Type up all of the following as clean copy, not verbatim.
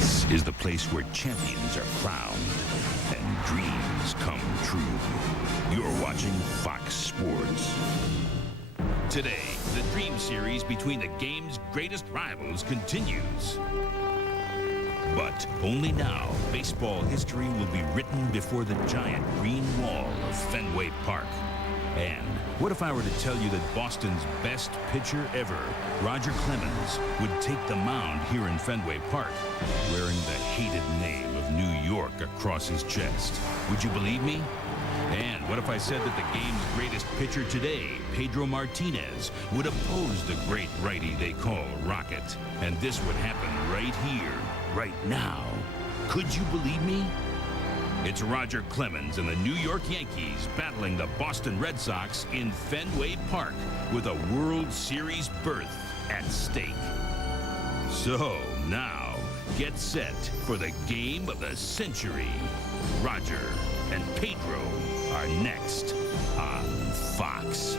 This is the place where champions are crowned and dreams come true. You're watching Fox Sports. Today, the dream series between the game's greatest rivals continues. But only now, baseball history will be written before the giant green wall of Fenway Park. And what if I were to tell you that Boston's best pitcher ever, Roger Clemens, would take the mound here in Fenway Park, wearing the hated name of New York across his chest? Would you believe me? And what if I said that the game's greatest pitcher today, Pedro Martinez, would oppose the great righty they call Rocket? And this would happen right here, right now. Could you believe me? It's Roger Clemens and the New York Yankees battling the Boston Red Sox in Fenway Park with a World Series berth at stake. So now, get set for the game of the century. Roger and Pedro are next on Fox.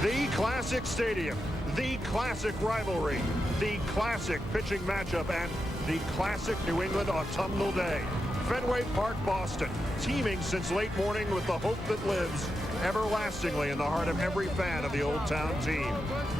The classic stadium, the classic rivalry, the classic pitching matchup, and the classic New England autumnal day. Fenway Park, Boston, teeming since late morning with the hope that lives everlastingly in the heart of every fan of the Old Town team.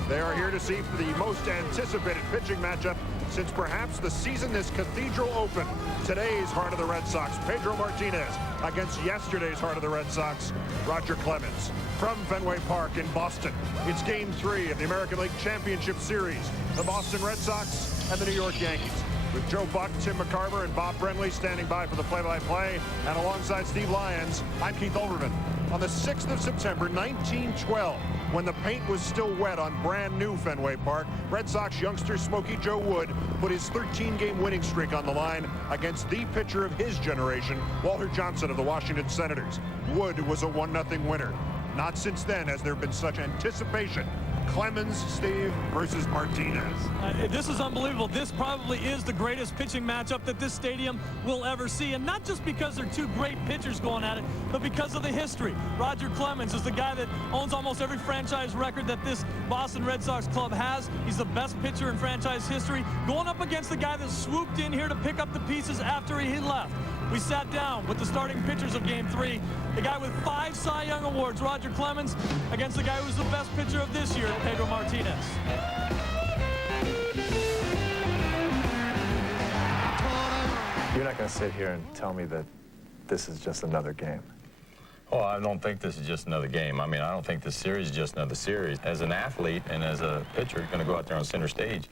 They are here to see the most anticipated pitching matchup since perhaps the season this cathedral opened. Today's heart of the Red Sox, Pedro Martinez, against yesterday's heart of the Red Sox, Roger Clemens. From Fenway Park in Boston, it's Game 3 of the American League Championship Series. The Boston Red Sox and the New York Yankees. With Joe Buck, Tim McCarver, and Bob Brenly standing by for the play-by-play, and alongside Steve Lyons, I'm Keith Olbermann. On the 6th of September, 1912, when the paint was still wet on brand new Fenway Park, Red Sox youngster Smokey Joe Wood put his 13-game winning streak on the line against the pitcher of his generation, Walter Johnson of the Washington Senators. Wood was a 1-0 winner. Not since then has there been such anticipation. Clemens, Steve, versus Martinez. This is unbelievable. This probably is the greatest pitching matchup that this stadium will ever see. And not just because they're two great pitchers going at it, but because of the history. Roger Clemens is the guy that owns almost every franchise record that this Boston Red Sox club has. He's the best pitcher in franchise history, going up against the guy that swooped in here to pick up the pieces after he left. We sat down with the starting pitchers of Game 3. The guy with 5 Cy Young Awards, Roger Clemens, against the guy who's the best pitcher of this year, Pedro Martinez. You're not going to sit here and tell me that this is just another game. Oh, I don't think this is just another game. I mean, I don't think this series is just another series. As an athlete and as a pitcher, you're going to go out there on center stage.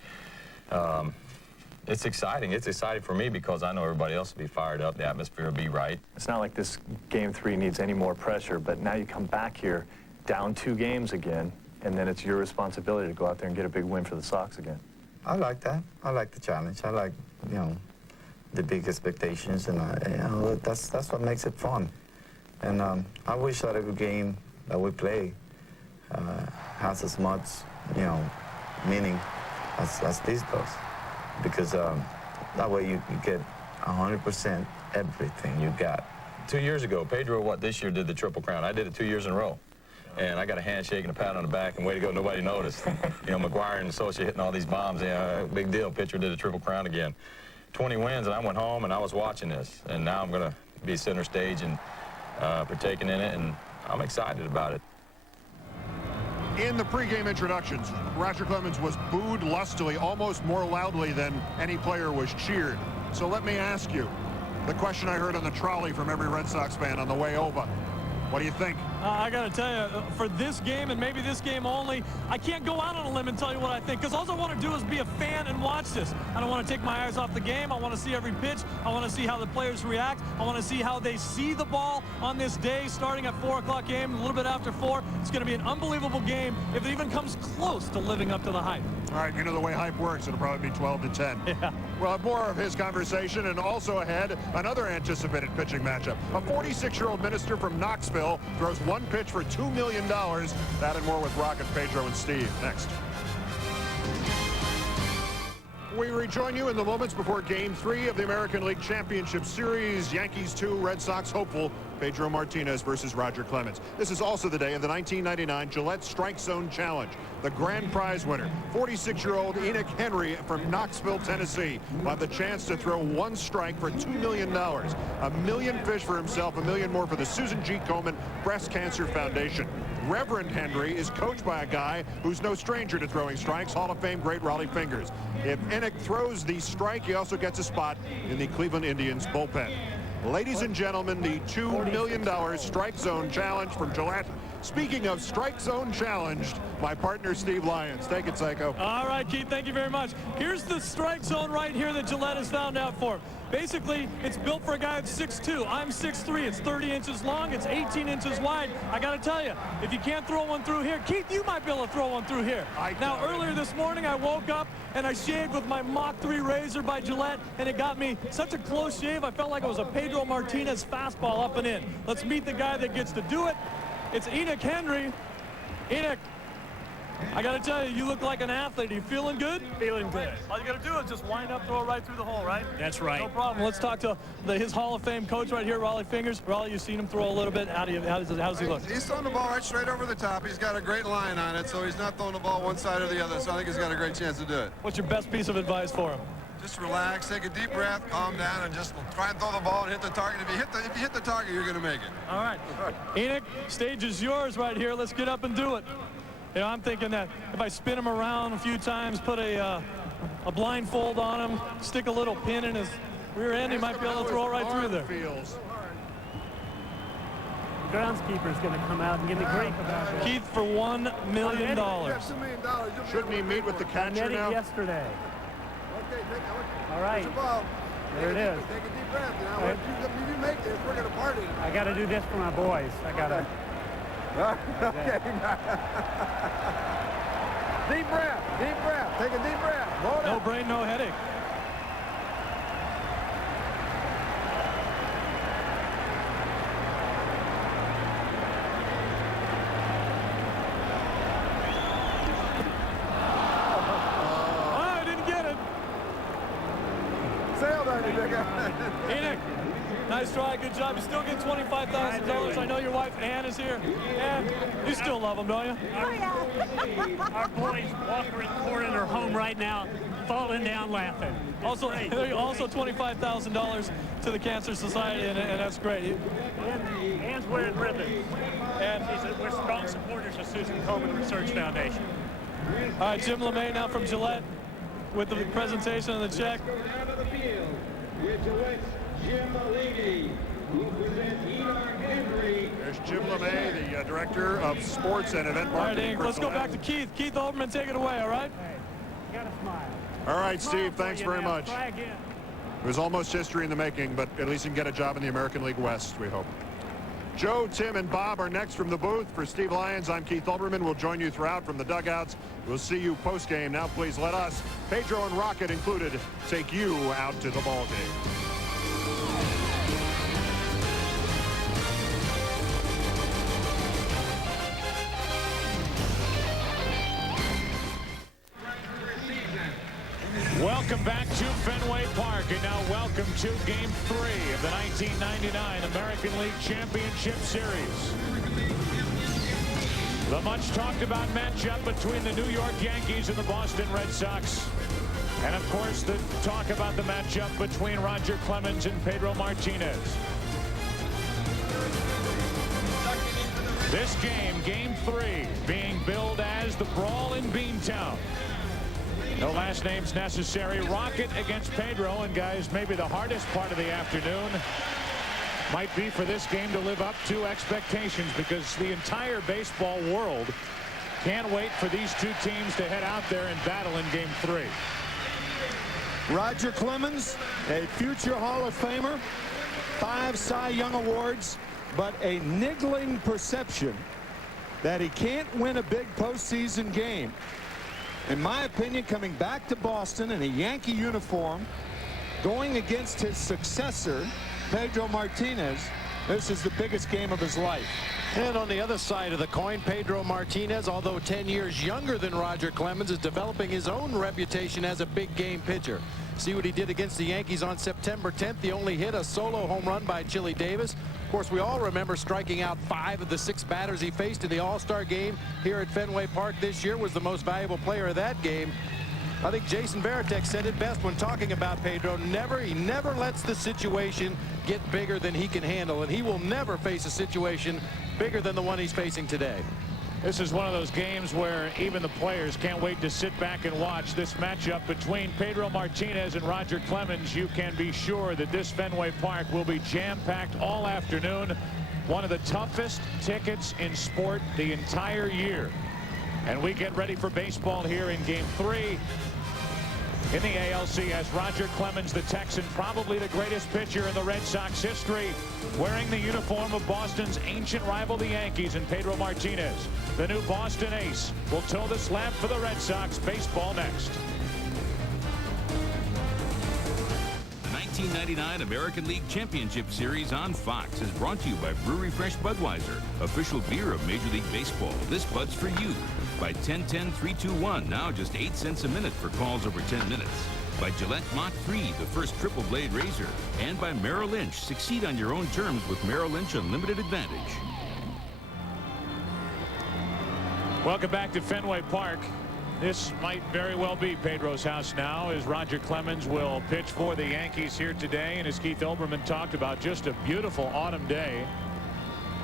It's exciting. It's exciting for me because I know everybody else will be fired up. The atmosphere will be right. It's not like this Game 3 needs any more pressure, but now you come back here down 2 games again, and then it's your responsibility to go out there and get a big win for the Sox again. I like that. I like the challenge. I like, you know, the big expectations, and you know, that's what makes it fun. And I wish that every game that we play has as much, you know, meaning as this does. Because that way you get 100% everything you got. 2 years ago, Pedro, this year did the Triple Crown. I did it 2 years in a row. And I got a handshake and a pat on the back, and way to go, nobody noticed. You know, McGuire and Associate hitting all these bombs. Yeah, big deal. Pitcher did a Triple Crown again. 20 wins, and I went home, and I was watching this. And now I'm going to be center stage and partaking in it, and I'm excited about it. In the pregame introductions, Roger Clemens was booed lustily, almost more loudly than any player was cheered. So let me ask you, the question I heard on the trolley from every Red Sox fan on the way over, what do you think? I got to tell you, for this game and maybe this game only, I can't go out on a limb and tell you what I think, because all I want to do is be a fan and watch this. I don't want to take my eyes off the game. I want to see every pitch. I want to see how the players react. I want to see how they see the ball on this day, starting at 4 o'clock game, a little bit after 4. It's going to be an unbelievable game if it even comes close to living up to the hype. All right, you know the way hype works, it'll probably be 12-10. Yeah. We'll have more of his conversation, and also ahead, another anticipated pitching matchup. A 46-year-old minister from Knoxville throws one pitch for $2 million. That and more with Rocket, Pedro, and Steve next. We rejoin you in the moments before Game 3 of the American League Championship Series. Yankees 2, Red Sox hopeful Pedro Martinez versus Roger Clemens. This is also the day of the 1999 Gillette Strike Zone Challenge. The grand prize winner, 46-year-old Enoch Henry from Knoxville, Tennessee, will have the chance to throw one strike for $2 million. $1 million fish for himself, $1 million more for the Susan G. Komen Breast Cancer Foundation. Reverend Henry is coached by a guy who's no stranger to throwing strikes, Hall of Fame great Raleigh Fingers. If Enoch throws the strike, he also gets a spot in the Cleveland Indians bullpen. Ladies and gentlemen, the $2 million Strike Zone Challenge from Gillette. Speaking of Strike Zone Challenged, my partner Steve Lyons. Take it, Psycho. All right, Keith, thank you very much. Here's the strike zone right here that Gillette has found out for. Basically, it's built for a guy that's 6'2". I'm 6'3". It's 30 inches long. It's 18 inches wide. I got to tell you, if you can't throw one through here, Keith, you might be able to throw one through here. Now, earlier this morning, I woke up and I shaved with my Mach 3 razor by Gillette, and it got me such a close shave, I felt like it was a Pedro Martinez fastball up and in. Let's meet the guy that gets to do it. It's Enoch Henry. Enoch, I got to tell you, you look like an athlete. Are you feeling good? Feeling good. All you got to do is just wind up, throw it right through the hole, right? That's right. No problem. Let's talk to his Hall of Fame coach right here, Raleigh Fingers. Raleigh, you've seen him throw a little bit. How does he look? He's throwing the ball right straight over the top. He's got a great line on it, so he's not throwing the ball one side or the other, so I think he's got a great chance to do it. What's your best piece of advice for him? Just relax, take a deep breath, calm down, and just try and throw the ball and hit the target. If you hit the target, you're going to make it. All right. Enoch, stage is yours right here. Let's get up and do it. You know, I'm thinking that if I spin him around a few times, put a blindfold on him, stick a little pin in his rear end, he might be able to throw it right through there. The groundskeeper's going to come out and give me grief about this. Keith, for $1 million. Shouldn't he meet with the I catcher met now? it yesterday. All right. There it is. Take a deep breath. Now, if you make this, we're going to party. I got to do this for my boys. I got to. Okay. Deep breath. Deep breath. Take a deep breath. Hold No brain, no headache. Enoch, nice try, good job. You still get $25,000. I know your wife Ann is here. Ann, you still love him, don't you? Oh, yeah. Our boys, Walker and Corin, are home right now, falling down laughing. Also $25,000 to the Cancer Society, and that's great. Ann's wearing ribbons. And we're strong supporters of Susan Komen Research Foundation. All right, Jim LeMay now from Gillette with the presentation of the check. There's Jim LeMay, the director of sports and event All right, marketing. Ink, let's go back to Keith. Keith Olbermann, take it away, all right? You got to smile. All right, Steve, thanks very Now. much. Try again. It was almost history in the making, but at least he can get a job in the American League West, we hope. Joe, Tim, and Bob are next from the booth. For Steve Lyons, I'm Keith Olbermann. We'll join you throughout from the dugouts. We'll see you post-game. Now, please let us, Pedro and Rocket included, take you out to the ball game. Welcome back to Fenway Park, and now welcome to Game 3 of the 1999 American League Championship Series. The much talked about matchup between the New York Yankees and the Boston Red Sox. And of course, the talk about the matchup between Roger Clemens and Pedro Martinez. This game, Game 3, being billed as the Brawl in Beantown. No last names necessary. Rocket against Pedro. And guys, maybe the hardest part of the afternoon might be for this game to live up to expectations, because the entire baseball world can't wait for these two teams to head out there and battle in Game 3. Roger Clemens, a future Hall of Famer, 5 Cy Young Awards, but a niggling perception that he can't win a big postseason game. In my opinion, coming back to Boston in a Yankee uniform, going against his successor, Pedro Martinez, this is the biggest game of his life. And on the other side of the coin, Pedro Martinez, although 10 years younger than Roger Clemens, is developing his own reputation as a big game pitcher. See what he did against the Yankees on September 10th. He only hit a solo home run by Chili Davis. Of course, we all remember striking out 5 of the 6 batters he faced in the All-Star game here at Fenway Park this year, was the most valuable player of that game. I think Jason Varitek said it best when talking about Pedro. He never lets the situation get bigger than he can handle, and he will never face a situation bigger than the one he's facing today. This is one of those games where even the players can't wait to sit back and watch this matchup between Pedro Martinez and Roger Clemens. You can be sure that this Fenway Park will be jam-packed all afternoon. One of the toughest tickets in sport the entire year. And we get ready for baseball here in Game 3 in the ALCS. Roger Clemens, the Texan, probably the greatest pitcher in the Red Sox history, wearing the uniform of Boston's ancient rival, the Yankees, and Pedro Martinez, the new Boston ace, will toe the slab for the Red Sox. Baseball next. The 1999 American League Championship Series on Fox is brought to you by Brewery Fresh Budweiser, official beer of Major League Baseball. This Bud's for you. By 10-10-3-2-1, now just 8 cents a minute for calls over 10 minutes. By Gillette Mach 3, the first triple blade razor. And by Merrill Lynch. Succeed on your own terms with Merrill Lynch Unlimited Advantage. Welcome back to Fenway Park. This might very well be Pedro's house now, as Roger Clemens will pitch for the Yankees here today. And as Keith Olbermann talked about, just a beautiful autumn day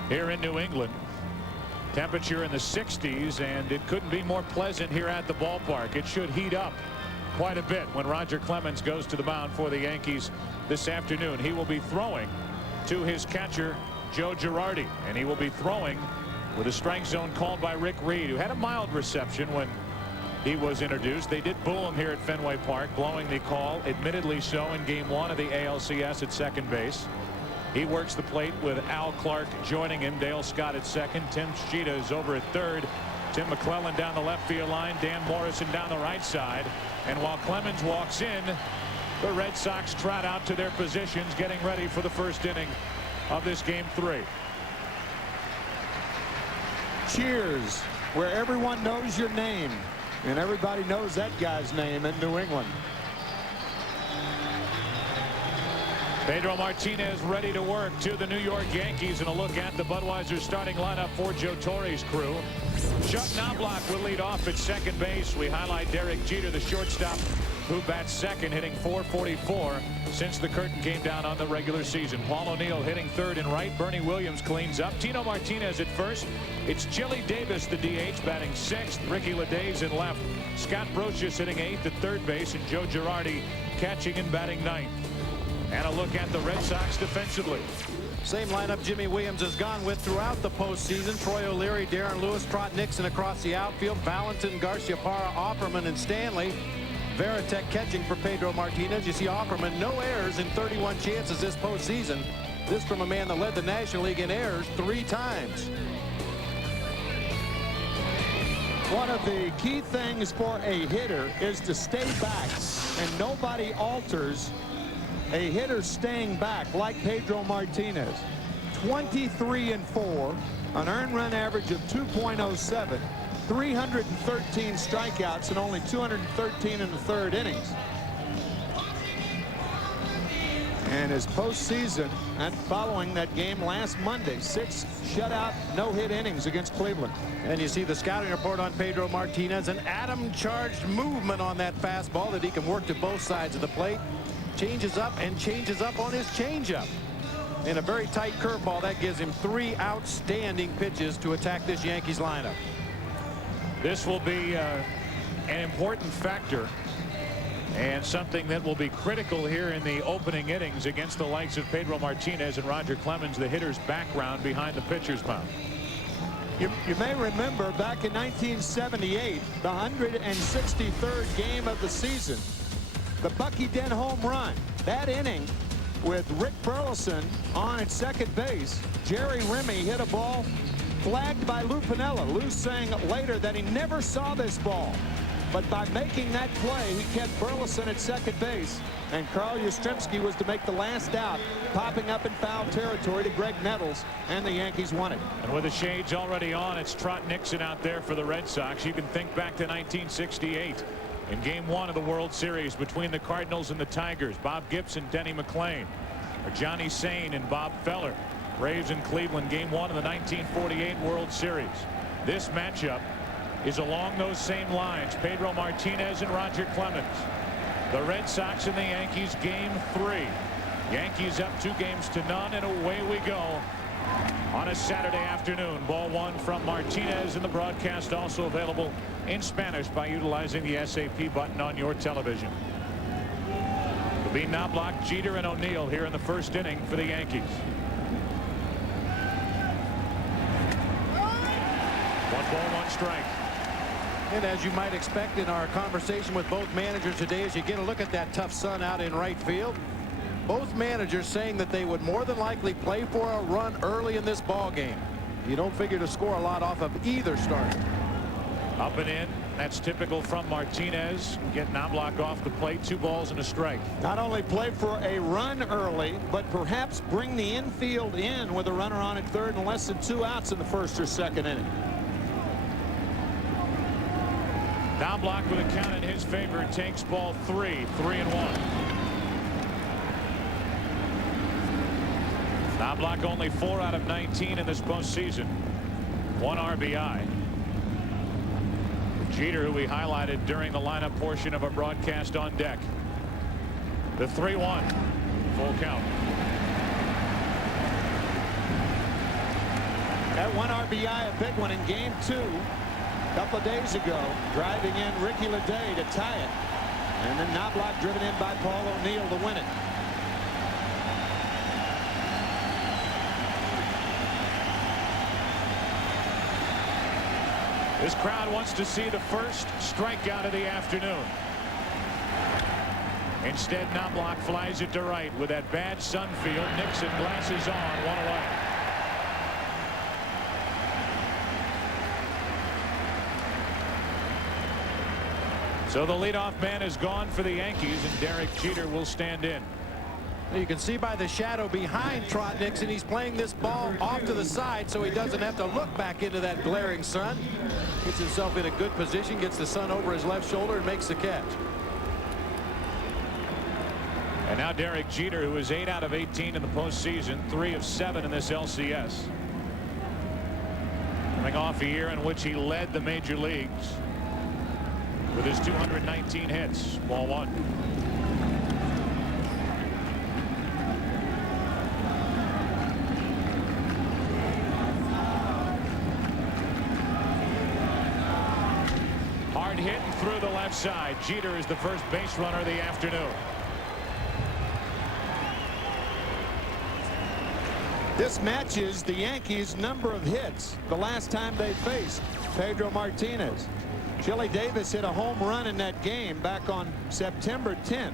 here in New England. Temperature in the 60s, and it couldn't be more pleasant here at the ballpark. It should heat up quite a bit when Roger Clemens goes to the mound for the Yankees this afternoon. He will be throwing to his catcher, Joe Girardi, and he will be throwing with a strike zone called by Rick Reed, who had a mild reception when he was introduced. They did boo him here at Fenway Park, blowing the call, admittedly so, in Game 1 of the ALCS at second base. He works the plate with Al Clark joining him. Dale Scott at second. Tim Sheeta is over at third. Tim McClellan down the left field line. Dan Morrison down the right side. And while Clemens walks in, the Red Sox trot out to their positions, getting ready for the first inning of this Game 3. Cheers, where everyone knows your name, and everybody knows that guy's name in New England. Pedro Martinez ready to work to the New York Yankees, and a look at the Budweiser starting lineup for Joe Torre's crew. Chuck Knobloch will lead off at second base. We highlight Derek Jeter, the shortstop, who bats second, hitting .444 since the curtain came down on the regular season. Paul O'Neill hitting third and right. Bernie Williams cleans up. Tino Martinez at first. It's Chili Davis, the DH, batting sixth. Ricky Leday's in left. Scott Brocious hitting eighth at third base, and Joe Girardi catching and batting ninth. And a look at the Red Sox defensively. Same lineup Jimmy Williams has gone with throughout the postseason. Troy O'Leary, Darren Lewis, Trot Nixon across the outfield. Valentin, Garciaparra, Offerman, and Stanley. Varitek catching for Pedro Martinez. You see Offerman, no errors in 31 chances this postseason. This from a man that led the National League in errors 3 times. One of the key things for a hitter is to stay back, and nobody alters a hitter staying back like Pedro Martinez. 23-4, an earned run average of 2.07, 313 strikeouts, and only 213 in the third innings. And his postseason, and following that game last Monday, 6 shutout, no-hit innings against Cleveland. And you see the scouting report on Pedro Martinez, an atom-charged movement on that fastball that he can work to both sides of the plate. Changes up and changes up on his changeup. In a very tight curveball, that gives him 3 outstanding pitches to attack this Yankees lineup. This will be an important factor and something that will be critical here in the opening innings against the likes of Pedro Martinez and Roger Clemens, the hitter's background behind the pitcher's mound. You may remember back in 1978, the 163rd game of the season, the Bucky Dent home run. That inning with Rick Burleson on at second base. Jerry Remy hit a ball flagged by Lou Piniella. Lou saying later that he never saw this ball. But by making that play, he kept Burleson at second base. And Carl Yastrzemski was to make the last out, popping up in foul territory to Greg Nettles, and the Yankees won it. And with the shades already on, it's Trot Nixon out there for the Red Sox. You can think back to 1968. In Game 1 of the World Series between the Cardinals and the Tigers, Bob Gibson, Denny McClain, or Johnny Sain and Bob Feller. Braves in Cleveland, game 1 of the 1948 World Series. This matchup is along those same lines. Pedro Martinez and Roger Clemens. The Red Sox and the Yankees, game 3. Yankees up 2-0, and away we go on a Saturday afternoon. Ball 1 from Martinez, and the broadcast also available in Spanish by utilizing the SAP button on your television. It'll be Knobloch, Jeter, and O'Neill here in the first inning for the Yankees. 1 ball, 1 strike. And as you might expect in our conversation with both managers today, as you get a look at that tough sun out in right field, both managers saying that they would more than likely play for a run early in this ball game. You don't figure to score a lot off of either starter. Up and in. That's typical from Martinez. Get Knobloch off the plate. 2 balls and a strike. Not only play for a run early, but perhaps bring the infield in with a runner on at third and less than 2 outs in the first or second inning. Knobloch with a count in his favor takes ball 3, 3-1. Knobloch only 4 out of 19 in this postseason. 1 RBI. Jeter, who we highlighted during the lineup portion of our broadcast, on deck. The 3-1. Full count. That 1 RBI, a big one in game 2. A couple of days ago, driving in Ricky Leday to tie it. And then Knobloch driven in by Paul O'Neill to win it. This crowd wants to see the first strikeout of the afternoon. Instead, Knobloch flies it to right with that bad sun field. Nixon glasses on, 1 away. So the leadoff man is gone for the Yankees, and Derek Jeter will stand in. You can see by the shadow behind Trot Nixon, he's playing this ball off to the side so he doesn't have to look back into that glaring sun. Gets himself in a good position, gets the sun over his left shoulder, and makes the catch. And now Derek Jeter, who is 8 out of 18 in the postseason, 3 of 7 in this LCS. Coming off a year in which he led the major leagues with his 219 hits. Ball 1. Hit through the left side. Jeter is the first base runner of the afternoon. This matches the Yankees' number of hits the last time they faced Pedro Martinez. Chili Davis hit a home run in that game back on September 10th.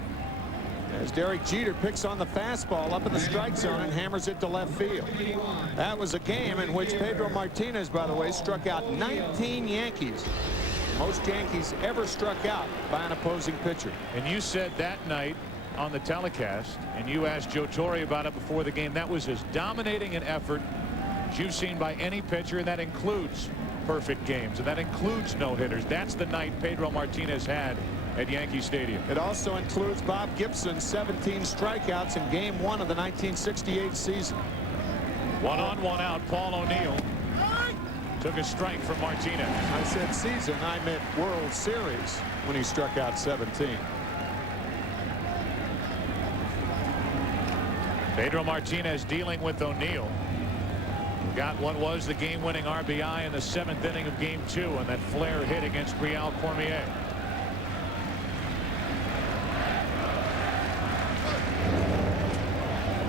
As Derek Jeter picks on the fastball up in the strike zone and hammers it to left field. That was a game in which Pedro Martinez, by the way, struck out 19 Yankees. Most Yankees ever struck out by an opposing pitcher. And you said that night on the telecast, and you asked Joe Torre about it before the game, that was as dominating an effort as you've seen by any pitcher, and that includes perfect games, and that includes no-hitters. That's the night Pedro Martinez had at Yankee Stadium. It also includes Bob Gibson's 17 strikeouts in game 1 of the 1968 season. 1 on, 1 out. Paul O'Neill took a strike from Martinez. I said season, I meant World Series when he struck out 17. Pedro Martinez dealing with O'Neill. Got what was the game-winning RBI in the 7th inning of game 2 on that flare hit against Real Cormier.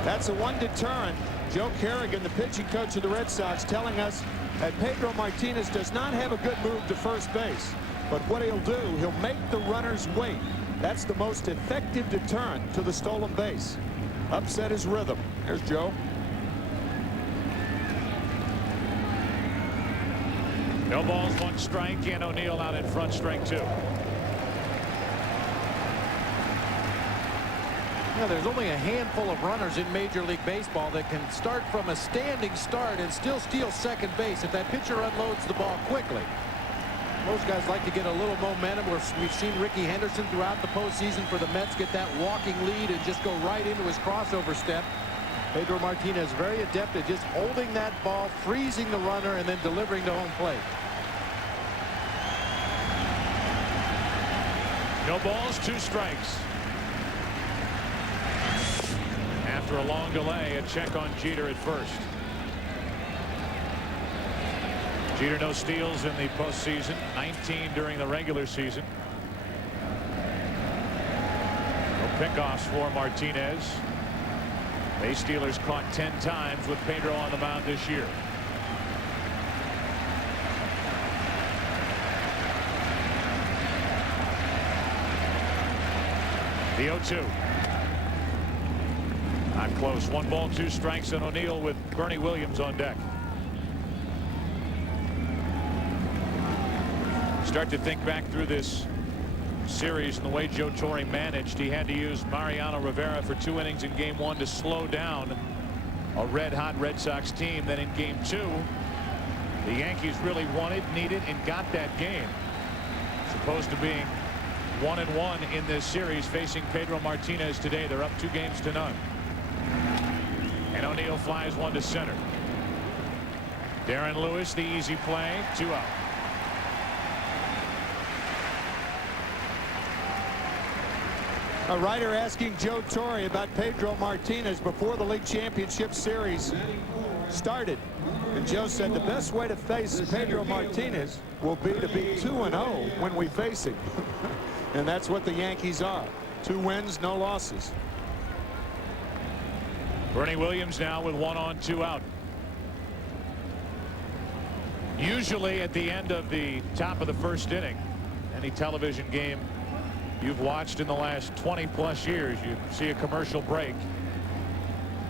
That's a one deterrent. Joe Kerrigan, the pitching coach of the Red Sox, telling us that Pedro Martinez does not have a good move to first base. But what he'll do, he'll make the runners wait. That's the most effective deterrent to the stolen base. Upset his rhythm. There's Joe. No balls, 1 strike, and O'Neill out in front, strike 2. Yeah, there's only a handful of runners in Major League Baseball that can start from a standing start and still steal second base if that pitcher unloads the ball quickly. Most guys like to get a little momentum. We've seen Ricky Henderson throughout the postseason for the Mets get that walking lead and just go right into his crossover step. Pedro Martinez very adept at just holding that ball, freezing the runner, and then delivering to home plate. No balls, 2 strikes. After a long delay, a check on Jeter at first. Jeter no steals in the postseason, 19 during the regular season. No pickoffs for Martinez. Base stealers caught 10 times with Pedro on the mound this year. The 0-2. Not close. 1 ball, 2 strikes, and O'Neill with Bernie Williams on deck. Start to think back through this series and the way Joe Torre managed. He had to use Mariano Rivera for 2 innings in game 1 to slow down a red-hot Red Sox team. Then in game 2, the Yankees really wanted, needed, and got that game. As opposed to being 1-1 in this series facing Pedro Martinez today. They're up 2-0. And O'Neill flies 1 to center. Darren Lewis, the easy play, 2 out. A writer asking Joe Torre about Pedro Martinez before the League Championship Series started. And Joe said the best way to face Pedro Martinez will be to be 2-0 when we face him. And that's what the Yankees are. 2 wins, no losses. Bernie Williams now with 1 on, 2 out. Usually at the end of the top of the first inning, any television game you've watched in the last 20+ years, you see a commercial break.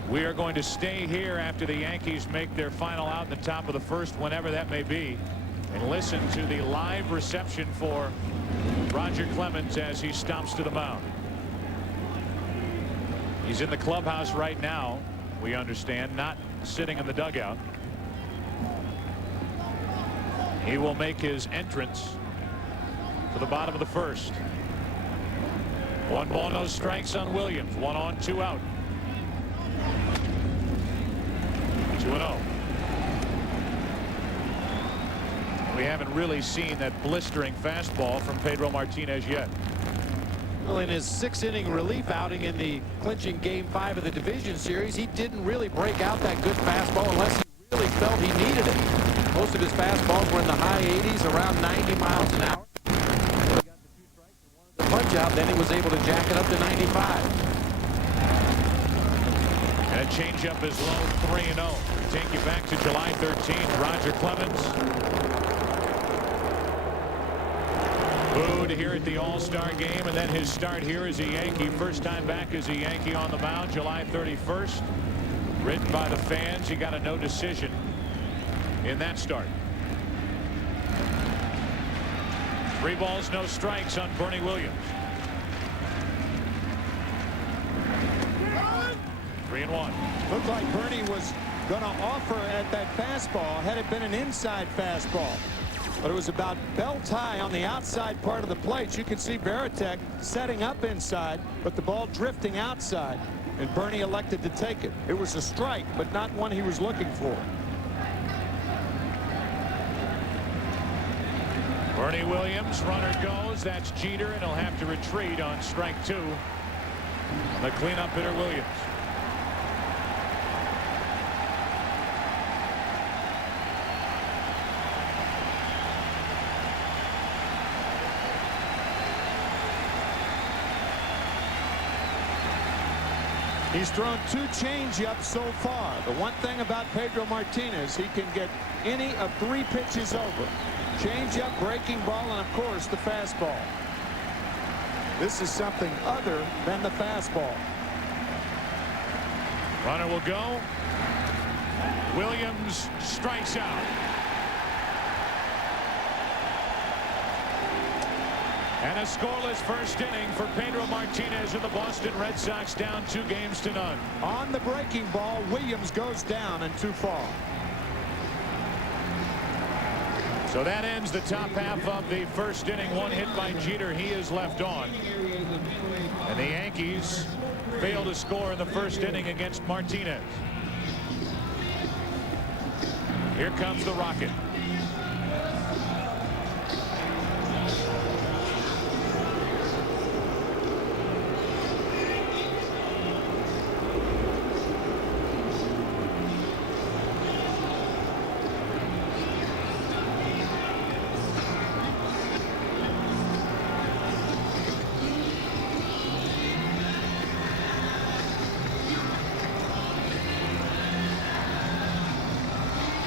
We are going to stay here after the Yankees make their final out in the top of the first, whenever that may be, and listen to the live reception for Roger Clemens as he stomps to the mound. He's in the clubhouse right now, we understand, not sitting in the dugout. He will make his entrance to the bottom of the first. 1 ball, no strikes on Williams. 1 on, 2 out. 2-0. We haven't really seen that blistering fastball from Pedro Martinez yet. Well, in his 6-inning relief outing in the clinching game 5 of the division series, he didn't really break out that good fastball unless he really felt he needed it. Most of his fastballs were in the high 80s, around 90 miles an hour. He got the 2 strikes and wanted to punch out, then he was able to jack it up to 95. And a changeup is low, 3-0. Take you back to July 13th. Roger Clemens booed here at the All-Star game, and then his start here as a Yankee. First time back as a Yankee on the mound, July 31st. Written by the fans. He got a no decision in that start. 3 balls, no strikes on Bernie Williams. 3-1. Looked like Bernie was going to offer at that fastball had it been an inside fastball. But it was about belt high on the outside part of the plate. You could see Varitek setting up inside, but the ball drifting outside. And Bernie elected to take it. It was a strike, but not one he was looking for. Bernie Williams, runner goes. That's Jeter, and he'll have to retreat on strike 2. The cleanup hitter, Williams. He's thrown 2 changeups so far. The one thing about Pedro Martinez, he can get any of 3 pitches over. Changeup, breaking ball, and of course the fastball. This is something other than the fastball. Runner will go. Williams strikes out. And a scoreless first inning for Pedro Martinez and the Boston Red Sox, down 2-0. On the breaking ball, Williams goes down and too far. So that ends the top half of the first inning. One hit by Jeter. He is left on. And the Yankees fail to score in the first inning against Martinez. Here comes the Rocket.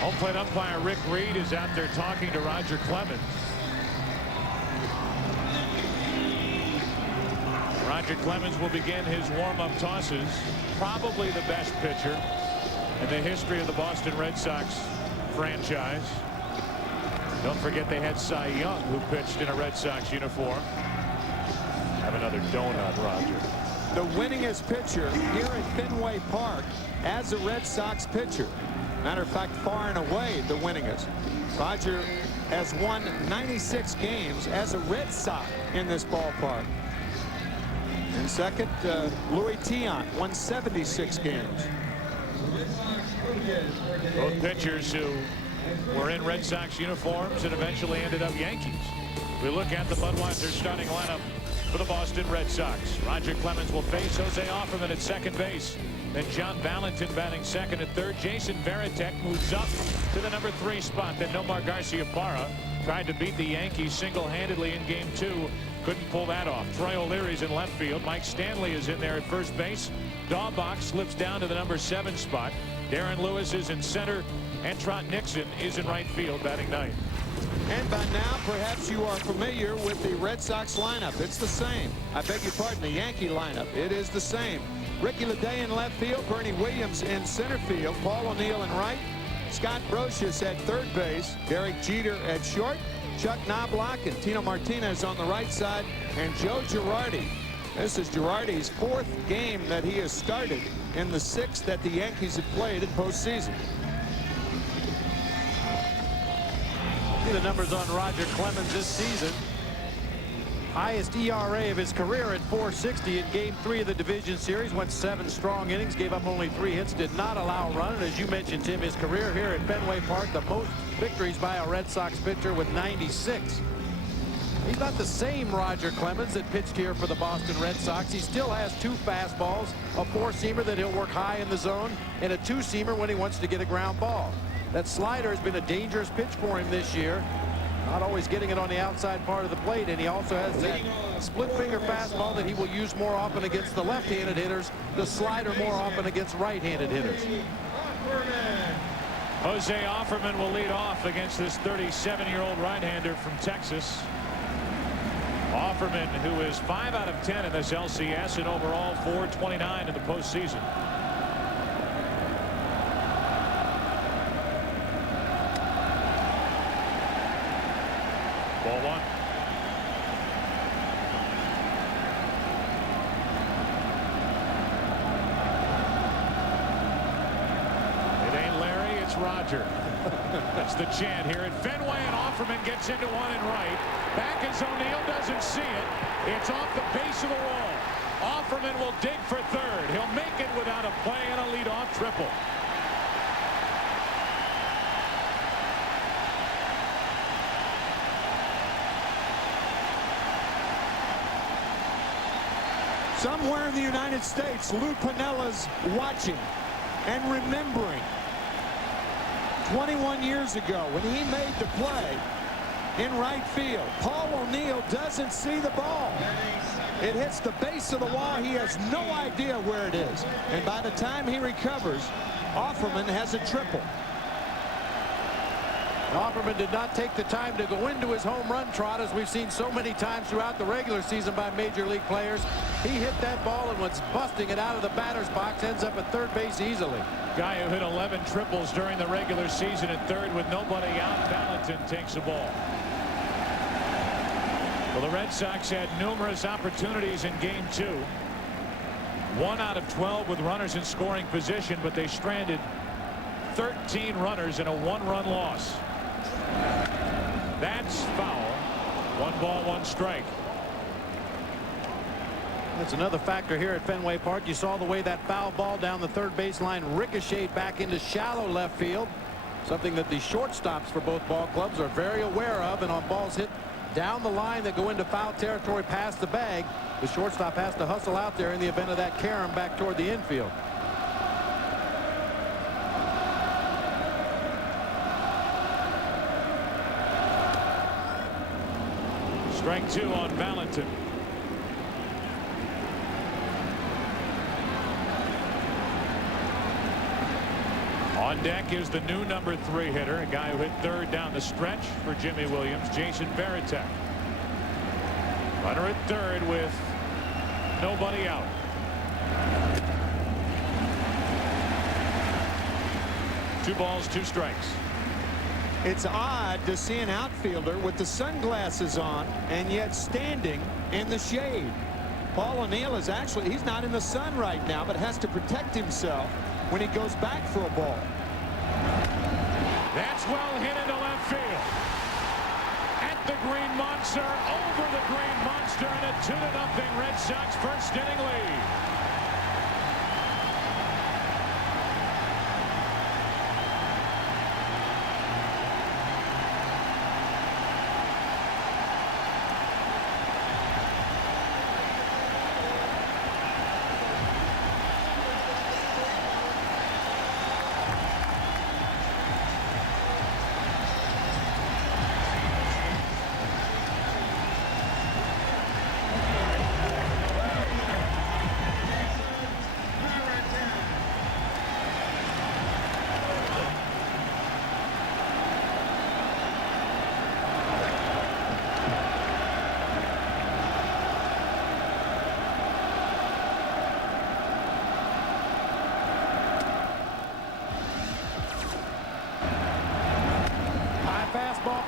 Home plate umpire Rick Reed is out there talking to Roger Clemens. Roger Clemens will begin his warm-up tosses. Probably the best pitcher in the history of the Boston Red Sox franchise. Don't forget they had Cy Young, who pitched in a Red Sox uniform. Have another donut, Roger. The winningest pitcher here at Fenway Park as a Red Sox pitcher. Matter of fact, far and away the winningest. Roger has won 96 games as a Red Sox in this ballpark. And second, Louis Tiant won 76 games. Both pitchers who were in Red Sox uniforms and eventually ended up Yankees. We look at the Budweiser starting lineup for the Boston Red Sox. Roger Clemens will face Jose Offerman at second base. Then John Valentin batting second and third. Jason Varitek moves up to the number 3 spot. Then Nomar Garciaparra tried to beat the Yankees single-handedly in game 2. Couldn't pull that off. Troy O'Leary's in left field. Mike Stanley is in there at first base. Daubach slips down to the number 7 spot. Darren Lewis is in center. And Trot Nixon is in right field batting 9th. And by now, perhaps you are familiar with the Red Sox lineup. It's the same. I beg your pardon, the Yankee lineup. It is the same. Ricky Leday in left field, Bernie Williams in center field, Paul O'Neill in right, Scott Brocious at third base, Derek Jeter at short, Chuck Knobloch and Tino Martinez on the right side, and Joe Girardi. This is Girardi's 4th game that he has started in the 6th that the Yankees have played in postseason. See the numbers on Roger Clemens this season. Highest ERA of his career at .460 in game 3 of the division series. Went 7 strong innings, gave up only 3 hits, did not allow a run. And as you mentioned, Tim, his career here at Fenway Park, the most victories by a Red Sox pitcher with 96. He's not the same Roger Clemens that pitched here for the Boston Red Sox. He still has 2 fastballs, a 4-seamer that he'll work high in the zone, and a 2-seamer when he wants to get a ground ball. That slider has been a dangerous pitch for him this year. Not always getting it on the outside part of the plate, and he also has that split finger fastball that he will use more often against the left-handed hitters, the slider more often against right-handed hitters. Jose Offerman will lead off against this 37-year-old right-hander from Texas. Offerman, who is 5 out of 10 in this LCS and overall .429 in the postseason. Ball 1. It ain't Larry, it's Roger. That's the chant here at Fenway, and Offerman gets into one and right. Back as O'Neill doesn't see it. It's off the base of the wall. Offerman will dig for third. He'll make it without a play and a leadoff triple. Somewhere in the United States, Lou Pinella's watching and remembering 21 years ago when he made the play in right field. Paul O'Neill doesn't see the ball. It hits the base of the wall. He has no idea where it is. And by the time he recovers, Offerman has a triple. Offerman did not take the time to go into his home run trot, as we've seen so many times throughout the regular season by major league players. He hit that ball and was busting it out of the batter's box, ends up at third base easily. Guy who hit 11 triples during the regular season at third with nobody out. Valentin takes the ball. Well, the Red Sox had numerous opportunities in game 2. 1 out of 12 with runners in scoring position, but they stranded 13 runners in a 1-run loss. That's foul. 1 ball, 1 strike. That's another factor here at Fenway Park. You saw the way that foul ball down the third baseline ricocheted back into shallow left field. Something that the shortstops for both ball clubs are very aware of. And on balls hit down the line that go into foul territory past the bag, the shortstop has to hustle out there in the event of that carom back toward the infield. Strike 2 on Valentin. On deck is the new number 3 hitter, a guy who hit third down the stretch for Jimmy Williams, Jason Varitek. Runner at third with nobody out. Two balls, 2 strikes. It's odd to see an outfielder with the sunglasses on and yet standing in the shade. Paul O'Neill is actually, he's not in the sun right now, but has to protect himself when he goes back for a ball. That's well hit into left field. At the Green Monster, over the Green Monster, and a 2-0 Red Sox first inning lead.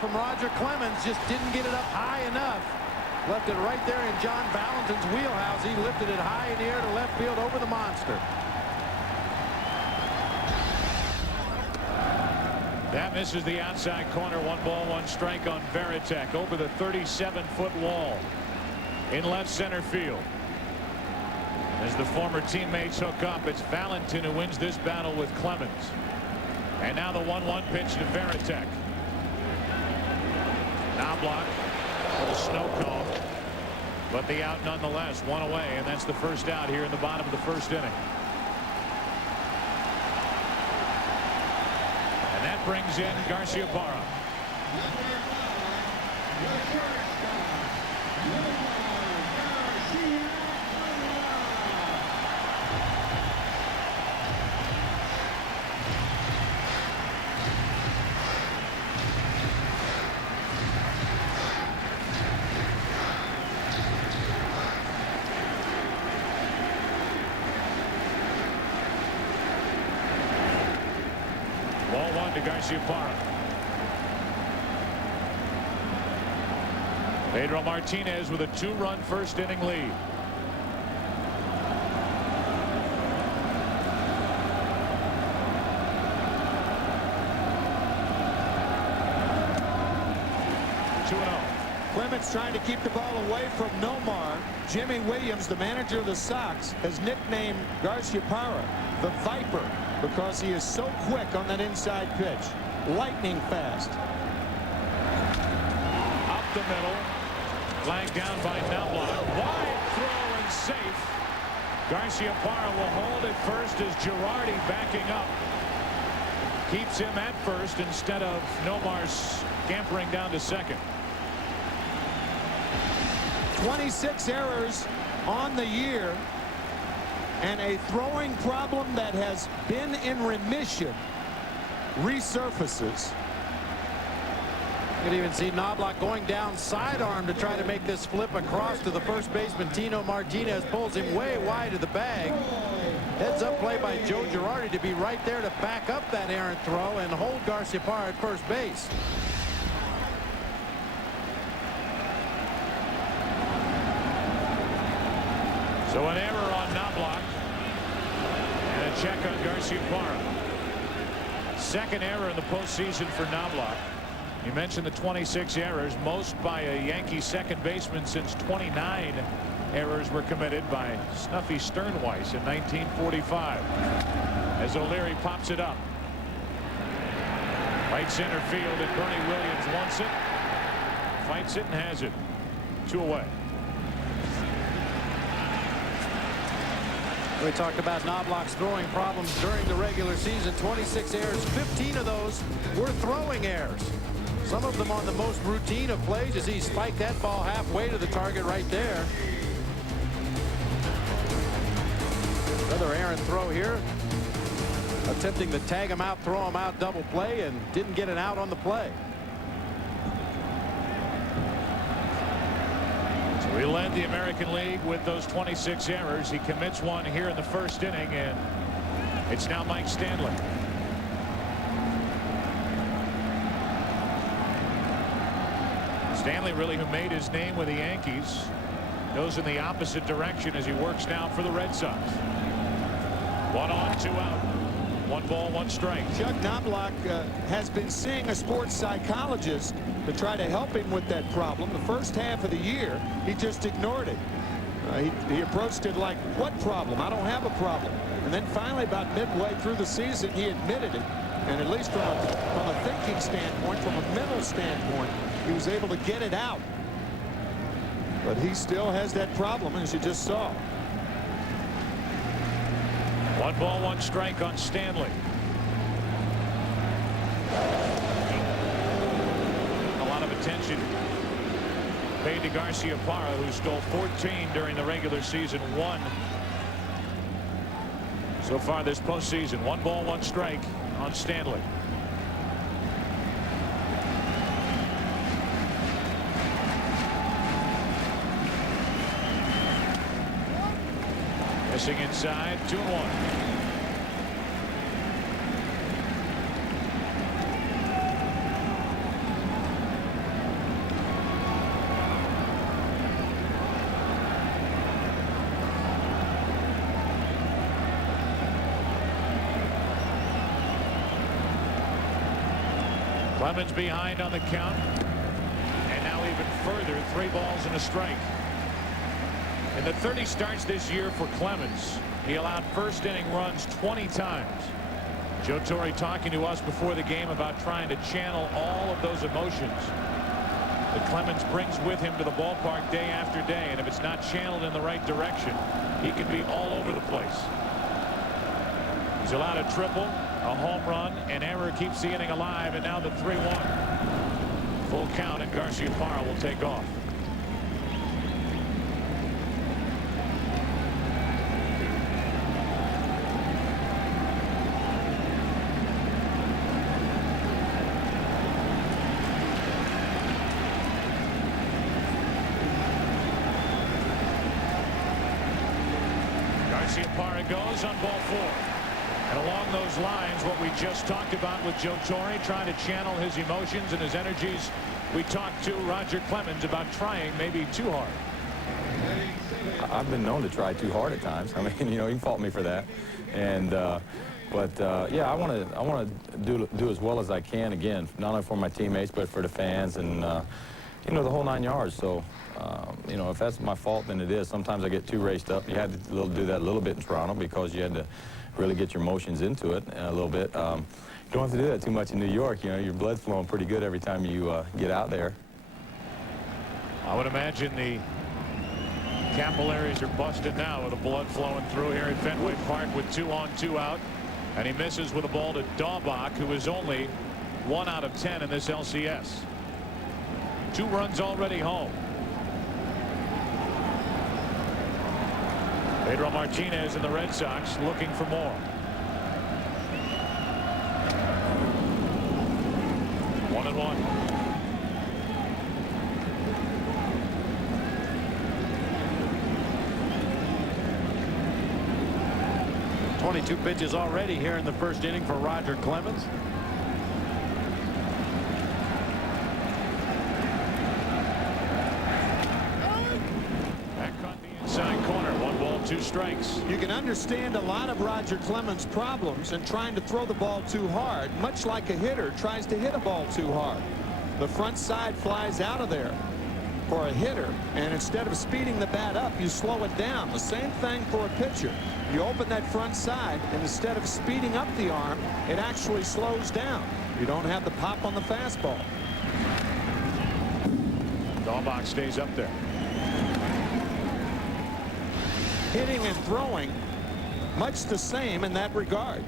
From Roger Clemens, just didn't get it up high enough. Left it right there in John Valentin's wheelhouse. He lifted it high in the air to left field over the monster. That misses the outside corner. 1 ball, 1 strike on Varitek over the 37-foot wall in left center field. As the former teammates hook up, it's Valentin who wins this battle with Clemens. And now the 1-1 pitch to Varitek. Knobloch with a snow cone, but the out nonetheless. 1 away, and that's the first out here in the bottom of the first inning. And that brings in Garciaparra. Ball 1 to Garciaparra. Pedro Martinez with a 2-run first inning lead. Clemens trying to keep the ball away from Nomar. Jimmy Williams, the manager of the Sox, has nicknamed Garciaparra the Viper because he is so quick on that inside pitch. Lightning fast. Up the middle. Flagged down by Knobloch. Wide throw and safe. Garciaparra will hold at first as Girardi backing up. Keeps him at first instead of Nomar scampering down to second. 26 errors on the year, and a throwing problem that has been in remission resurfaces. You can even see Knobloch going down sidearm to try to make this flip across to the first baseman. Tino Martinez pulls him way wide of the bag. Heads up play by Joe Girardi to be right there to back up that errant throw and hold Garciaparra at first base. So an error on Knobloch and a check on Garciaparra. Second error in the postseason for Knobloch. You mentioned the 26 errors, most by a Yankee second baseman since 29 errors were committed by Snuffy Sternweiss in 1945. As O'Leary pops it up. Right center field, and Bernie Williams wants it. Fights it and has it. 2 away. We talked about Knobloch's throwing problems during the regular season. 26 errors, 15 of those were throwing errors. Some of them on the most routine of plays as he spiked that ball halfway to the target right there. Another errant throw here. Attempting to tag him out, throw him out, double play, and didn't get an out on the play. So he led the American League with those 26 errors. He commits one here in the first inning, and it's now Mike Stanley. Stanley, really, who made his name with the Yankees, goes in the opposite direction as he works now for the Red Sox. 1 on, 2 out. 1 ball, 1 strike. Chuck Knobloch has been seeing a sports psychologist to try to help him with that problem. The first half of the year, he just ignored it. He approached it like, what problem? I don't have a problem. And then finally, about midway through the season, he admitted it. And at least from a thinking standpoint, from a mental standpoint, he was able to get it out. But he still has that problem, as you just saw. 1 ball, 1 strike on Stanley. A lot of attention paid to Garciaparra, who stole 14 during the regular season, 1 so far this postseason. 1 ball, 1 strike on Stanley. Missing inside, 2-1. Clemens behind on the count, and now even further, 3 balls and a strike. In the 30 starts this year for Clemens, he allowed first inning runs 20 times. Joe Torre talking to us before the game about trying to channel all of those emotions that Clemens brings with him to the ballpark day after day, and if it's not channeled in the right direction, he can be all over the place. He's allowed a triple, a home run, an error keeps the inning alive, and now the 3-1. Full count, and Garciaparra will take off. Garciaparra goes on ball 4. And along those lines, what we just talked about with Joe Torre, trying to channel his emotions and his energies, we talked to Roger Clemens about trying maybe too hard. I've been known to try too hard at times. I mean, you know, you can fault me for that. And yeah, I want to do as well as I can, again, not only for my teammates but for the fans and you know, the whole 9 yards. So you know, if that's my fault, then it is. Sometimes I get too raced up. You had to do that a little bit in Toronto because you had to really get your emotions into it a little bit. You don't have to do that too much in New York. You know, your blood's flowing pretty good every time you get out there. I would imagine the capillaries are busted now with the blood flowing through here at Fenway Park with 2 on, 2 out. And he misses with a ball to Daubach, who is only 1 out of 10 in this LCS. 2 runs already home. Pedro Martinez and the Red Sox looking for more. 1-1. Two pitches already here in the first inning for Roger Clemens. Back on the inside corner. 1 ball, 2 strikes. You can understand a lot of Roger Clemens' problems in trying to throw the ball too hard, much like a hitter tries to hit a ball too hard. the front side flies out of there for a hitter, and instead of speeding the bat up, you slow it down. The same thing for a pitcher. You open that front side, and instead of speeding up the arm, it actually slows down. You don't have the pop on the fastball. Dahlbach stays up there. Hitting and throwing, much the same in that regard.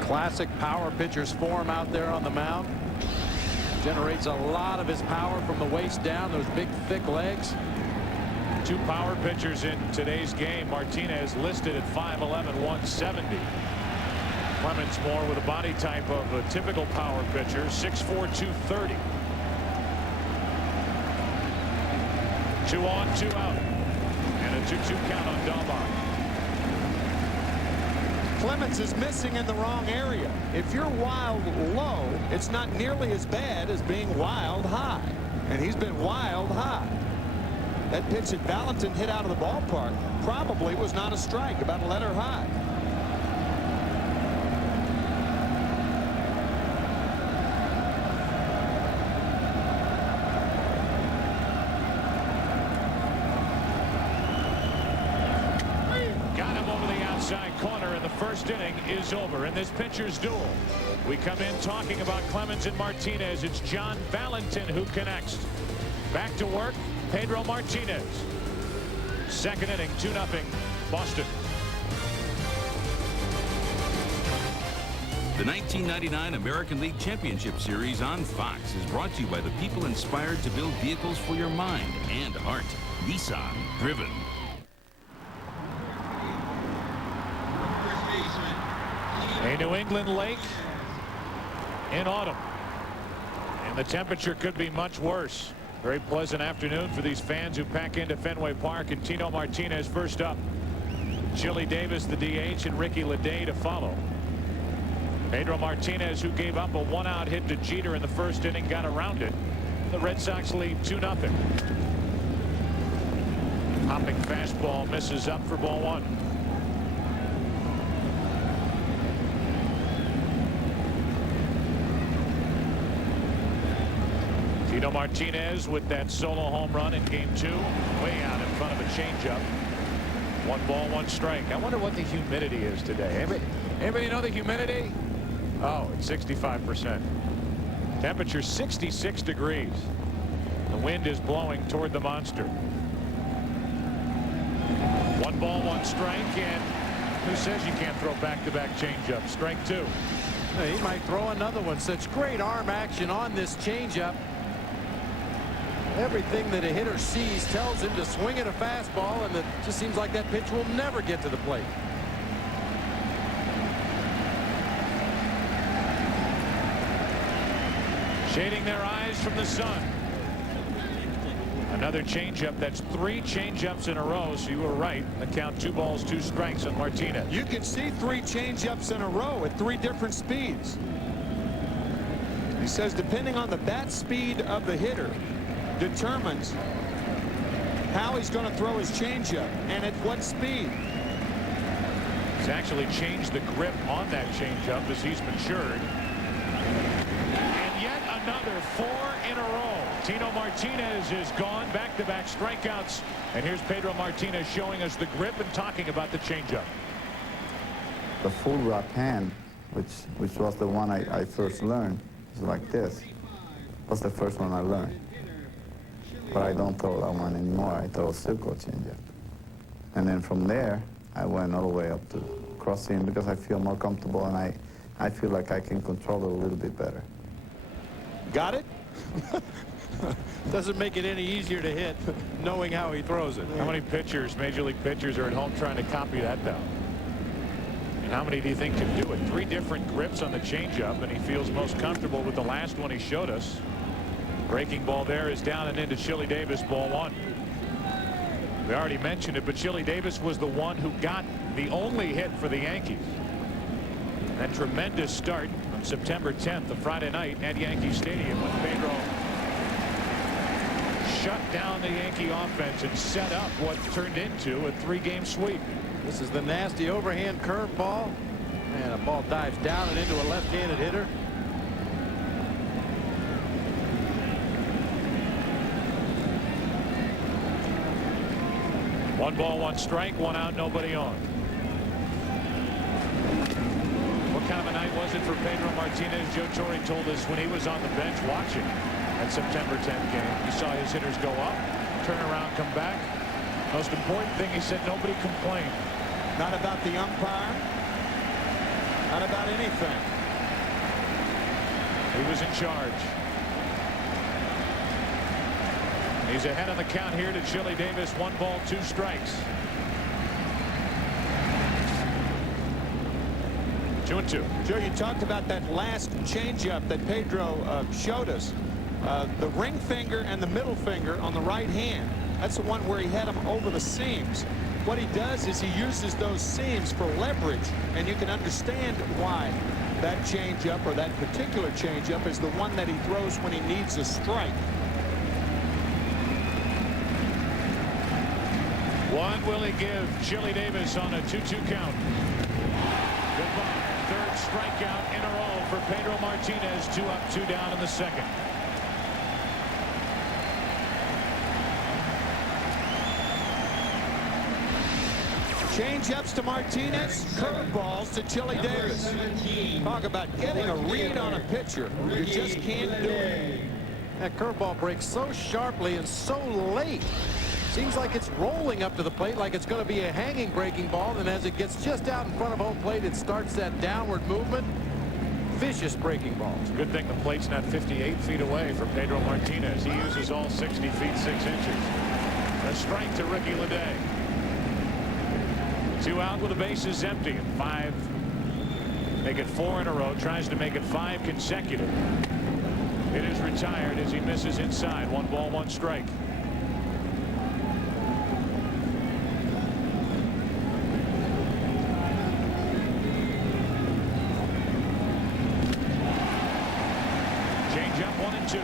Classic power pitcher's form out there on the mound. Generates a lot of his power from the waist down, those big, thick legs. Two power pitchers in today's game. Martinez listed at 5'11", 170. Clemens more with a body type of a typical power pitcher, 6'4", 230. 2 on, 2 out. And a 2-2 count on Dahlbach. Clemens is missing in the wrong area. If you're wild low, it's not nearly as bad as being wild high. And he's been wild high. That pitch that Valentin hit out of the ballpark probably was not a strike, about a letter high. Corner in the first inning is over in this pitcher's duel. We come in talking about Clemens and Martinez. It's John Valentin who connects. Back to work, Pedro Martinez. Second inning, 2-0 Boston. The 1999 American League Championship Series on Fox is brought to you by the people inspired to build vehicles for your mind and heart. Nissan Driven. A New England lake in autumn, and the temperature could be much worse. Very pleasant afternoon for these fans who pack into Fenway Park. And Tino Martinez first up. Chili Davis, the DH, and Ricky Leday to follow. Pedro Martinez, who gave up a 1-out hit to Jeter in the first inning, got around it. The Red Sox lead 2-0. Hopping fastball misses up for ball 1. Tino Martinez with that solo home run in game 2, way out in front of a changeup. 1 ball, 1 strike. I wonder what the humidity is today. Anybody know the humidity? Oh, it's 65%. Temperature 66 degrees. The wind is blowing toward the monster. 1 ball, 1 strike, and who says you can't throw back-to-back changeups? Strike 2. He might throw another one. Such great arm action on this changeup. Everything that a hitter sees tells him to swing at a fastball, and it just seems like that pitch will never get to the plate. Shading their eyes from the sun. Another changeup. That's 3 changeups in a row, so you were right. The count 2 balls, 2 strikes on Martinez. You can see 3 changeups in a row at 3 different speeds. He says depending on the bat speed of the hitter determines how he's going to throw his changeup and at what speed. He's actually changed the grip on that changeup as he's matured. And yet another 4 in a row. Tino Martinez is gone. Back-to-back strikeouts. And here's Pedro Martinez showing us the grip and talking about the changeup. The full wrap hand, which was the one I first learned, is like this. Was the first one I learned. But I don't throw that one anymore. I throw a circle changeup. And then from there, I went all the way up to crossing because I feel more comfortable and I feel like I can control it a little bit better. Got it? Doesn't make it any easier to hit knowing how he throws it. How many pitchers, major league pitchers, are at home trying to copy that down? And how many do you think can do it? 3 different grips on the changeup, and he feels most comfortable with the last one he showed us. Breaking ball there is down and into Chili Davis, ball 1. We already mentioned it, but Chili Davis was the one who got the only hit for the Yankees. That tremendous start on September 10th, the Friday night at Yankee Stadium, when Pedro shut down the Yankee offense and set up what turned into a 3-game sweep. This is the nasty overhand curveball, and a ball dives down and into a left-handed hitter. 1 ball, 1 strike, 1 out, nobody on. What kind of a night was it for Pedro Martinez? Joe Torre told us when he was on the bench watching that September 10th game. He saw his hitters go up, turn around, come back. Most important thing, he said nobody complained. Not about the umpire. Not about anything. He was in charge. He's ahead on the count here to Chili Davis. 1 ball, 2 strikes. 2-2. Joe, you talked about that last changeup that Pedro showed us. The ring finger and the middle finger on the right hand. That's the one where he had him over the seams. What he does is he uses those seams for leverage, and you can understand why that changeup, or that particular changeup, is the one that he throws when he needs a strike. One will he give Chili Davis on a 2-2 count. Goodbye. 3rd strikeout in a row for Pedro Martinez. 2 up, 2 down in the 2nd. Change-ups to Martinez, curveballs to Chili Davis. Talk about getting a read on a pitcher. You just can't do it. That curveball breaks so sharply and so late. Seems like it's rolling up to the plate like it's going to be a hanging breaking ball, and as it gets just out in front of home plate, it starts that downward movement. Vicious breaking ball. It's a good thing the plate's not 58 feet away for Pedro Martinez. He uses all 60 feet 6 inches. A strike to Ricky Leday. 2 out with the bases empty, and 5. Make it 4 in a row. Tries to make it 5 consecutive. It is retired as he misses inside. 1 ball, 1 strike. Changeup 1 and 2.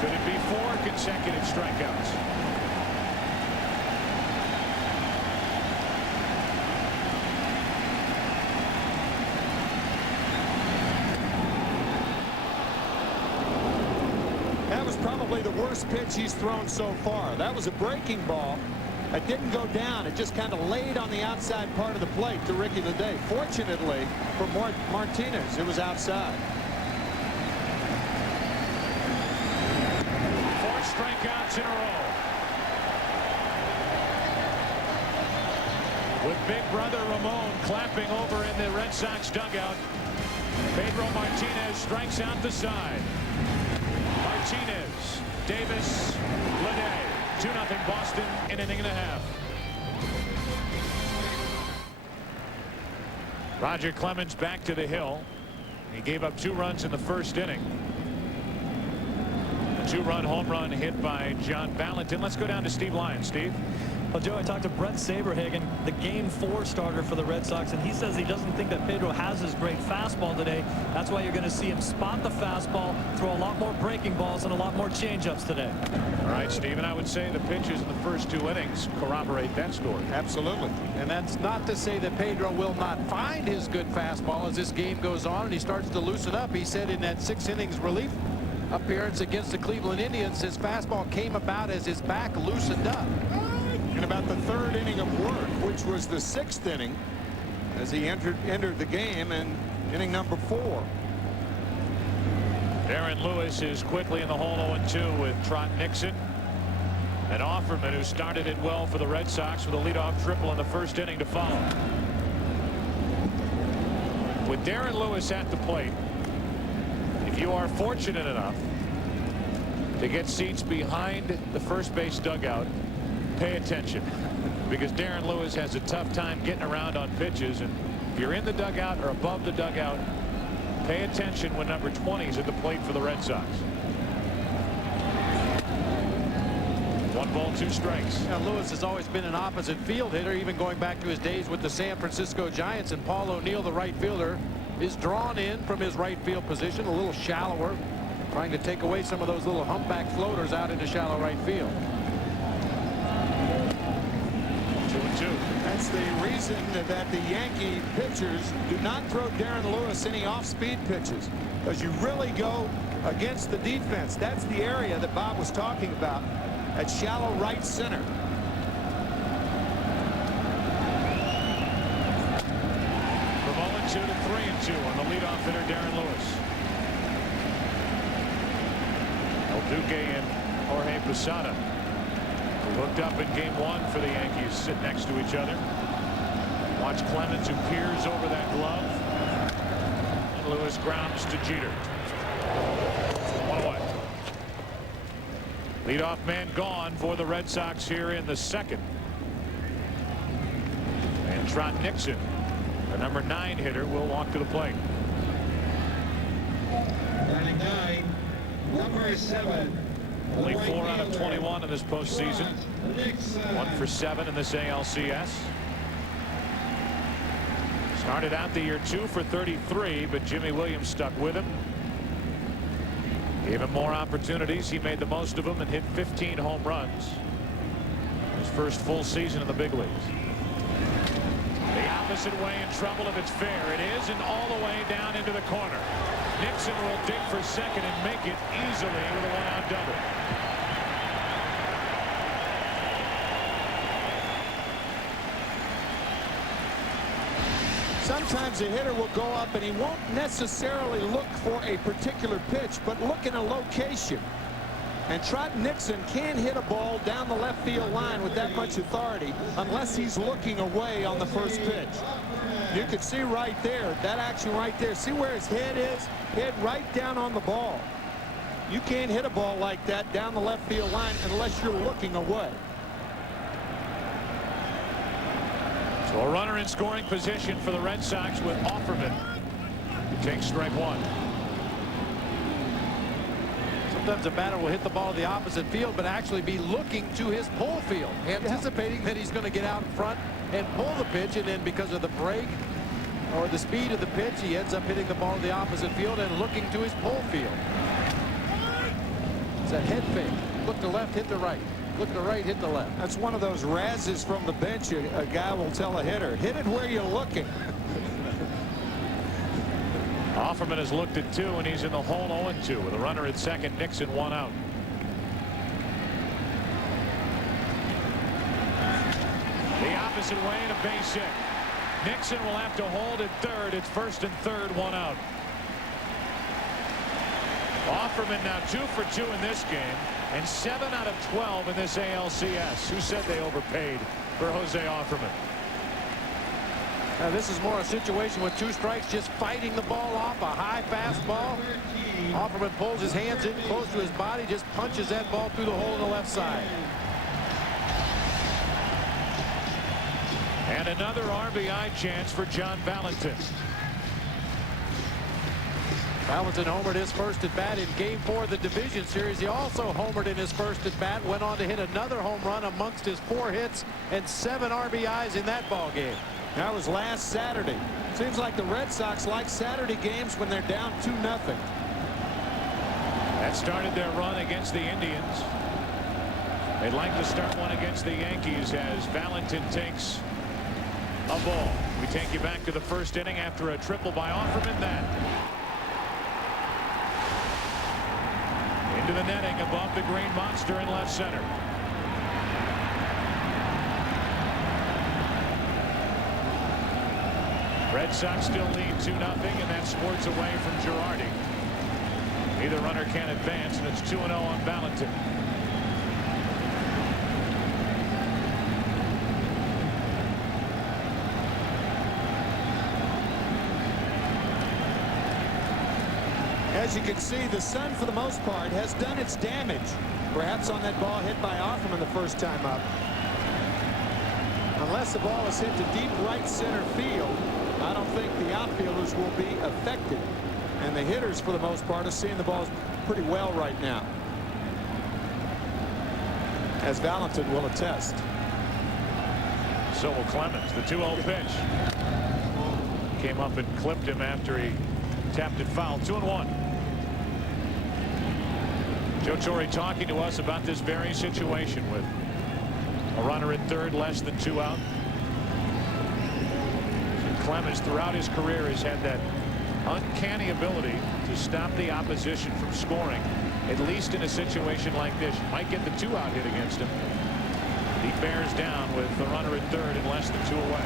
Could it be 4 consecutive strikeouts? Probably the worst pitch he's thrown so far. That was a breaking ball. It didn't go down. It just kind of laid on the outside part of the plate to Ricky Leday. Fortunately for Martinez, it was outside. 4 strikeouts in a row. With big brother Ramon clapping over in the Red Sox dugout, Pedro Martinez strikes out the side. Martinez, Davis, Leday. 2-0 Boston in an inning and a half. Roger Clemens back to the hill. He gave up 2 runs in the 1st inning. A 2-run home run hit by John Valentin. Let's go down to Steve Lyons. Steve. Well, Joe, I talked to Brett Saberhagen, the Game 4 starter for the Red Sox, and he says he doesn't think that Pedro has his great fastball today. That's why you're going to see him spot the fastball, throw a lot more breaking balls, and a lot more changeups today. All right, Steve, and I would say the pitches in the first 2 innings corroborate that story. Absolutely. And that's not to say that Pedro will not find his good fastball as this game goes on and he starts to loosen up. He said in that 6 innings relief appearance against the Cleveland Indians, his fastball came about as his back loosened up. In about the 3rd inning of work, which was the 6th inning, as he entered the game in inning number 4. Darren Lewis is quickly in the hole 0-2 with Trot Nixon. And Offerman, who started it well for the Red Sox with a leadoff triple in the 1st inning to follow. With Darren Lewis at the plate, if you are fortunate enough to get seats behind the first base dugout, pay attention, because Darren Lewis has a tough time getting around on pitches, and if you're in the dugout or above the dugout, pay attention when number 20 is at the plate for the Red Sox. 1 ball, 2 strikes. Now, Lewis has always been an opposite field hitter, even going back to his days with the San Francisco Giants, and Paul O'Neill, the right fielder, is drawn in from his right field position, a little shallower, trying to take away some of those little humpback floaters out into shallow right field. 2-2. That's the reason that the Yankee pitchers do not throw Darren Lewis any off-speed pitches, because you really go against the defense. That's the area that Bob was talking about. at shallow right center. From 0-2 to 3-2 on the leadoff hitter, Darren Lewis. El Duque and Jorge Posada, who hooked up in game 1 for the Yankees, sit next to each other. Watch Clemens, who peers over that glove. And Lewis grounds to Jeter. 1-away. Leadoff man gone for the Red Sox here in the second. And Trot Nixon, the number 9 hitter, will walk to the plate. Batting 9, number 7. Only 4 out of 21 in this postseason. 1 for 7 in this ALCS. Started out the year 2 for 33, but Jimmy Williams stuck with him. Gave him more opportunities. He made the most of them and hit 15 home runs. His first full season in the big leagues. The opposite way in trouble if it's fair. It is, and all the way down into the corner. Nixon will dig for second and make it easily with a 1-out double. Sometimes a hitter will go up and he won't necessarily look for a particular pitch, but look in a location. And Trot Nixon can't hit a ball down the left field line with that much authority unless he's looking away on the first pitch. You can see right there, that action right there. See where his head is? Head right down on the ball. You can't hit a ball like that down the left field line unless you're looking away. So a runner in scoring position for the Red Sox with Offerman, who takes strike 1. Sometimes a batter will hit the ball to the opposite field, but actually be looking to his pull field, anticipating that he's going to get out in front and pull the pitch, and then because of the break or the speed of the pitch, he ends up hitting the ball to the opposite field and looking to his pull field. It's a head fake. Look to left, hit the right. Look to right, hit the left. That's one of those razzes from the bench a guy will tell a hitter. Hit it where you're looking. Offerman has looked at 2, and he's in the hole 0-2 with a runner at second. Nixon 1 out. The opposite way and a base hit. Nixon will have to hold at third. It's first and third, 1 out. Offerman now 2 for 2 in this game, and 7 out of 12 in this ALCS. Who said they overpaid for Jose Offerman? Now this is more a situation with 2 strikes, just fighting the ball off, a high fastball. Offerman pulls his hands in close to his body, just punches that ball through the hole on the left side. And another RBI chance for John Valentin. Valentin homered his first at bat in game 4 of the division series. He also homered in his first at bat, went on to hit another home run amongst his 4 hits and 7 RBIs in that ball game. That was last Saturday. Seems like the Red Sox like Saturday games when they're down 2-0. That started their run against the Indians. They'd like to start one against the Yankees as Valentin takes a ball. We take you back to the first inning after a triple by Offerman. That into the netting above the green monster in left center. Red Sox still lead 2-0, and that squirts away from Girardi. Neither runner can advance, and it's 2-0 on Valentin. As you can see, the sun, for the most part, has done its damage. Perhaps on that ball hit by Offerman the first time up. Unless the ball is hit to deep right center field, I don't think the outfielders will be affected. And the hitters, for the most part, are seeing the balls pretty well right now, as Valentin will attest. So will Clemens. The 2-0 pitch came up and clipped him after he tapped it foul. 2-1. Joe Torre talking to us about this very situation with a runner at third, less than 2 out. Clemens throughout his career has had that uncanny ability to stop the opposition from scoring at least in a situation like this. You might get the 2-out hit against him. He bears down with the runner at third and less than 2 away.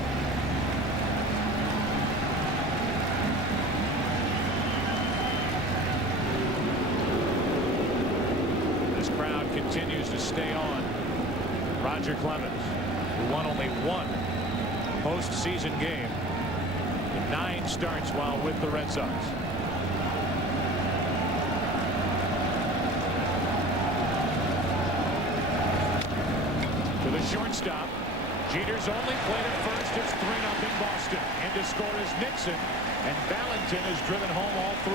This crowd continues to stay on Roger Clemens, who won only 1 postseason game in 9 starts while with the Red Sox. To the shortstop. Jeter's only played at first. It's 3-0 Boston. And to score is Nixon. And Valentin has driven home all 3.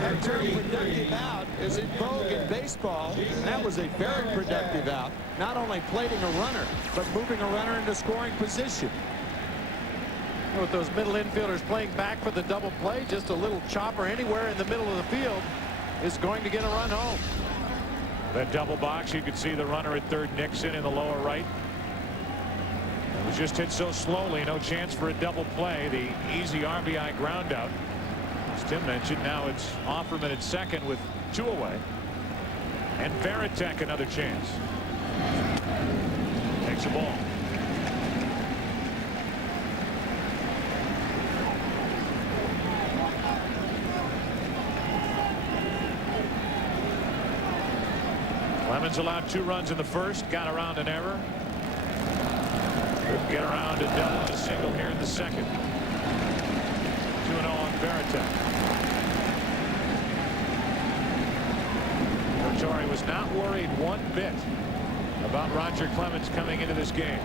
That term productive out is in vogue in baseball, and that was a very productive out. Not only plating a runner, but moving a runner into scoring position. With those middle infielders playing back for the double play, just a little chopper anywhere in the middle of the field is going to get a run home. That double box, you could see the runner at third, Nixon, in the lower right. It was just hit so slowly, no chance for a double play. The easy RBI ground out. As Tim mentioned, now it's Offerman at second with 2 away. And Varitek another chance. Takes a ball. Clemens allowed 2 runs in the first, got around an error. Could get around a double and a single here in the second. 2-0 on Varitek. Torrey was not worried one bit about Roger Clemens coming into this game,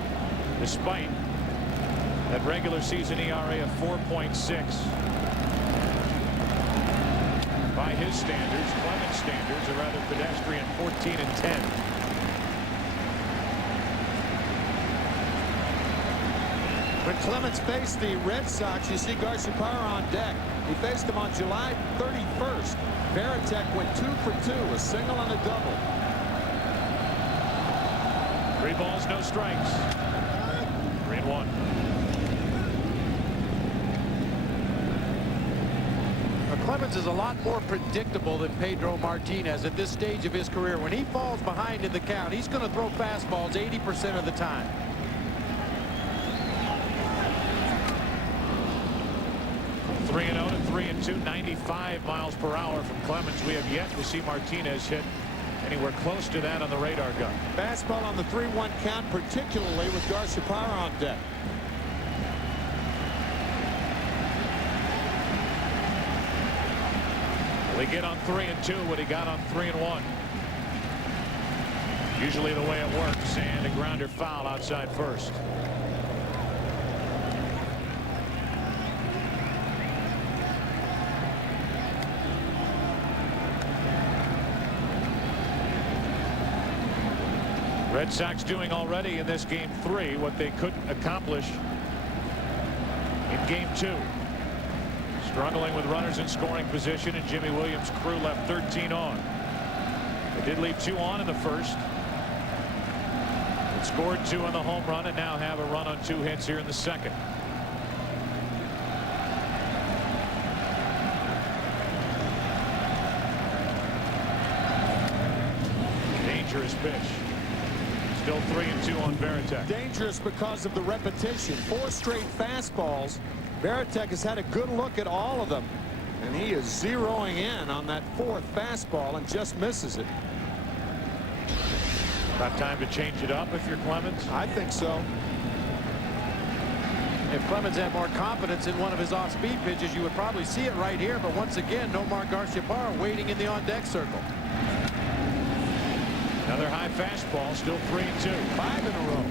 despite that regular season ERA of 4.6. By his standards, Clemens' standards, a rather pedestrian 14-10. When Clemens faced the Red Sox, you see Garciaparra on deck. He faced them on July 31st. Varitek went 2 for 2, a single and a double. 3 balls, no strikes. 3-1. Clemens is a lot more predictable than Pedro Martinez at this stage of his career. When he falls behind in the count, he's going to throw fastballs 80% of the time. From 3-0 to 3-2, 95 miles per hour from Clemens. We have yet to see Martinez hit anywhere close to that on the radar gun. Fastball on the 3-1 count, particularly with Garciaparra on deck. Will he get on 3-2 what he got on 3-1? Usually the way it works, and a grounder foul outside first. Red Sox doing already in this game 3 what they couldn't accomplish in game 2. Struggling with runners in scoring position, and Jimmy Williams' crew left 13 on. They did leave 2 on in the first. It scored 2 on the home run and now have a run on 2 hits here in the second. Dangerous pitch. Still 3-2 on Varitek. Dangerous because of the repetition. 4 straight fastballs. Varitek has had a good look at all of them, and he is zeroing in on that 4th fastball and just misses it. About time to change it up if you're Clemens? I think so. If Clemens had more confidence in one of his off-speed pitches, you would probably see it right here. But once again, Nomar Garciaparra waiting in the on-deck circle. Another high fastball, still 3-2. 5 in a row.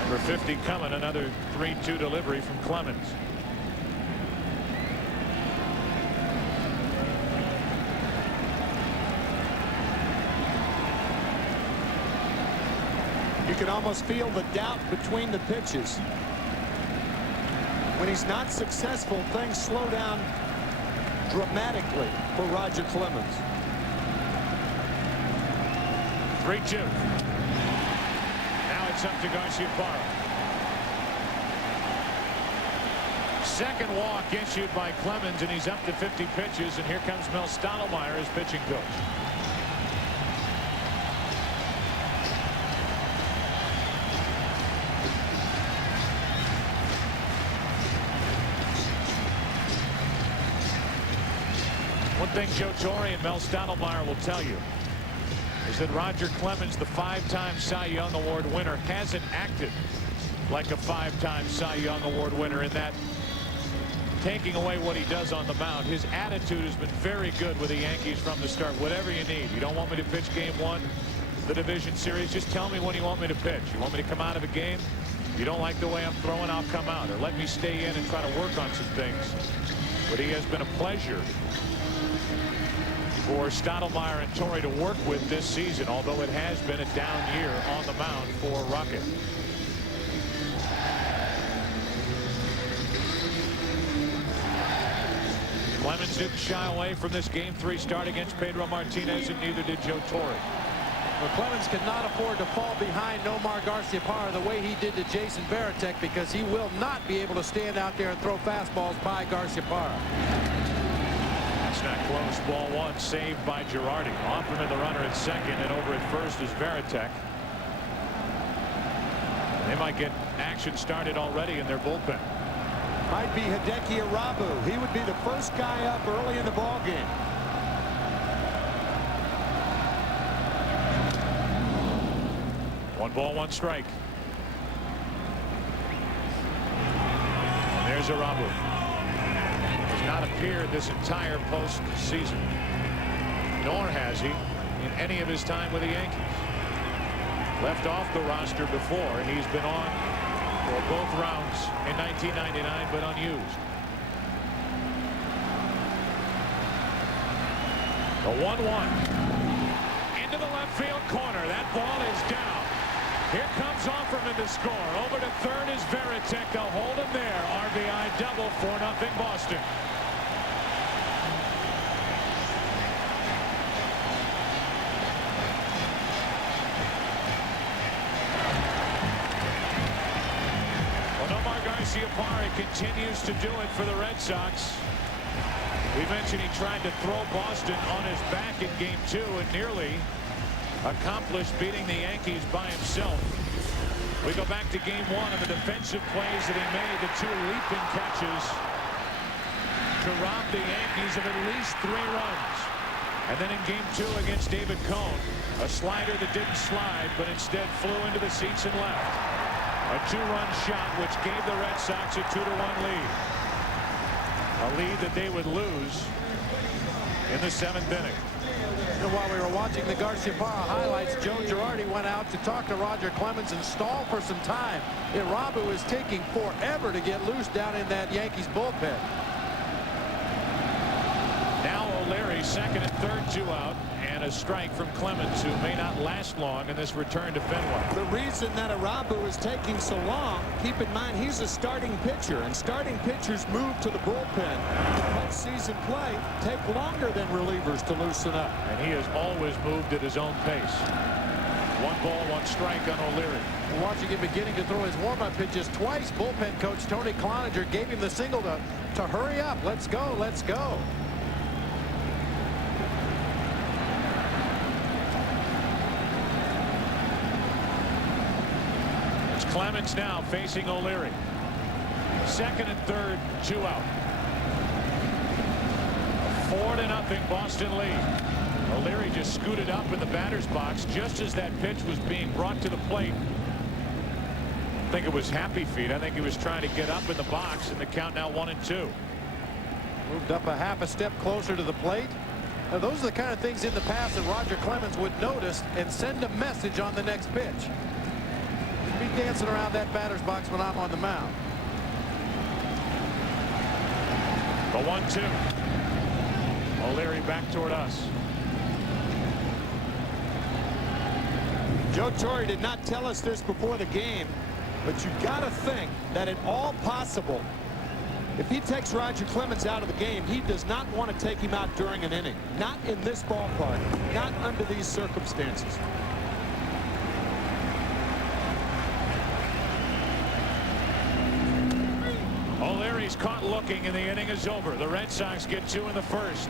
Number 50 coming, another 3-2 delivery from Clemens. You can almost feel the doubt between the pitches. When he's not successful, things slow down dramatically for Roger Clemens. 3-2. Now it's up to Garciaparra. Second walk issued by Clemens, and he's up to 50 pitches. And here comes Mel Stottlemyre as pitching coach. One thing Joe Torre and Mel Stottlemyre will tell you is that Roger Clemens, the 5-time Cy Young Award winner, hasn't acted like a 5-time Cy Young Award winner in that taking away what he does on the mound. His attitude has been very good with the Yankees from the start. Whatever you need. You don't want me to pitch game 1, the division series, just tell me when you want me to pitch. You want me to come out of a game? You don't like the way I'm throwing, I'll come out. Or let me stay in and try to work on some things. But he has been a pleasure for Stottlemyre and Torre to work with this season, although it has been a down year on the mound for Rocket. Clemens didn't shy away from this game 3 start against Pedro Martinez, and neither did Joe Torre. Well, Clemens cannot afford to fall behind Nomar Garciaparra the way he did to Jason Varitek, because he will not be able to stand out there and throw fastballs by Garciaparra. That's not close. Ball 1, saved by Girardi. Offerman the runner at second, and over at first is Varitek. They might get action started already in their bullpen. Might be Hideki Arabu. He would be the first guy up early in the ball game. One ball, one strike. And there's Arabu. Has not appeared this entire postseason, nor has he in any of his time with the Yankees. Left off the roster before, and he's been on for both rounds in 1999, but unused. The 1-1 into the left field corner. That ball is down. Here comes Offerman to score. Over to third is Varitek. They'll hold him there. RBI double, 4-0 Boston. Garciaparra continues to do it for the Red Sox. We mentioned he tried to throw Boston on his back in game 2 and nearly accomplished beating the Yankees by himself. We go back to game 1 and the defensive plays that he made, the 2 leaping catches to rob the Yankees of at least 3 runs. And then in game 2 against David Cone, a slider that didn't slide but instead flew into the seats and left. A 2-run shot which gave the Red Sox a 2-1 lead. A lead that they would lose in the 7th inning. And while we were watching the Garciaparra highlights, Joe Girardi went out to talk to Roger Clemens and stall for some time. Arabu is taking forever to get loose down in that Yankees bullpen. Now O'Leary, second and third, 2 out, and a strike from Clemens, who may not last long in this return to Fenway. The reason that Arabu is taking so long, keep in mind he's a starting pitcher, and starting pitchers move to the bullpen. Postseason play take longer than relievers to loosen up. And he has always moved at his own pace. 1 ball, 1 strike on O'Leary. Watching him beginning to throw his warm-up pitches twice, bullpen coach Tony Cloninger gave him the signal to hurry up. Let's go, let's go. Clemens now facing O'Leary. Second and third, 2 out. 4-0 Boston lead. O'Leary just scooted up in the batter's box just as that pitch was being brought to the plate. I think it was happy feet. I think he was trying to get up in the box, and the count now 1-2. Moved up a half a step closer to the plate. Now, those are the kind of things in the past that Roger Clemens would notice and send a message on the next pitch. Be dancing around that batter's box when I'm on the mound. The 1-2. O'Leary back toward us. Joe Torre did not tell us this before the game, but you got to think that at all possible, if he takes Roger Clemens out of the game, he does not want to take him out during an inning. Not in this ballpark. Not under these circumstances. He's caught looking, and the inning is over. The Red Sox get 2 in the first.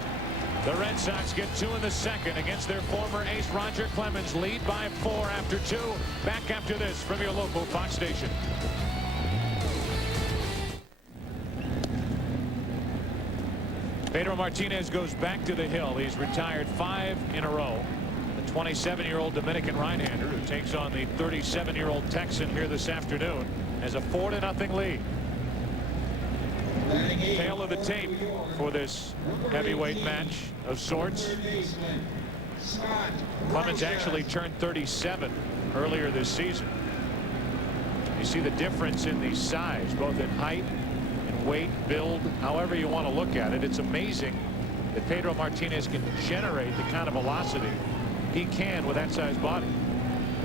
The Red Sox get 2 in the second against their former ace, Roger Clemens. Lead by 4 after 2. Back after this from your local Fox station. Pedro Martinez goes back to the hill. He's retired 5 in a row. The 27-year-old Dominican right-hander who takes on the 37-year-old Texan here this afternoon has a 4-0 lead. Tail of the tape for this heavyweight match of sorts. Clemens actually turned 37 earlier this season. You see the difference in the size, both in height and weight, build, however you want to look at it. It's amazing that Pedro Martinez can generate the kind of velocity he can with that size body.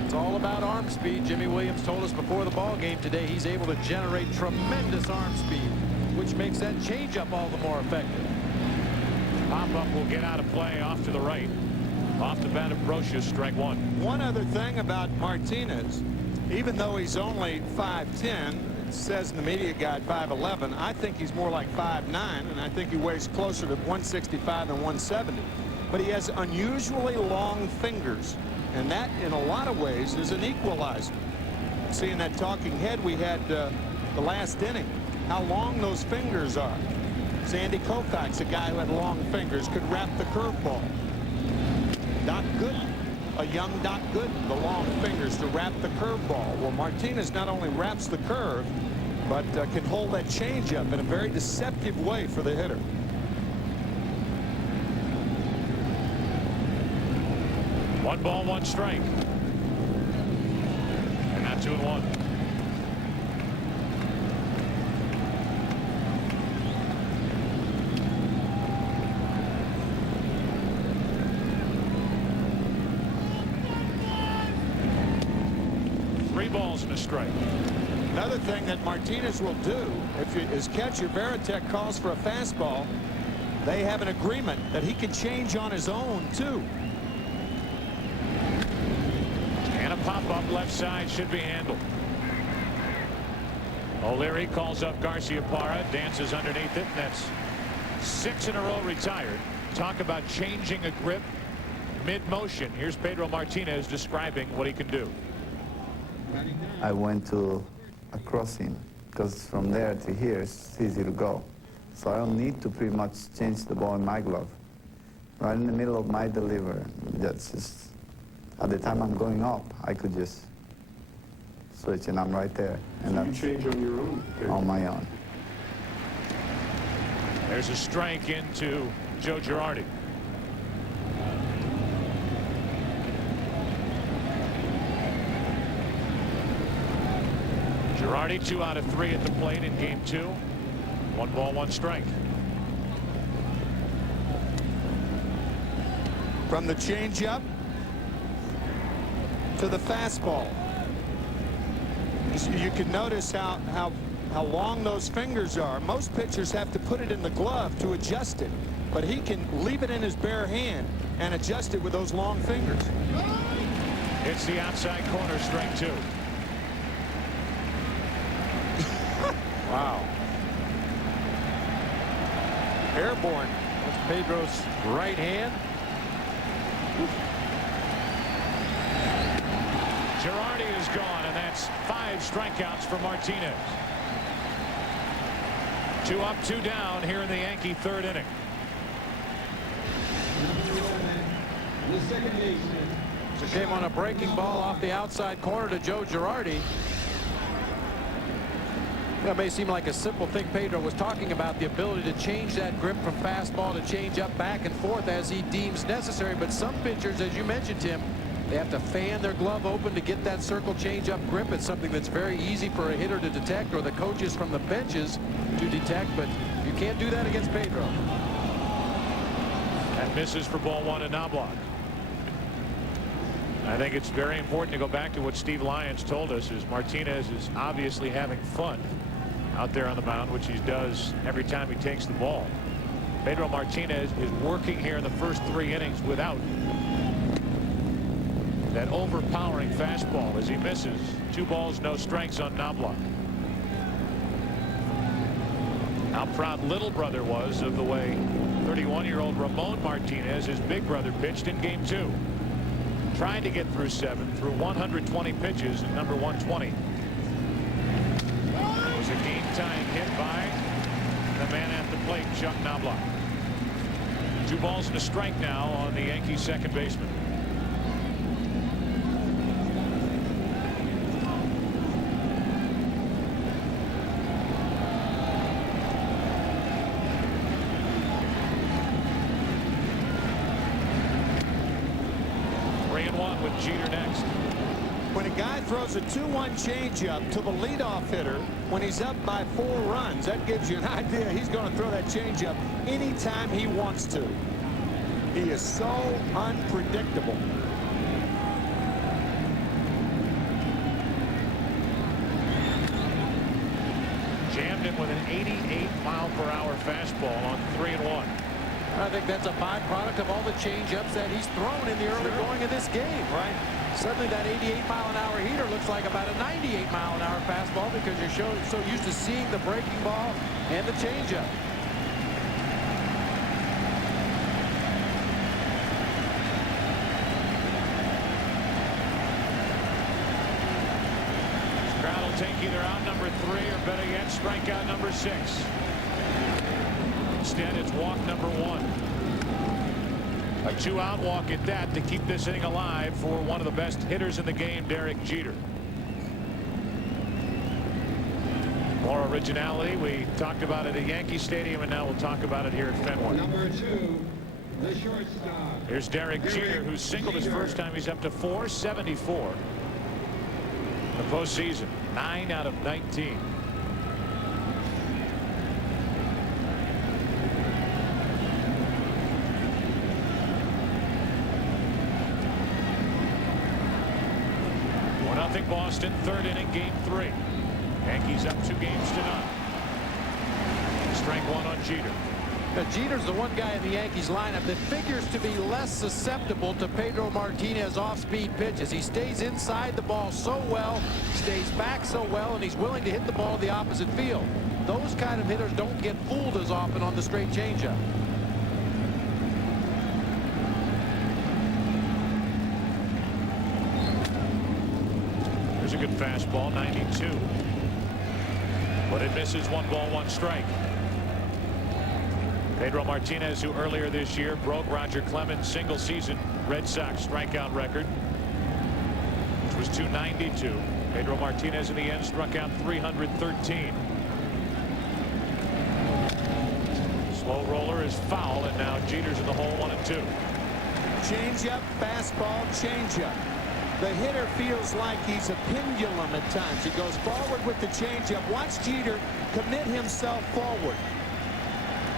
It's all about arm speed. Jimmy Williams told us before the ball game today he's able to generate tremendous arm speed, which makes that changeup all the more effective. Pop-up will get out of play off to the right. Off the bat of Brocious, strike 1. One other thing about Martinez, even though he's only 5'10", it says in the media guide 5'11", I think he's more like 5'9", and I think he weighs closer to 165 than 170. But he has unusually long fingers, and that in a lot of ways is an equalizer. Seeing that talking head we had the last inning, how long those fingers are. Sandy Koufax, a guy who had long fingers, could wrap the curveball. Doc Gooden, a young Doc Gooden, the long fingers to wrap the curveball. Well, Martinez not only wraps the curve, but can hold that changeup in a very deceptive way for the hitter. One ball, one strike. And now 2-1. Balls and a strike. Another thing that Martinez will do, if his catcher Veritek calls for a fastball, they have an agreement that he can change on his own too. And a pop-up left side should be handled. O'Leary calls up Garciaparra, dances underneath it. That's 6 in a row retired. Talk about changing a grip mid-motion. Here's Pedro Martinez describing what he can do. I went to a crossing because from there to here it's easy to go. So I don't need to pretty much change the ball in my glove. Right in the middle of my delivery, that's just, at the time I'm going up, I could just switch and I'm right there. And so you change on your own? Okay. On my own. There's a strike into Joe Girardi. Girardi 2 out of 3 at the plate in game 2. 1 ball, 1 strike. From the changeup to the fastball. You can notice how long those fingers are. Most pitchers have to put it in the glove to adjust it, but he can leave it in his bare hand and adjust it with those long fingers. It's the outside corner, strike 2. Wow. Airborne. That's Pedro's right hand. Girardi is gone, and that's 5 strikeouts for Martinez. 2 up, 2 down here in the Yankee 3rd inning. So came on a breaking ball off the outside corner to Joe Girardi. That may seem like a simple thing. Pedro was talking about the ability to change that grip from fastball to change up back and forth as he deems necessary. But some pitchers, as you mentioned, Tim, they have to fan their glove open to get that circle change up grip. It's something that's very easy for a hitter to detect, or the coaches from the benches to detect, but you can't do that against Pedro. That misses for ball 1 and Knobloch. I think it's very important to go back to what Steve Lyons told us, is Martinez is obviously having fun out there on the mound, which he does every time he takes the ball. Pedro Martinez is working here in the first 3 innings without that overpowering fastball as he misses. 2 balls, no strikes on Knobloch. how proud little brother was of the way 31-year-old Ramon Martinez, his big brother, pitched in game 2. Trying to get through 7 through 120 pitches at number 120. It was a game-tying hit by the man at the plate, Chuck Knobloch. 2 balls and a strike now on the Yankees second baseman. Jeter next. When a guy throws a 2-1 changeup to the leadoff hitter when he's up by 4 runs, that gives you an idea he's going to throw that changeup anytime he wants to. He is so unpredictable. Jammed him with an 88-mile-per-hour fastball on 3-1. I think that's a byproduct of all the changeups that he's thrown in the early going of this game, right? Suddenly that 88-mile-an-hour heater looks like about a 98-mile-an-hour fastball because you're so used to seeing the breaking ball and the changeup. This crowd will take either out number 3 or better yet strikeout number 6. Instead, it's walk number 1. A 2-out walk at that to keep this inning alive for one of the best hitters in the game, Derek Jeter. More originality. We talked about it at Yankee Stadium, and now we'll talk about it here at Fenway. Number 2, the shortstop. Here's Derek Jeter, who singled his first time. He's up to 474. The postseason, 9 out of 19. Boston, 3rd inning, game 3. Yankees up 2 games to 0. Strike 1 on Jeter. Now, Jeter's the one guy in the Yankees lineup that figures to be less susceptible to Pedro Martinez off-speed pitches. He stays inside the ball so well, stays back so well, and he's willing to hit the ball the opposite field. Those kind of hitters don't get fooled as often on the straight changeup. There's a good fastball, 92. But it misses. 1 ball, 1 strike. Pedro Martinez, who earlier this year broke Roger Clemens' single-season Red Sox strikeout record, which was 292. Pedro Martinez in the end struck out 313. Slow roller is foul, and now Jeter's in the hole, 1-2. Changeup, fastball, changeup. The hitter feels like he's a pendulum at times. He goes forward with the changeup. Watch Jeter commit himself forward.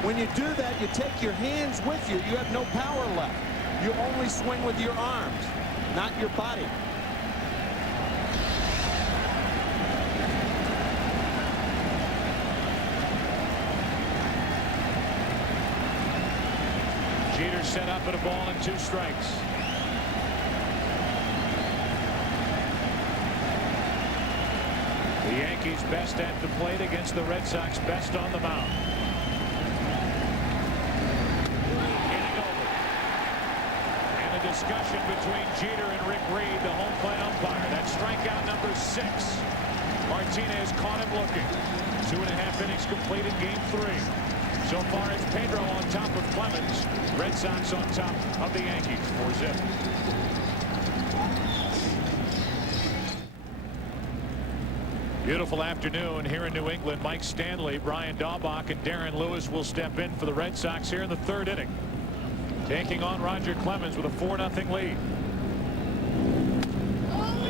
When you do that, you take your hands with you. You have no power left. You only swing with your arms, not your body. Jeter set up at a ball and 2 strikes. The Yankees best at the plate against the Red Sox best on the mound. Inning over. And a discussion between Jeter and Rick Reed, the home plate umpire. That's strikeout number 6. Martinez caught him looking. 2.5 innings complete in game 3. So far it's Pedro on top of Clemens. Red Sox on top of the Yankees. 4-zip. Beautiful afternoon here in New England. Mike Stanley, Brian Daubach, and Darren Lewis will step in for the Red Sox here in the 3rd inning, taking on Roger Clemens with a 4-0 lead.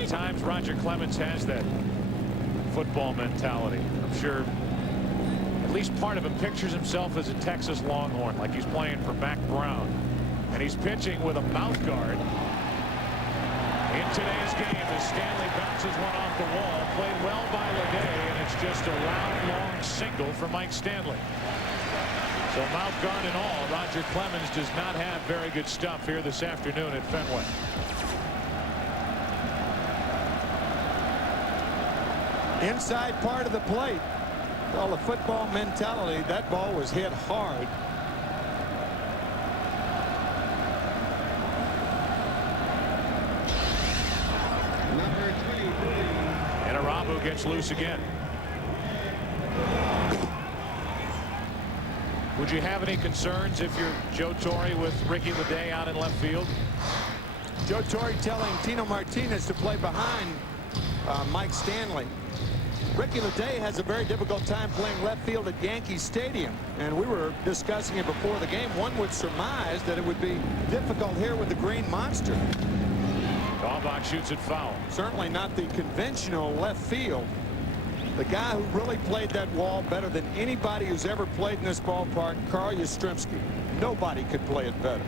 At times Roger Clemens has that football mentality. I'm sure at least part of him pictures himself as a Texas Longhorn, like he's playing for Mac Brown. And he's pitching with a mouth guard. In today's game, as Stanley bounces one off the wall, played well by Leday, and it's just a round, long single for Mike Stanley. So mouth guard and all, Roger Clemens does not have very good stuff here this afternoon at Fenway. Inside part of the plate. Well, the football mentality, that ball was hit hard. And Arabu gets loose again. Would you have any concerns if you're Joe Torre with Ricky Leday out in left field? Joe Torre telling Tino Martinez to play behind Mike Stanley. Ricky Leday has a very difficult time playing left field at Yankee Stadium, and we were discussing it before the game. One would surmise that it would be difficult here with the Green Monster. Dahlbach shoots it foul. Certainly not the conventional left field. The guy who really played that wall better than anybody who's ever played in this ballpark, Carl Yastrzemski. Nobody could play it better.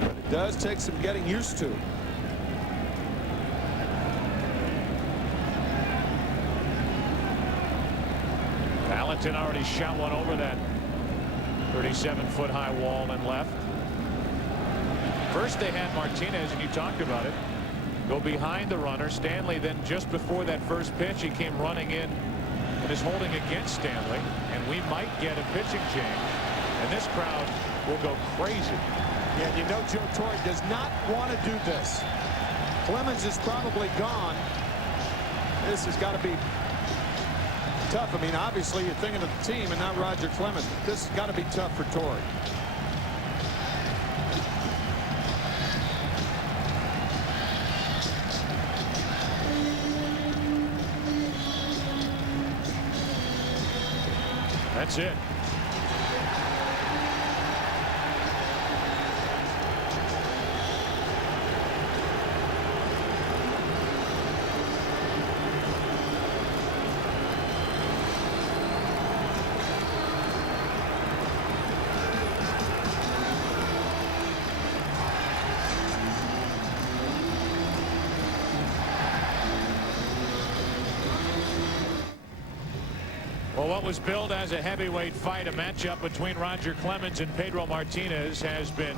But it does take some getting used to. Valentin already shot one over that 37-foot high wall and left. First they had Martinez, and you talked about it, go behind the runner. Stanley then, just before that first pitch, he came running in and is holding against Stanley, and we might get a pitching change, and this crowd will go crazy. Yeah, you know Joe Torre does not want to do this. Clemens is probably gone. This has got to be tough. I mean, obviously you're thinking of the team and not Roger Clemens. This has got to be tough for Torre. That's it. Well, what was billed as a heavyweight fight, a matchup between Roger Clemens and Pedro Martinez, has been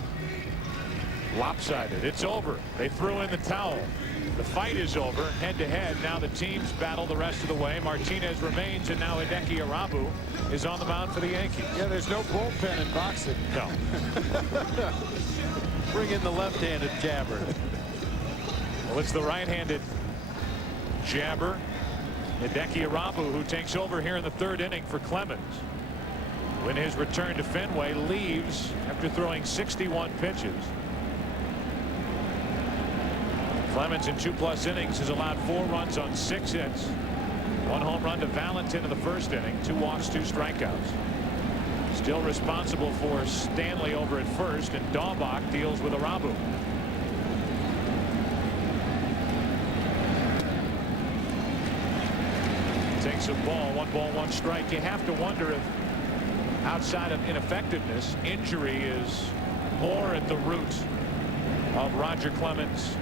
lopsided. It's over. They threw in the towel. The fight is over, head-to-head. Now the teams battle the rest of the way. Martinez remains, and now Hideki Arabu is on the mound for the Yankees. Yeah, there's no bullpen in boxing. No. Bring in the left-handed jabber. Well, it's the right-handed jabber, Hideki Arabu, who takes over here in the third inning for Clemens. When his return to Fenway, leaves after throwing 61 pitches. Clemens in 2+ innings has allowed 4 runs on 6 hits. 1 home run to Valentin in the first inning, 2 walks, 2 strikeouts. Still responsible for Stanley over at first, and Dahlbach deals with Arabu. Takes a ball, 1 ball, 1 strike. You have to wonder if, outside of ineffectiveness, injury is more at the root of Roger Clemens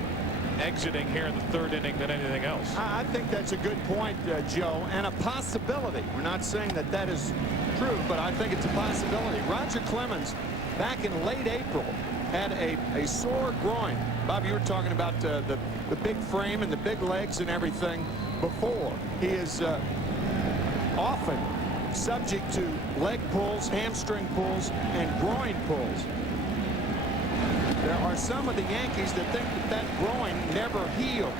exiting here in the third inning than anything else. I think that's a good point, Joe, and a possibility. We're not saying that that is true, but I think it's a possibility. Roger Clemens, back in late April, had a sore groin. Bob, you were talking about the big frame and the big legs and everything before. He is often subject to leg pulls, hamstring pulls, and groin pulls. There are some of the Yankees that think that groin never healed.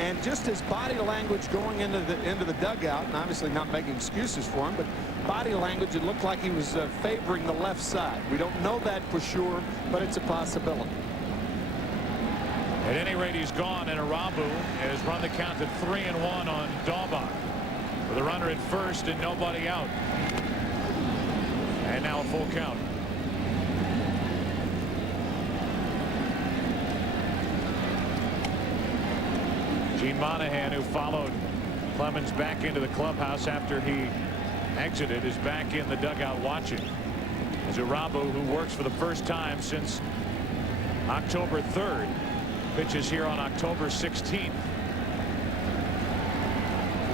And just his body language going into the dugout, and obviously not making excuses for him, but body language, it looked like he was favoring the left side. We don't know that for sure, but it's a possibility. At any rate, he's gone, and Arabu has run the count to 3-1 on Dahlbach, with a runner at first and nobody out. And now a full count. Gene Monahan, who followed Clemens back into the clubhouse after he exited, is back in the dugout watching as Arabu, who works for the first time since October 3rd, pitches here on October 16th.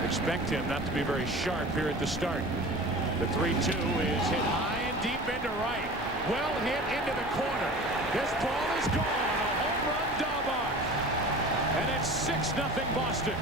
Expect him not to be very sharp here at the start. The 3-2 is hit high and deep into right. Well hit into the corner. This ball is gone. A home run, Dahlbach. And it's 6-0 Boston.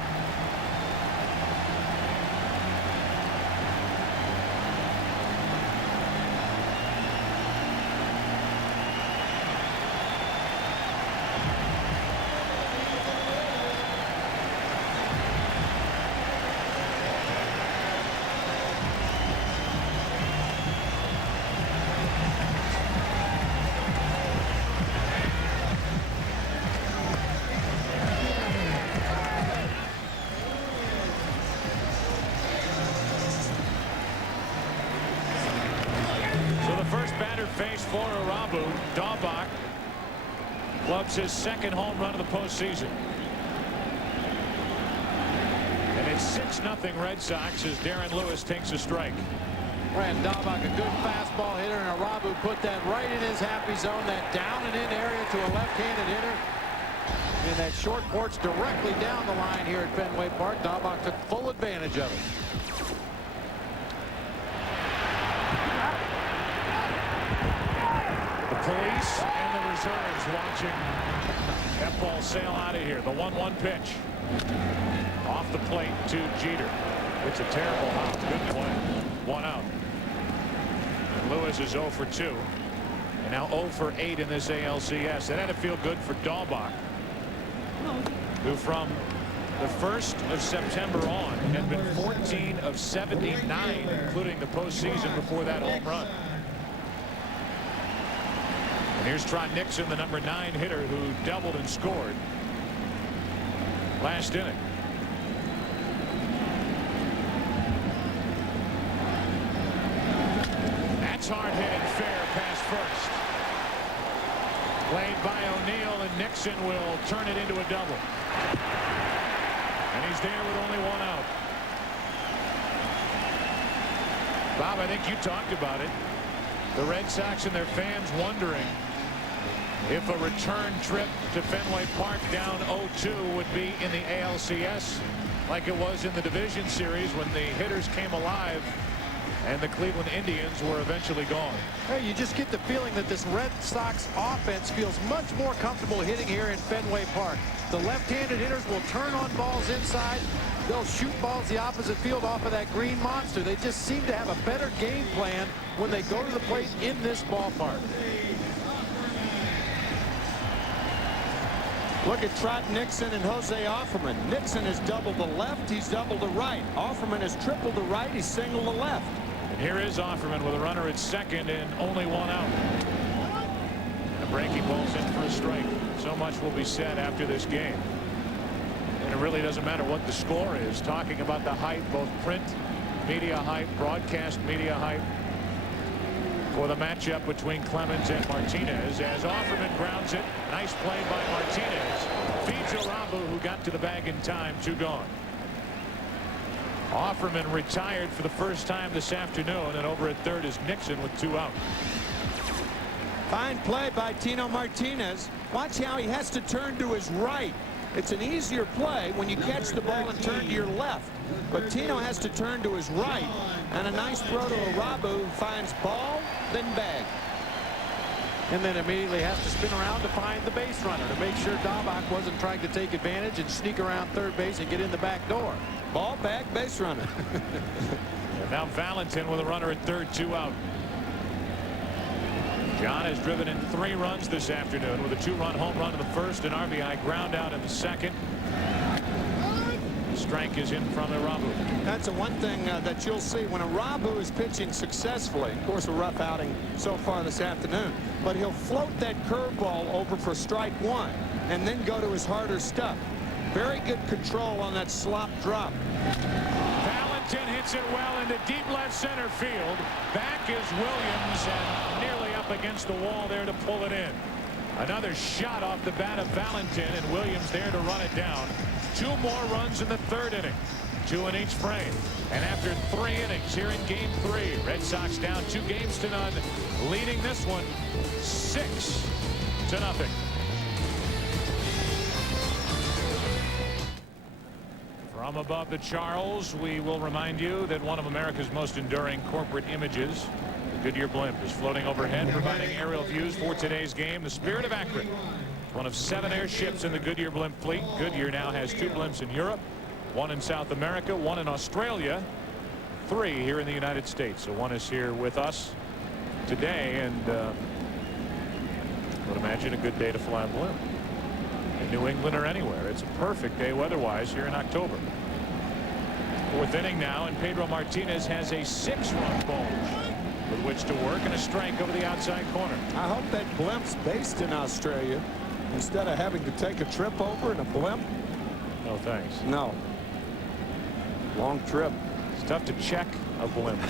batter faced for Arabu. Daubach clubs his second home run of the postseason. And it's 6-0 Red Sox as Darren Lewis takes a strike. Brand Daubach, a good fastball hitter, and Arabu put that right in his happy zone, that down and in area to a left-handed hitter. And that short porch directly down the line here at Fenway Park. Daubach took full advantage of it. The police and the reserves watching that ball sail out of here. The 1-1 pitch. Off the plate to Jeter. It's a terrible hop. Good play. 1 out. And Lewis is 0 for 2. And now 0 for 8 in this ALCS. That had to feel good for Daubach, who from the 1st of September on had been 14 of 79, including the postseason before that home run. And here's Trot Nixon, the number 9 hitter, who doubled and scored last inning. That's hard hit and fair past first. Played by O'Neill, and Nixon will turn it into a double. And he's there with only 1 out. Bob, I think you talked about it. The Red Sox and their fans wondering if a return trip to Fenway Park down 0-2 would be in the ALCS like it was in the division series when the hitters came alive and the Cleveland Indians were eventually gone. Hey, you just get the feeling that this Red Sox offense feels much more comfortable hitting here in Fenway Park. The left-handed hitters will turn on balls inside. They'll shoot balls the opposite field off of that green monster. They just seem to have a better game plan when they go to the plate in this ballpark. Look at Trot Nixon and Jose Offerman. Nixon has doubled the left. He's doubled the right. Offerman has tripled the right. He's singled the left. And here is Offerman with a runner at second and only 1 out. And breaking ball's in for a strike. So much will be said after this game. And it really doesn't matter what the score is. Talking about the hype, both print media hype, broadcast media hype, for the matchup between Clemens and Martinez, as Offerman grounds it. Nice play by Martinez. Feeds Arabu, who got to the bag in time. 2 gone. Offerman retired for the first time this afternoon, and over at third is Nixon with 2 out. Fine play by Tino Martinez. Watch how he has to turn to his right. It's an easier play when you catch the ball and turn to your left. But Tino has to turn to his right. And a nice throw to Arabu, who finds ball, then bag. And then immediately has to spin around to find the base runner to make sure Daubach wasn't trying to take advantage and sneak around third base and get in the back door. Ball, bag, base runner. And now Valentin with a runner at third, 2 out. John has driven in 3 runs this afternoon with a 2-run home run in the first, and RBI ground out in the second. The strike is in from Arabu. That's the one thing that you'll see when Arabu is pitching successfully. Of course, a rough outing so far this afternoon, but he'll float that curveball over for strike 1 and then go to his harder stuff. Very good control on that slop drop. Valentin hits it well into deep left center field. Back is Williams, and nearly up against the wall there to pull it in. Another shot off the bat of Valentin, and Williams there to run it down. 2 more runs in the 3rd inning. 2 in each frame. And after 3 innings here in Game 3, Red Sox down 2 games to none, leading this one 6-0. From above the Charles, we will remind you that one of America's most enduring corporate images, the Goodyear blimp, is floating overhead, providing aerial views for today's game. The Spirit of Akron, one of 7 airships in the Goodyear blimp fleet. Goodyear now has 2 blimps in Europe, 1 in South America, 1 in Australia, 3 here in the United States. So 1 is here with us today, and I would imagine a good day to fly a blimp. In New England or anywhere. It's a perfect day weather-wise here in October. 4th inning now, and Pedro Martinez has a 6-run bulge with which to work, and a strike over the outside corner. I hope that blimp's based in Australia instead of having to take a trip over in a blimp. No thanks. No. Long trip. It's tough to check a blimp.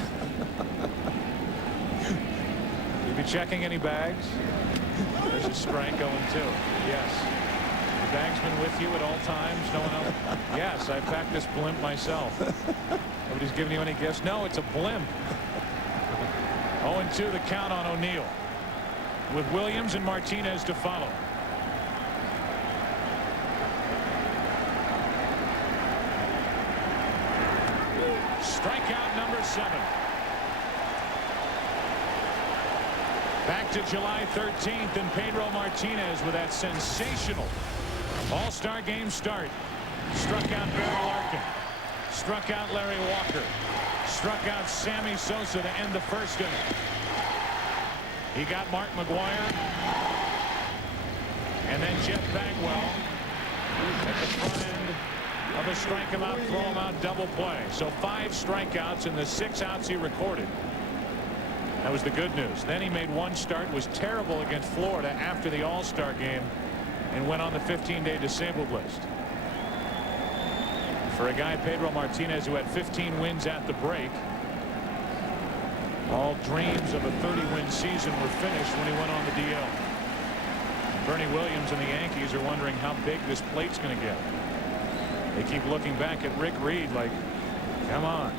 You'd be You checking any bags? There's a strike. 0-2. Yes. The bag's been with you at all times. No one else. Yes, I packed this blimp myself. Nobody's giving you any gifts. No, it's a blimp. 0-2 the count on O'Neill, with Williams and Martinez to follow. Strikeout number 7. Back to July 13th, and Pedro Martinez with that sensational All-Star Game start. Struck out Barry Larkin. Struck out Larry Walker. Struck out Sammy Sosa to end the first inning. He got Mark McGwire. And then Jeff Bagwell at the front end of a strike him out, throw him out double play. So 5 strikeouts in the 6 outs he recorded. That was the good news. Then he made 1 start, was terrible against Florida after the All-Star game, and went on the 15-day disabled list. For a guy, Pedro Martinez, who had 15 wins at the break, all dreams of a 30-win season were finished when he went on the DL. Bernie Williams and the Yankees are wondering how big this plate's going to get. They keep looking back at Rick Reed like, come on.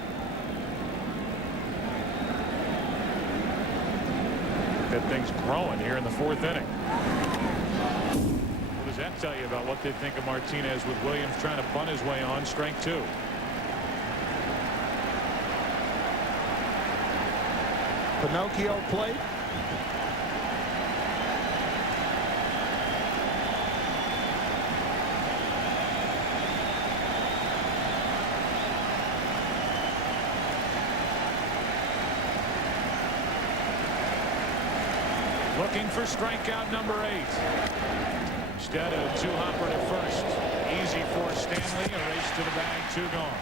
That thing's growing here in the 4th inning. What does that tell you about what they think of Martinez, with Williams trying to bunt his way on? Strike 2. Pinocchio plate. Looking for strikeout number 8. Instead of 2-hopper to first. Easy for Stanley. A race to the bag. 2 gone.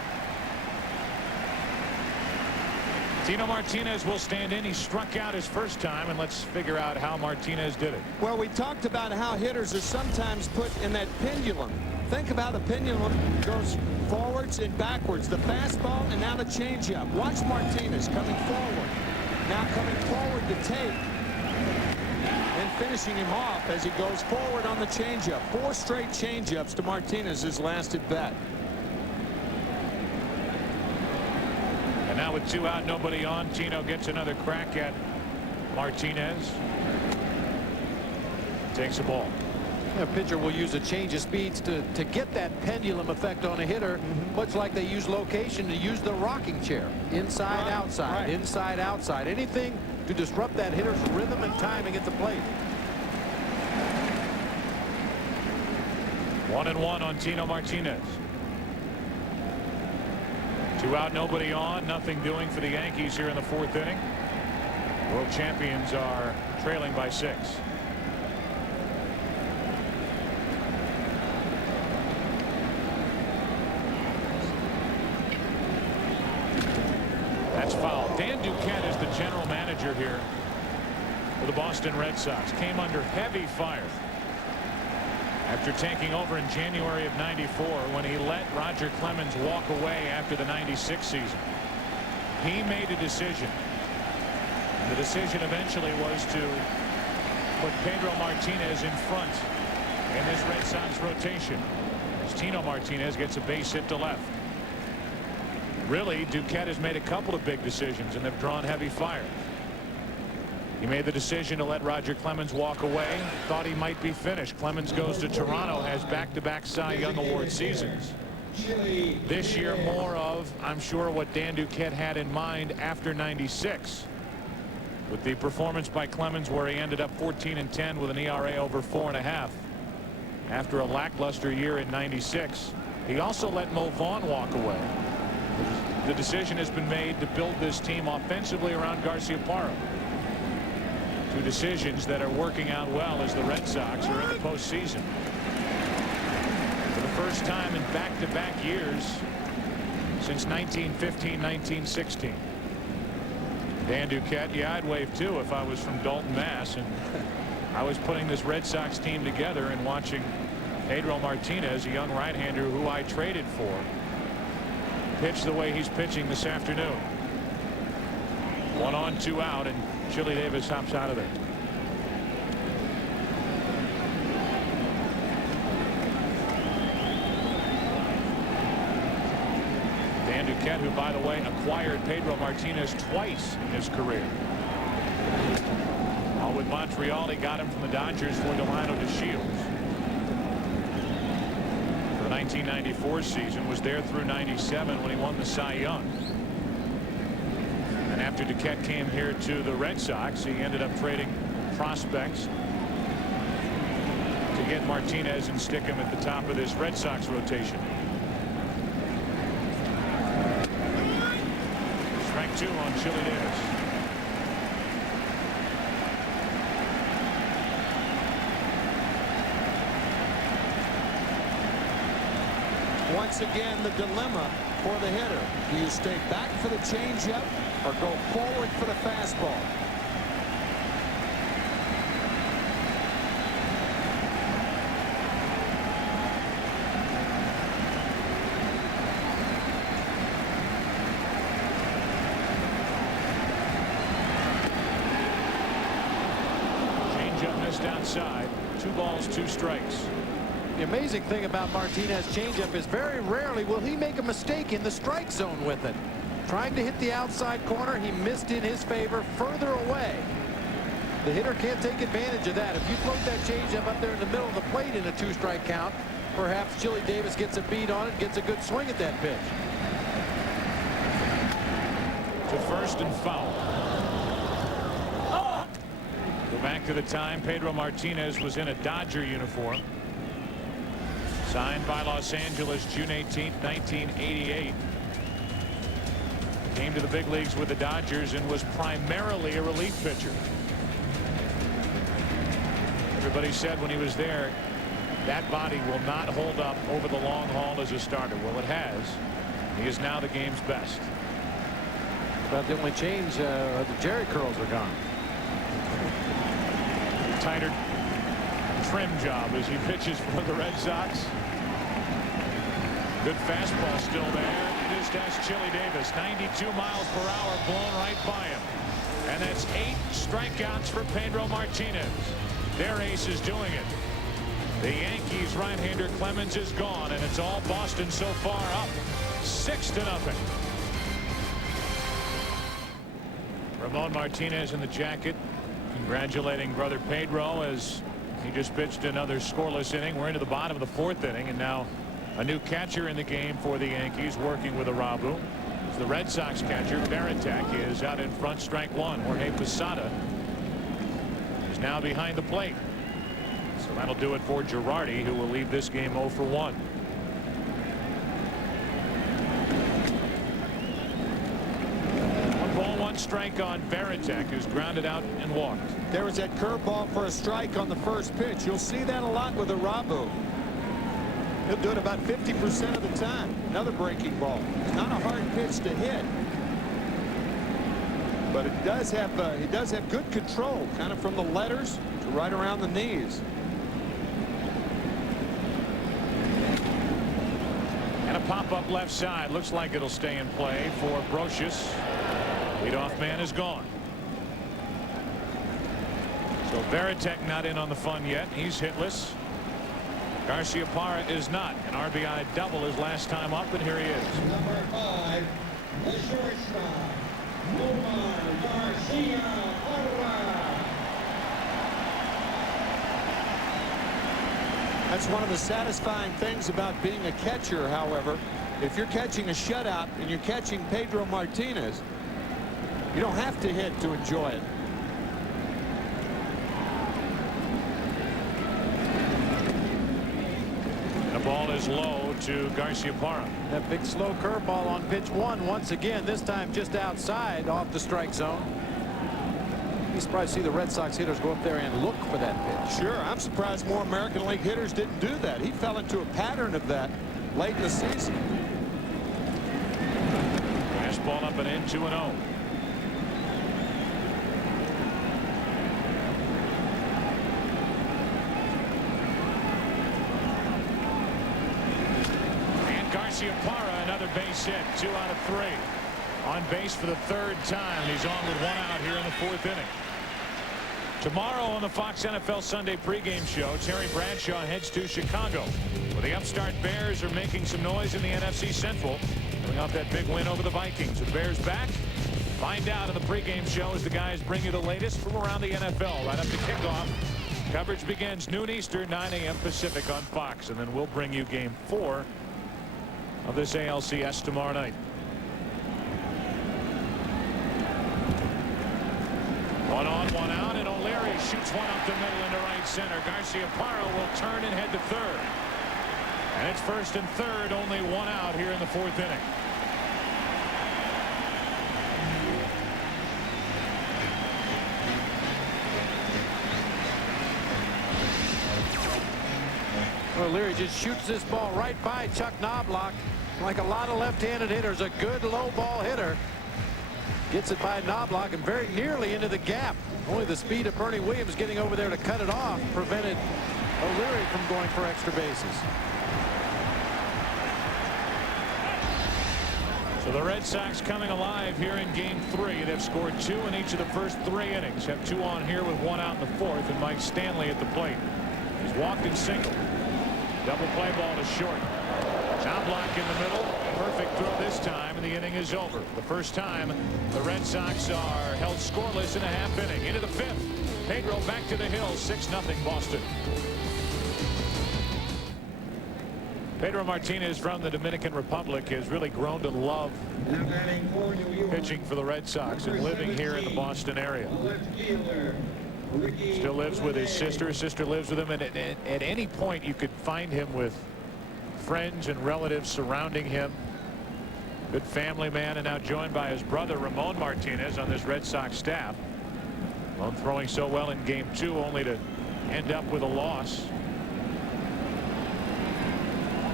Tino Martinez will stand in. He struck out his first time, and let's figure out how Martinez did it. Well, we talked about how hitters are sometimes put in that pendulum. Think of how the pendulum goes forwards and backwards. The fastball and now the changeup. Watch Martinez coming forward. Now coming forward to take. And finishing him off as he goes forward on the changeup. 4 straight changeups to Martinez's last at bat. And now with 2 out, nobody on, Tino gets another crack at Martinez. Takes a ball. A pitcher will use a change of speeds to get that pendulum effect on a hitter, much like they use location to use the rocking chair. Inside, outside, inside, outside. Anything to disrupt that hitter's rhythm and timing at the plate. 1-1 on Tino Martinez. 2 out, nobody on. Nothing doing for the Yankees here in the 4th inning. World champions are trailing by 6. That's foul. Dan Duquette is the general manager here for the Boston Red Sox. Came under heavy fire after taking over in January of '94 when he let Roger Clemens walk away after the '96 season. He made a decision. And the decision eventually was to put Pedro Martinez in front in this Red Sox rotation, as Tino Martinez gets a base hit to left. Really, Duquette has made a couple of big decisions, and they've drawn heavy fire. He made the decision to let Roger Clemens walk away. Thought he might be finished. Clemens goes to Toronto, has back-to-back Cy Young Award seasons. This year, more of, I'm sure, what Dan Duquette had in mind after '96. With the performance by Clemens, where he ended up 14-10 with an ERA over 4.5. After a lackluster year in '96, he also let Mo Vaughn walk away. The decision has been made to build this team offensively around Garciaparra. 2 decisions that are working out well as the Red Sox are in the postseason. For the first time in back-to-back years since 1915-1916. Dan Duquette, yeah, I'd wave too if I was from Dalton, Mass. And I was putting this Red Sox team together and watching Pedro Martinez, a young right-hander who I traded for, pitch the way he's pitching this afternoon. 1 on, 2 out, and Chili Davis hops out of there. Dan Duquette, who, by the way, acquired Pedro Martinez twice in his career. All with Montreal, he got him from the Dodgers for Delano DeShields. For the 1994 season, was there through 97 when he won the Cy Young. And after Duquette came here to the Red Sox, he ended up trading prospects to get Martinez and stick him at the top of this Red Sox rotation. Strike 2 on Chili Davis. Once again, the dilemma for the hitter. Do you stay back for the changeup or go forward for the fastball? Changeup missed outside. 2 balls, 2 strikes. The amazing thing about Martinez's changeup is very rarely will he make a mistake in the strike zone with it. Trying to hit the outside corner, he missed in his favor further away. The hitter can't take advantage of that. If you float that changeup up there in the middle of the plate in a 2-strike count, perhaps Chili Davis gets a beat on it, gets a good swing at that pitch. To first and foul. Go back to the time Pedro Martinez was in a Dodger uniform. Signed by Los Angeles June 18th, 1988. Came to the big leagues with the Dodgers and was primarily a relief pitcher. Everybody said when he was there, that body will not hold up over the long haul as a starter. Well, it has. He is now the game's best. But the only change, the jerry curls are gone. Tighter trim job as he pitches for the Red Sox. Good fastball still there. Just as Chili Davis, 92 miles per hour blown right by him. And that's 8 strikeouts for Pedro Martinez. Their ace is doing it. The Yankees right-hander Clemens is gone, and it's all Boston so far, up 6-0. Ramon Martinez in the jacket, congratulating brother Pedro as he just pitched another scoreless inning. We're into the bottom of the 4th inning, and now a new catcher in the game for the Yankees, working with Arabu. As the Red Sox catcher, Veritek, is out in front, strike 1. Jorge Posada is now behind the plate. So that'll do it for Girardi, who will leave this game 0 for 1. One ball, 1 strike on Veritek, who's grounded out and walked. There was that curveball for a strike on the first pitch. You'll see that a lot with Arabu. He'll do it about 50% of the time. Another breaking ball. It's not a hard pitch to hit, but it does have he does have good control, kind of from the letters to right around the knees. And a pop-up left side. Looks like it'll stay in play for Brocious. Leadoff man is gone. So Veritek not in on the fun yet. He's hitless. Garciaparra is not. An RBI double his last time up, and here he is. Number 5, the shortstop, Omar Garciaparra. That's one of the satisfying things about being a catcher, however. If you're catching a shutout and you're catching Pedro Martinez, you don't have to hit to enjoy it. Ball is low to Garciaparra. That big slow curveball on pitch 1 once again, this time just outside off the strike zone. You surprised to see the Red Sox hitters go up there and look for that pitch. Sure, I'm surprised more American League hitters didn't do that. He fell into a pattern of that late in the season. Fastball up and in, 2-0. Garciaparra, another base hit, 2 out of 3. on base for the third time. He's on with 1 out here in the 4th inning. Tomorrow on the Fox NFL Sunday pregame show, Terry Bradshaw heads to Chicago, where the upstart Bears are making some noise in the NFC Central, coming off that big win over the Vikings. Are the Bears back? Find out in the pregame show as the guys bring you the latest from around the NFL right up to kickoff. Coverage begins noon Eastern, 9 a.m. Pacific on Fox, and then we'll bring you Game 4 of this ALCS tomorrow night. 1 on, 1 out, and O'Leary shoots one up the middle into right center. Garciaparra will turn and head to third. And it's first and third, only 1 out here in the 4th inning. O'Leary just shoots this ball right by Chuck Knobloch. Like a lot of left-handed hitters, a good low ball hitter. Gets it by Knobloch and very nearly into the gap. Only the speed of Bernie Williams getting over there to cut it off prevented O'Leary from going for extra bases. So the Red Sox coming alive here in Game 3. They've scored 2 in each of the first 3 innings. Have 2 on here with 1 out in the 4th, and Mike Stanley at the plate. He's walked and singled. Double play ball to short. Knobloch in the middle. Perfect throw this time, and the inning is over. The first time the Red Sox are held scoreless in a half inning. Into the 5th. Pedro back to the hill. 6-0 Boston. Pedro Martinez from the Dominican Republic has really grown to love pitching for the Red Sox and living here in the Boston area. Still lives with his sister. His sister lives with him, and at any point you could find him with friends and relatives surrounding him. Good family man, and now joined by his brother Ramon Martinez on this Red Sox staff. Ramon throwing so well in Game 2 only to end up with a loss.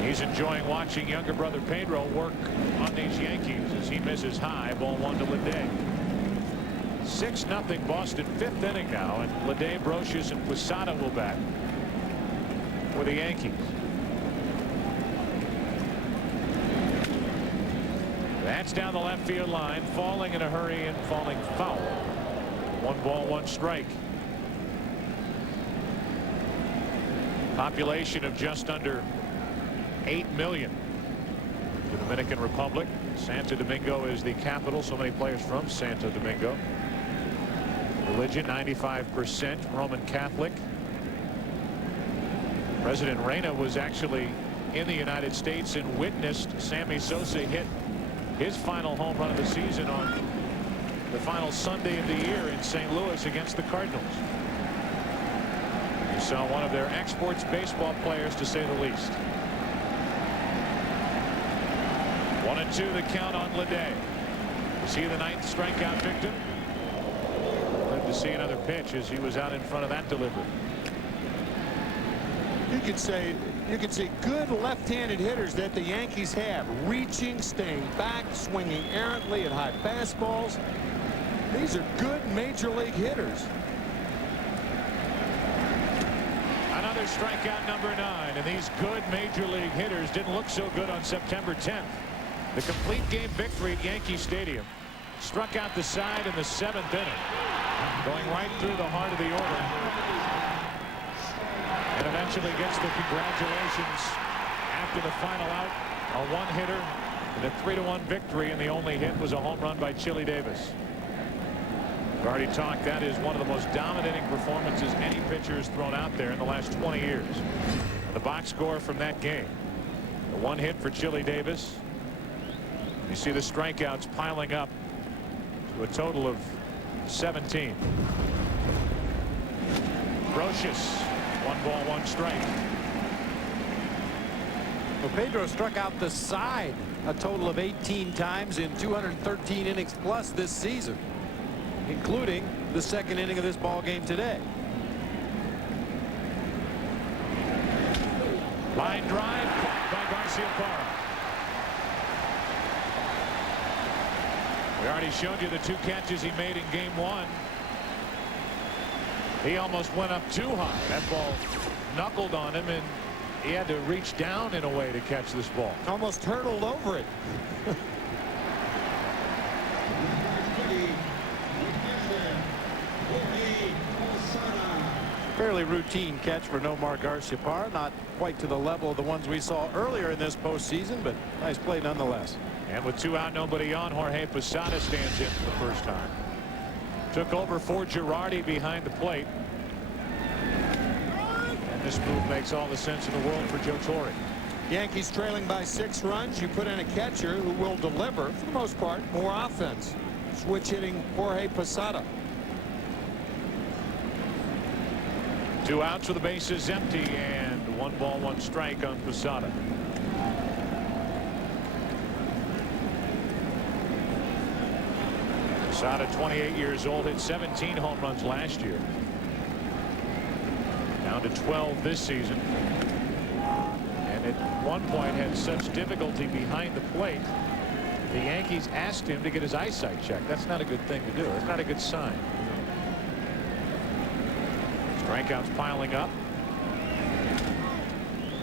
He's enjoying watching younger brother Pedro work on these Yankees as he misses high. Ball 1 to Leday. 6-0 Boston, 5th inning now, and Leday, Brocious, and Posada will bat for the Yankees. That's down the left field line, falling in a hurry and falling foul. 1 ball, 1 strike. Population of just under 8 million. The Dominican Republic. Santo Domingo is the capital. So many players from Santo Domingo. Religion 95% Roman Catholic. President Reina was actually in the United States and witnessed Sammy Sosa hit his final home run of the season on the final Sunday of the year in St. Louis against the Cardinals. You saw one of their exports baseball players, to say the least. 1-2 the count on Leday. Is he the 9th strikeout victim? Glad to see another pitch as he was out in front of that delivery. You could say good left-handed hitters that the Yankees have, reaching, staying back, swinging errantly at high fastballs. These are good major league hitters. Another strikeout, number 9, and these good major league hitters didn't look so good on September 10th. The complete game victory at Yankee Stadium. Struck out the side in the 7th inning, going right through the heart of the order, and eventually gets the congratulations after the final out. A one-hitter and a 3-1 victory, and the only hit was a home run by Chili Davis. We've already talked, that is one of the most dominating performances any pitcher has thrown out there in the last 20 years. The box score from that game: the 1 hit for Chili Davis. You see the strikeouts piling up to a total of 17. Brocious, 1 ball, 1 strike. Well, Pedro struck out the side a total of 18 times in 213 innings plus this season, including the 2nd inning of this ball game today. Line drive caught by Garciaparra. We already showed you the 2 catches he made in Game 1. He almost went up too high. That ball knuckled on him, and he had to reach down in a way to catch this ball. Almost hurtled over it. Fairly routine catch for Nomar Garciaparra, not quite to the level of the ones we saw earlier in this postseason, but nice play nonetheless. And with 2 out, nobody on, Jorge Posada stands in for the first time. Took over for Girardi behind the plate. And this move makes all the sense in the world for Joe Torre. Yankees trailing by 6 runs. You put in a catcher who will deliver, for the most part, more offense. Switch hitting Jorge Posada. 2 outs with the bases empty, and 1 ball, 1 strike on Posada. Posada, 28 years old, hit 17 home runs last year. Down to 12 this season. And at one point had such difficulty behind the plate, the Yankees asked him to get his eyesight checked. That's not a good thing to do. It's not a good sign. Strikeouts piling up.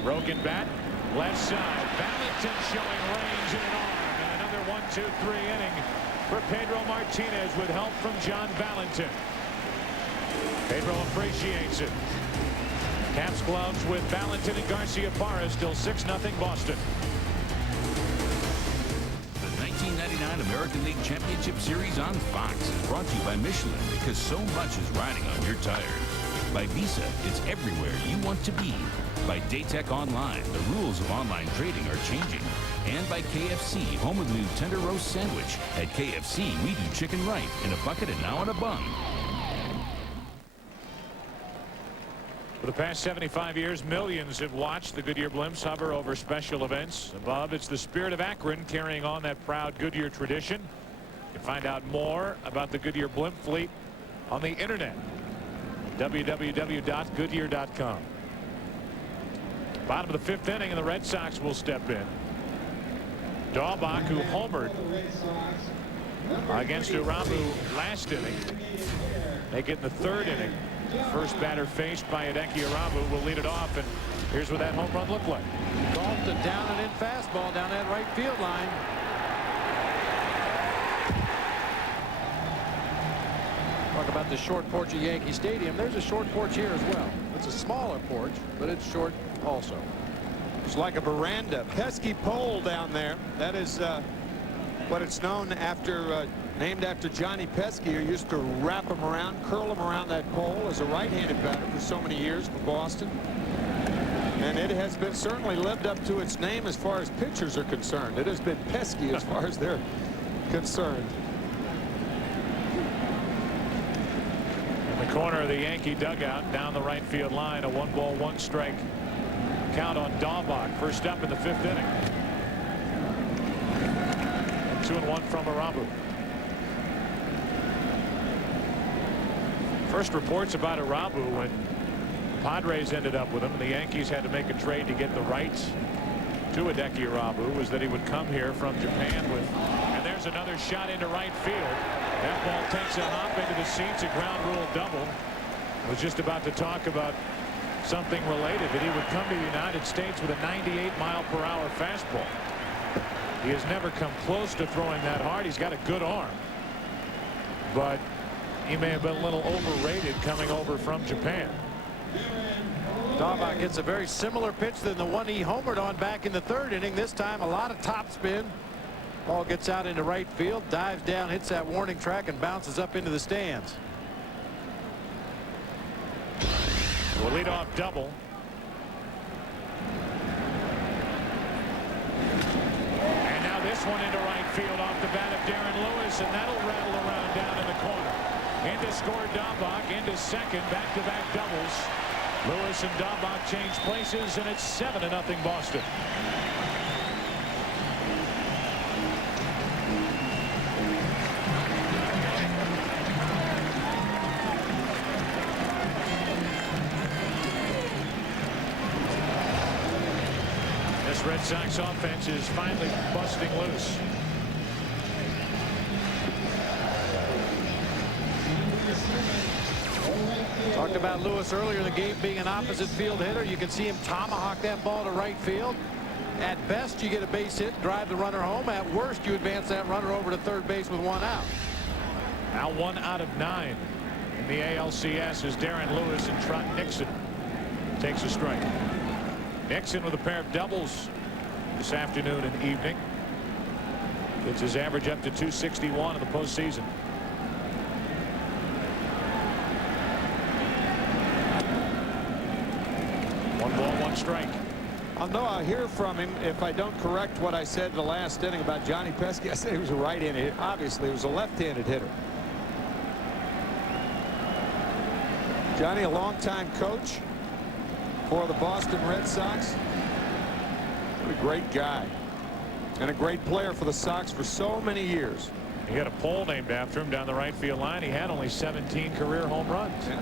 Broken bat, left side. Valentin showing range in an arm, and another 1-2-3 inning for Pedro Martinez with help from John Valentin. Pedro appreciates it. Caps gloves with Valentin and Garciaparra. Still 6-0 Boston. The 1999 American League Championship Series on Fox is brought to you by Michelin, because so much is riding on your tires. By Visa, it's everywhere you want to be. By Daytech Online, the rules of online trading are changing. And by KFC, home of the new tender roast sandwich. At KFC, we do chicken right in a bucket and now in a bun. For the past 75 years, millions have watched the Goodyear blimps hover over special events. Above, it's the Spirit of Akron carrying on that proud Goodyear tradition. You can find out more about the Goodyear blimp fleet on the internet. www.goodyear.com. Bottom of the 5th inning, and the Red Sox will step in. Daubach, who homered against Uramu last inning, make it in the 3rd inning. First batter faced by Hideki Uramu will lead it off, and here's what that home run looked like. Golfed a down and in fastball down that right field line. Talk about the short porch at Yankee Stadium. There's a short porch here as well. It's a smaller porch, but it's short also. It's like a veranda. Pesky pole down there. That is what it's known after, named after Johnny Pesky, who used to wrap him around, curl him around that pole as a right-handed batter for so many years for Boston. And it has been certainly lived up to its name as far as pitchers are concerned. It has been pesky as far as they're concerned. In the corner of the Yankee dugout, down the right field line, a 1 ball, 1 strike count on Daubach. First up in the 5th inning. 2-1 from Uramu. First reports about Uramu when Padres ended up with him and the Yankees had to make a trade to get the rights to Hideki Uramu was that he would come here from Japan with, and there's another shot into right field. That ball takes a hop into the seats, a ground rule double. I was just about to talk about something related, that he would come to the United States with a 98-mile-per-hour fastball. He has never come close to throwing that hard. He's got a good arm, but he may have been a little overrated coming over from Japan. Daubach gets a very similar pitch than the one he homered on back in the 3rd inning. This time a lot of top spin. Ball gets out into right field, dives down, hits that warning track, and bounces up into the stands. We'll lead off double. And now this one into right field off the bat of Darren Lewis, and that'll rattle around down in the corner. Into score Daubach, into second, back-to-back doubles. Lewis and Daubach change places, and it's 7-0 Boston. This Red Sox offense is finally busting loose. Talked about Lewis earlier in the game being an opposite field hitter. You can see him tomahawk that ball to right field. At best, you get a base hit, drive the runner home. At worst, you advance that runner over to 3rd base with 1 out. Now 1 out of 9. In the ALCS is Darren Lewis, and Trot Nixon takes a strike. Nixon with a pair of doubles this afternoon and evening. Gets his average up to 261 in the postseason. One ball, one strike. I'll know I'll hear from him if I don't correct what I said in the last inning about Johnny Pesky. I said he was a right-handed hitter. Obviously, he was a left-handed hitter. Johnny, a longtime coach for the Boston Red Sox. What a great guy. And a great player for the Sox for so many years. He had a pole named after him down the right field line. He had only 17 career home runs. Yeah.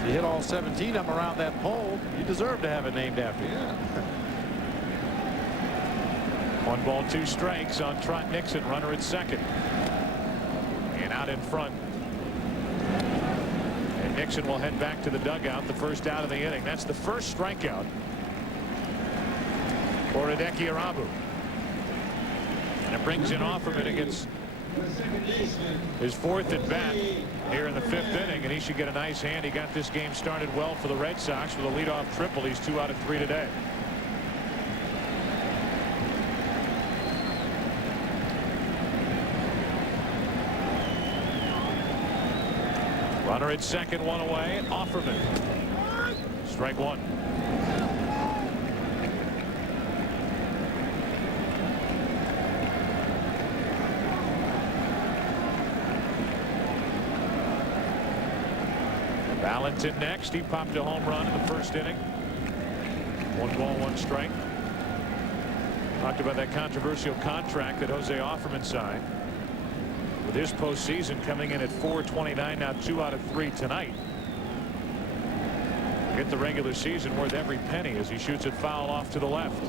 If you hit all 17 of them around that pole, you deserve to have it named after you. Yeah. One ball, two strikes on Trot Nixon. Runner at second. And out in front. And Nixon will head back to the dugout. The first out of the inning. That's the first strikeout for Hideki Irabu. And it brings in Offerman against his fourth at bat here in the fifth inning, and he should get a nice hand. He got this game started well for the Red Sox with a leadoff triple. He's 2 out of 3 today. Runner at second, one away. Offerman. Strike one. Valentin next. He popped a home run in the first inning. 1 ball, 1 strike. Talked about that controversial contract that Jose Offerman signed. With his postseason coming in at .429, now 2 out of 3 tonight. Get the regular season worth every penny as he shoots it foul off to the left.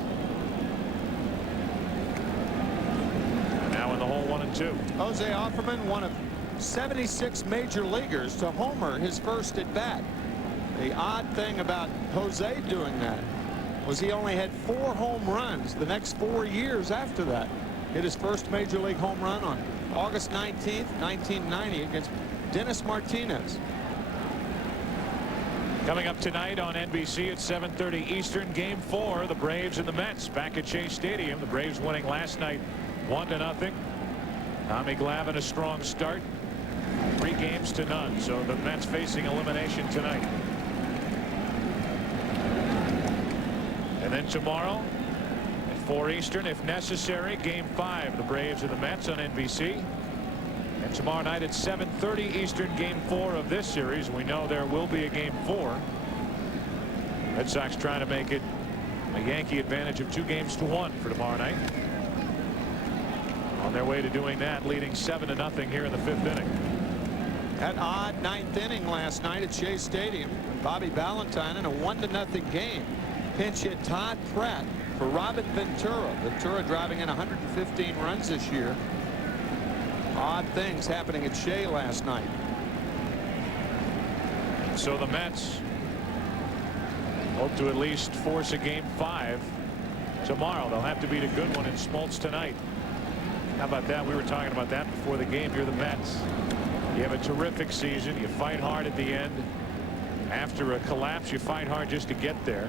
And now in the hole, 1 and 2. Jose Offerman, one of 76 major leaguers to homer his first at bat. The odd thing about Jose doing that was he only had 4 home runs the next 4 years after that. Hit his first major league home run on August 19th, 1990 against Dennis Martinez. Coming up tonight on NBC at 7:30 Eastern, Game 4, the Braves and the Mets back at Chase Stadium. The Braves winning last night 1-0. Tommy Glavine a strong start. 3 games to none. So the Mets facing elimination tonight. And then tomorrow at 4 Eastern, if necessary, Game 5, the Braves and the Mets on NBC. And tomorrow night at 7:30 Eastern, Game 4 of this series. We know there will be a Game 4. Red Sox trying to make it a Yankee advantage of 2-1 for tomorrow night. On their way to doing that, leading 7-0 here in the 5th inning. That odd 9th inning last night at Chase Stadium. Bobby Valentine in a 1-0 game. Pinch hit Todd Pratt for Robin Ventura. Ventura driving in 115 runs this year. Odd things happening at Shea last night. So the Mets hope to at least force a Game 5 tomorrow. They'll have to beat a good one in Smoltz tonight. How about that? We were talking about that before the game. You're the Mets. You have a terrific season. You fight hard at the end. After a collapse, you fight hard just to get there.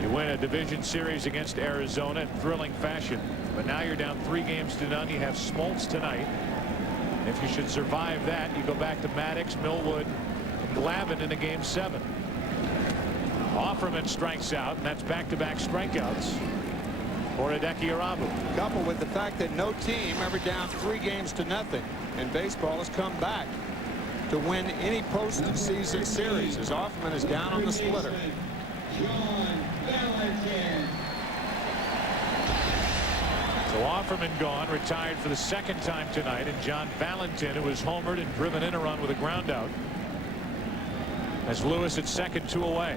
You win a division series against Arizona in thrilling fashion. But now you're down 3-0. You have Smoltz tonight. If you should survive that, you go back to Maddox, Millwood, and Glavine in a Game 7. Offerman strikes out, and that's back-to-back strikeouts for Hideki Irabu. Coupled with the fact that no team ever down 3-0 in baseball has come back to win any postseason series, as Offerman is down on the splitter. So Offerman gone, retired for the 2nd time tonight, and John Valentin, who was homered and driven in a run with a ground out, as Lewis at second, 2 away.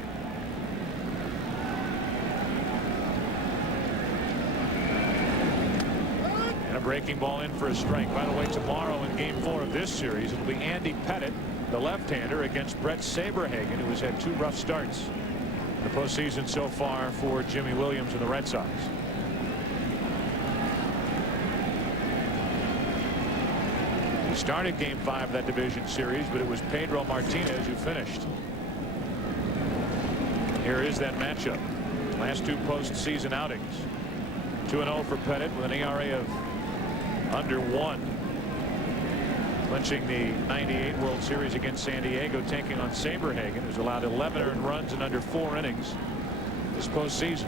And a breaking ball in for a strike. By the way, tomorrow in Game 4 of this series, it'll be Andy Pettitte, the left-hander, against Brett Saberhagen, who has had 2 rough starts in the postseason so far for Jimmy Williams and the Red Sox. started Game 5 of that division series, but it was Pedro Martinez who finished. Here is that matchup. Last 2 postseason outings. 2-0 for Pettit with an ERA of under 1. Clinching the '98 World Series against San Diego, taking on Saberhagen, who's allowed 11 earned runs in under 4 innings this postseason.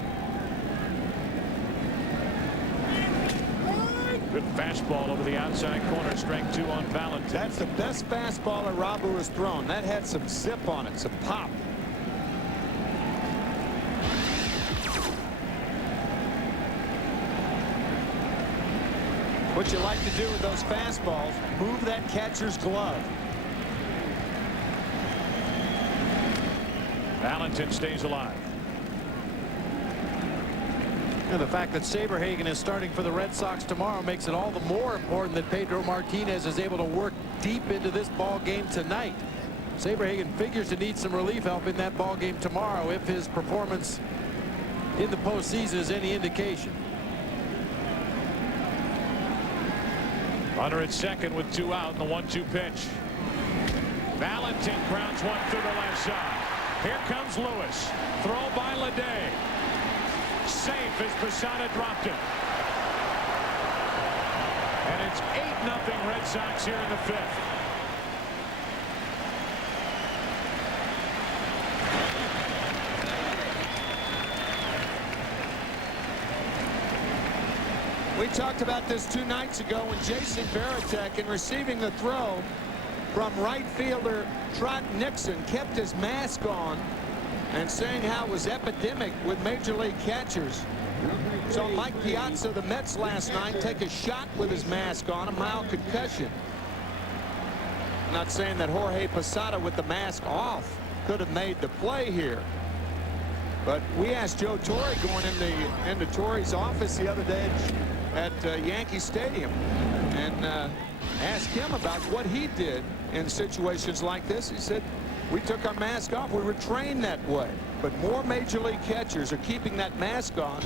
Good fastball over the outside corner, strike 2 on Valentin. That's the best fastball that Rabu has thrown. That had some zip on it, some pop. What you like to do with those fastballs, move that catcher's glove. Valentin stays alive. And the fact that Saberhagen is starting for the Red Sox tomorrow makes it all the more important that Pedro Martinez is able to work deep into this ball game tonight. Saberhagen figures to need some relief help in that ball game tomorrow if his performance in the postseason is any indication. Runner at second with 2 out in the 1-2 pitch. Valentin grounds one through the left side. Here comes Lewis. Throw by Leday. Safe as Posada dropped it. And it's 8-0 Red Sox here in the 5th. We talked about this 2 nights ago when Jason Varitek, in receiving the throw from right fielder Trot Nixon, kept his mask on and saying how it was epidemic with Major League catchers. So Mike Piazza, the Mets last night, take a shot with his mask on, a mild concussion. I'm not saying that Jorge Posada with the mask off could have made the play here. But we asked Joe Torre going into Torre's office the other day at Yankee Stadium and asked him about what he did in situations like this. He said, we took our mask off. We were trained that way. But more Major League catchers are keeping that mask on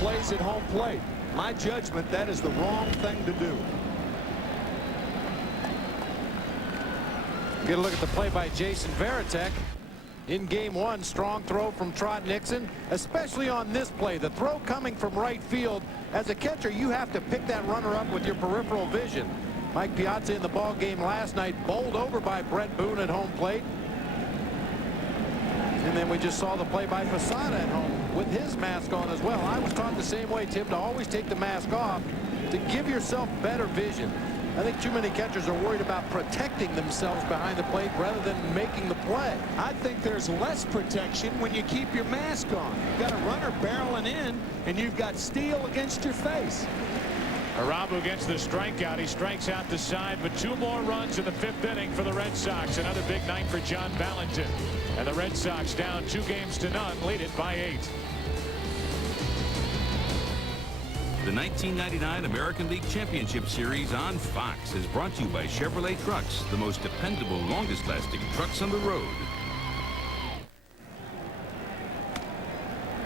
plays at home plate. My judgment, that is the wrong thing to do. Get a look at the play by Jason Varitek. In game 1, strong throw from Trot Nixon, especially on this play. The throw coming from right field. As a catcher, you have to pick that runner up with your peripheral vision. Mike Piazza in the ball game last night, bowled over by Brett Boone at home plate. And then we just saw the play by Posada at home with his mask on as well. I was taught the same way, Tim, to always take the mask off to give yourself better vision. I think too many catchers are worried about protecting themselves behind the plate rather than making the play. I think there's less protection when you keep your mask on. You've got a runner barreling in, and you've got steel against your face. Arabu gets the strikeout. He strikes out the side, but 2 more runs in the 5th inning for the Red Sox. Another big night for John Valentin. And the Red Sox down 2-0, lead it by 8. The 1999 American League Championship Series on Fox is brought to you by Chevrolet Trucks, the most dependable, longest-lasting trucks on the road.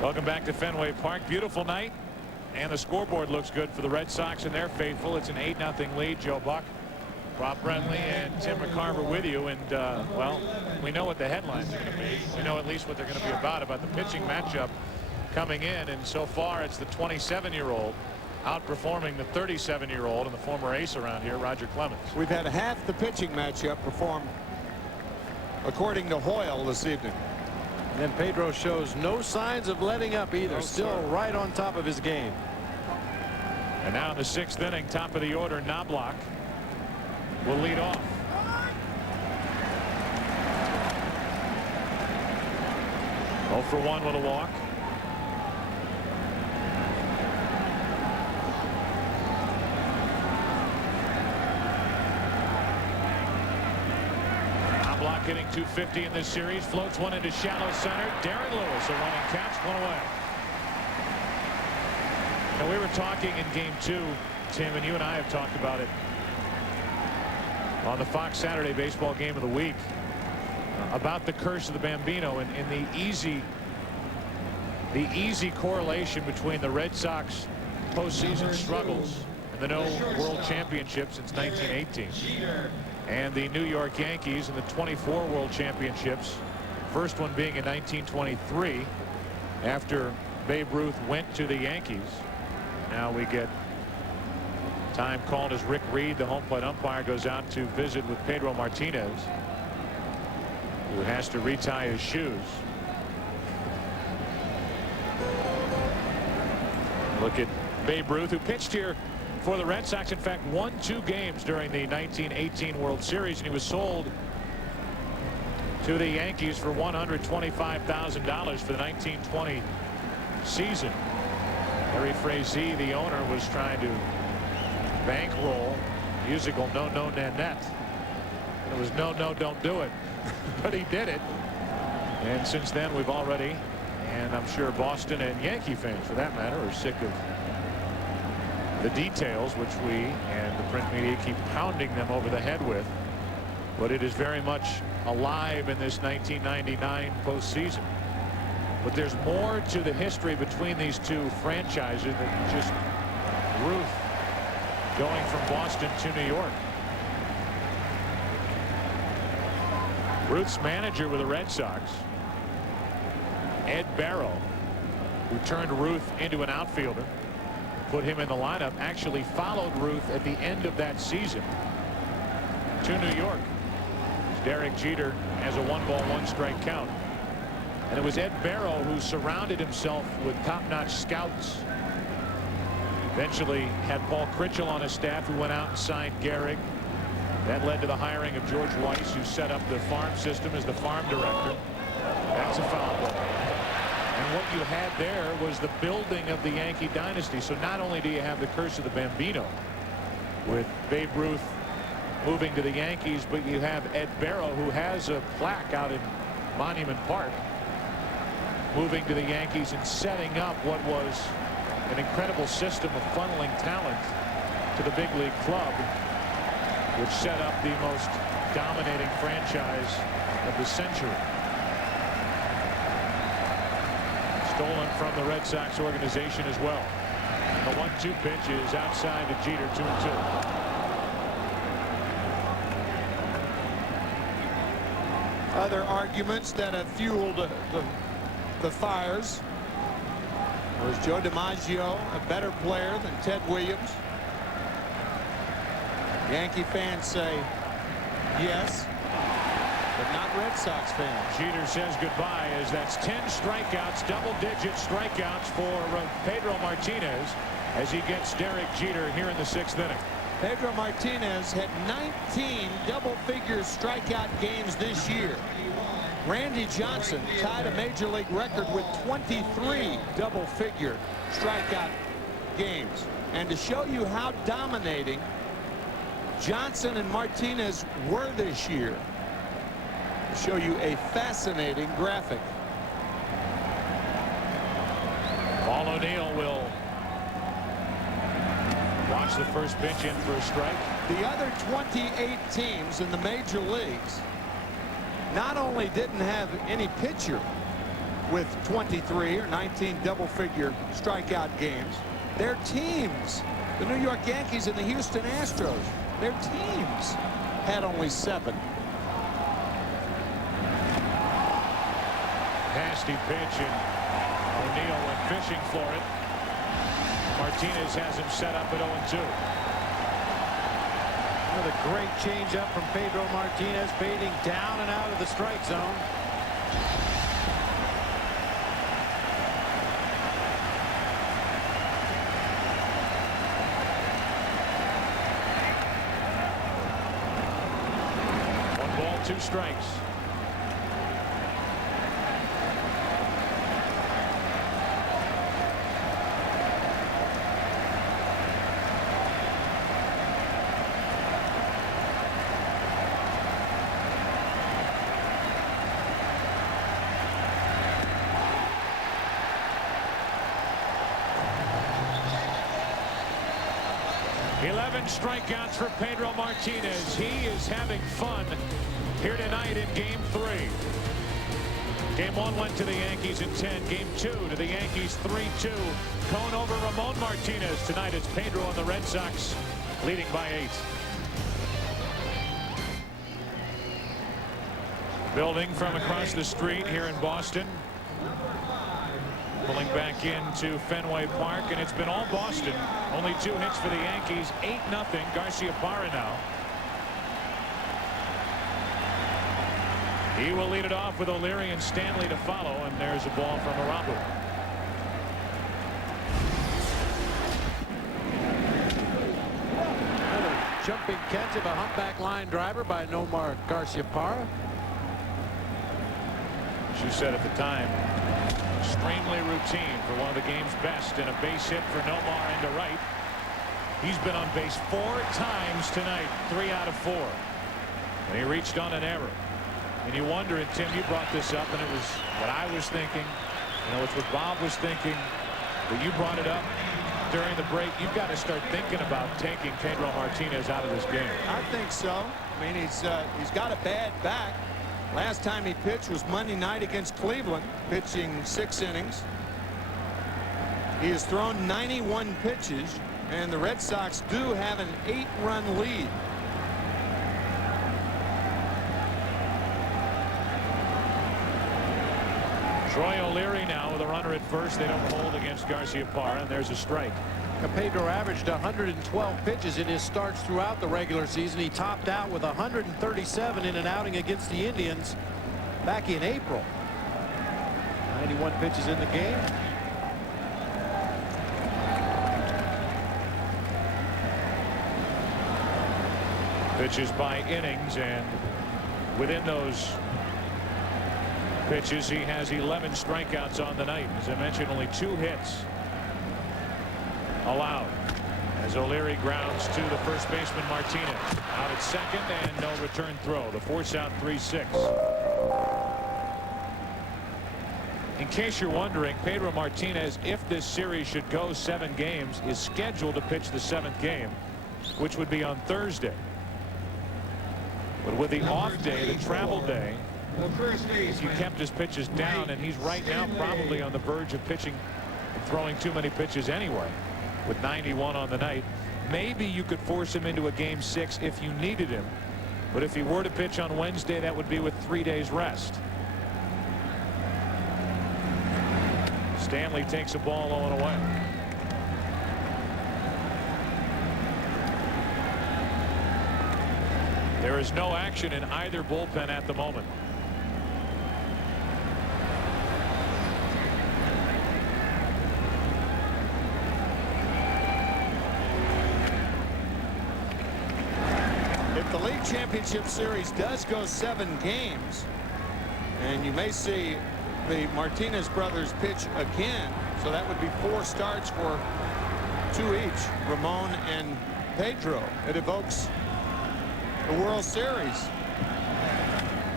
Welcome back to Fenway Park. Beautiful night, and the scoreboard looks good for the Red Sox and their faithful. It's an 8-0 lead. Joe Buck, Rob Brentley, and Tim McCarver with you. And, well, we know what the headlines are going to be. We know at least what they're going to be about the pitching matchup coming in, and so far it's the 27-year-old outperforming the 37-year-old and the former ace around here, Roger Clemens. We've had half the pitching matchup perform according to Hoyle this evening. And Pedro shows no signs of letting up either. No, still right on top of his game. And now in the 6th inning, top of the order, Knobloch will lead off. Oh for 1 with a walk. Knobloch hitting .250 in this series. Floats one into shallow center. Darren Lewis, a running catch, 1 away. Now, we were talking in game 2, Tim, and you and I have talked about it on the Fox Saturday baseball game of the week about the curse of the Bambino and the easy correlation between the Red Sox postseason struggles and the no World Championship since 1918. And the New York Yankees in the 24 World Championships, first one being in 1923 after Babe Ruth went to the Yankees. Now we get time called as Rick Reed, the home plate umpire, goes out to visit with Pedro Martinez, who has to retie his shoes. Look at Babe Ruth, who pitched here for the Red Sox. In fact, won 2 games during the 1918 World Series, and he was sold to the Yankees for $125,000 for the 1920 season. Harry Frazee, the owner, was trying to bankroll musical No No Nanette. And it was no, no, don't do it. But he did it. And since then, we've already, and I'm sure Boston and Yankee fans for that matter, are sick of the details which we and the print media keep pounding them over the head with. But it is very much alive in this 1999 postseason. But there's more to the history between these two franchises than just Ruth going from Boston to New York. Ruth's manager with the Red Sox, Ed Barrow, who turned Ruth into an outfielder, put him in the lineup, actually followed Ruth at the end of that season to New York. Derek Jeter has a 1-ball 1-strike count. And it was Ed Barrow who surrounded himself with top-notch scouts. Eventually had Paul Critchell on his staff, who went out and signed Gehrig. That led to the hiring of George Weiss, who set up the farm system as the farm director. That's a foul ball. And what you had there was the building of the Yankee dynasty. So not only do you have the curse of the Bambino with Babe Ruth moving to the Yankees, but you have Ed Barrow, who has a plaque out in Monument Park, moving to the Yankees and setting up what was an incredible system of funneling talent to the big league club, which set up the most dominating franchise of the century. Stolen from the Red Sox organization as well. The 1-2 pitch is outside to Jeter, 2-2. Other arguments that have fueled the fires was Joe DiMaggio a better player than Ted Williams? Yankee fans say yes, but not Red Sox fans. Jeter says goodbye, as that's 10 strikeouts, double-digit strikeouts for Pedro Martinez as he gets Derek Jeter here in the 6th inning. Pedro Martinez had 19 double-figure strikeout games this year. Randy Johnson tied a major league record with 23 double-figure strikeout games. And to show you how dominating Johnson and Martinez were this year, to show you a fascinating graphic. Paul O'Neill will watch the first pitch in for a strike. The other 28 teams in the major leagues not only didn't have any pitcher with 23 or 19 double-figure strikeout games, their teams, the New York Yankees and the Houston Astros, their teams had only 7. Nasty pitch, and O'Neill went fishing for it. Martinez has him set up at 0-2. Another great changeup from Pedro Martinez, fading down and out of the strike zone. One ball, 2 strikes. Strikeouts for Pedro Martinez. He is having fun here tonight in Game 3. Game 1 went to the Yankees in 10. Game 2 to the Yankees 3-2. Cone over Ramon Martinez. Tonight it's Pedro and the Red Sox leading by 8. Building from across the street here in Boston. Pulling back into Fenway Park, and it's been all Boston. Only 2 hits for the Yankees. 8-0. Garciaparra now. He will lead it off with O'Leary and Stanley to follow, and there's a ball from Arabu. Another jumping catch of a humpback line driver by Nomar Garciaparra. She said at the time, extremely routine for one of the game's best, and a base hit for Nomar into right. He's been on base 4 times tonight, 3 out of 4. And he reached on an error. And you wonder, and Tim, you brought this up, and it was what I was thinking. You know, it's what Bob was thinking. But you brought it up during the break. You've got to start thinking about taking Pedro Martinez out of this game. I think so. I mean, he's got a bad back. Last time he pitched was Monday night against Cleveland, pitching 6 innings. He has thrown 91 pitches, and the Red Sox do have an 8-run lead. Troy O'Leary now with a runner at first. They don't hold against Garciaparra, and there's a strike. Pedro averaged 112 pitches in his starts throughout the regular season. He topped out with 137 in an outing against the Indians back in April. 91 pitches in the game. Pitches by innings, and within those pitches, he has 11 strikeouts on the night. As I mentioned, only 2 hits allowed as O'Leary grounds to the first baseman Martinez. Out at second, and no return throw. The force out 3-6. In case you're wondering, Pedro Martinez, if this series should go 7 games, is scheduled to pitch the 7th game, which would be on Thursday. But with the off day, the travel day, he kept his pitches down, and he's right now probably on the verge of pitching and throwing too many pitches anyway. With 91 on the night, maybe you could force him into a game 6 if you needed him. But if he were to pitch on Wednesday, that would be with 3 days rest. Stanley takes a ball low and away. There is no action in either bullpen at the moment. If the league championship series does go 7 games, and you may see the Martinez brothers pitch again, so that would be 4 starts for 2 each, Ramon and Pedro. It evokes the World Series.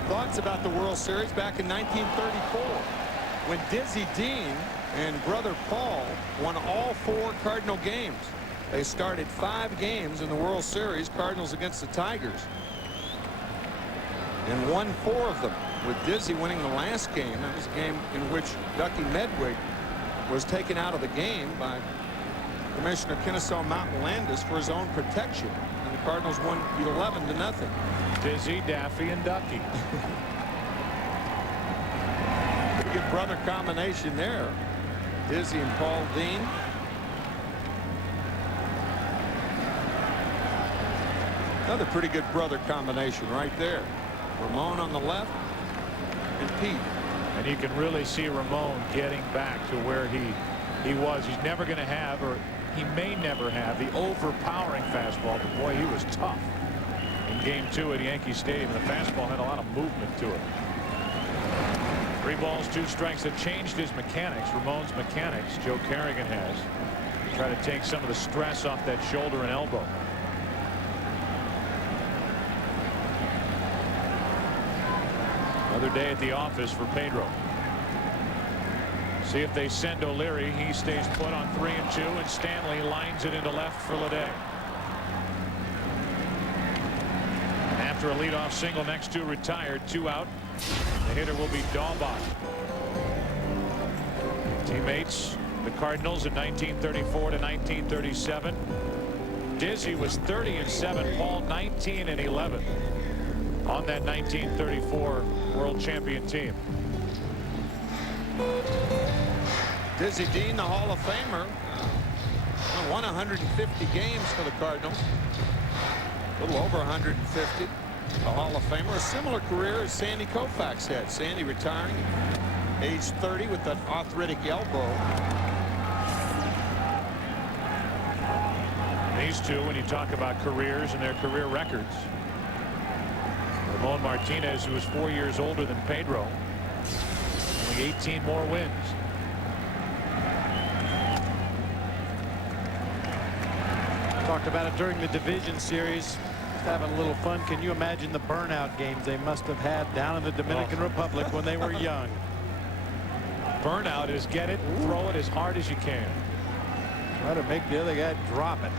Thoughts about the World Series back in 1934 when Dizzy Dean and brother Paul won all 4 Cardinal games. They started 5 games in the World Series, Cardinals against the Tigers, and won 4 of them, with Dizzy winning the last game. That was a game in which Ducky Medwig was taken out of the game by Commissioner Kennesaw Mountain Landis for his own protection, and the Cardinals won 11-0. Dizzy, Daffy, and Ducky. Pretty good brother combination there, Dizzy and Paul Dean. Another pretty good brother combination right there. Ramon on the left and Pete. And you can really see Ramon getting back to where he was. He's never going to have, or he may never have, the overpowering fastball, but boy, he was tough in game 2 at Yankee Stadium. The fastball had a lot of movement to it. 3 balls, 2 strikes. That changed his mechanics, Ramon's mechanics. Joe Kerrigan has. Try to take some of the stress off that shoulder and elbow. Another day at the office for Pedro. See if they send O'Leary. He stays put on 3-2, and Stanley lines it into left for Leday. After a leadoff single, next 2 retired, 2 out. The hitter will be Dahlbach. Teammates, the Cardinals in 1934 to 1937. Dizzy was 30-7, Paul 19-11 on that 1934 World Champion team. Dizzy Dean, the Hall of Famer, won 150 games for the Cardinals. A little over 150. The Hall of Famer, a similar career as Sandy Koufax had. Sandy retiring age 30 with that arthritic elbow. These two, when you talk about careers and their career records, Ramon Martinez, who is 4 years older than Pedro, only 18 more wins. Talked about it during the division series. Just having a little fun. Can you imagine the burnout games they must have had down in the Dominican Republic when they were young? Burnout is get it, throw it as hard as you can. Try to make the other guy drop it.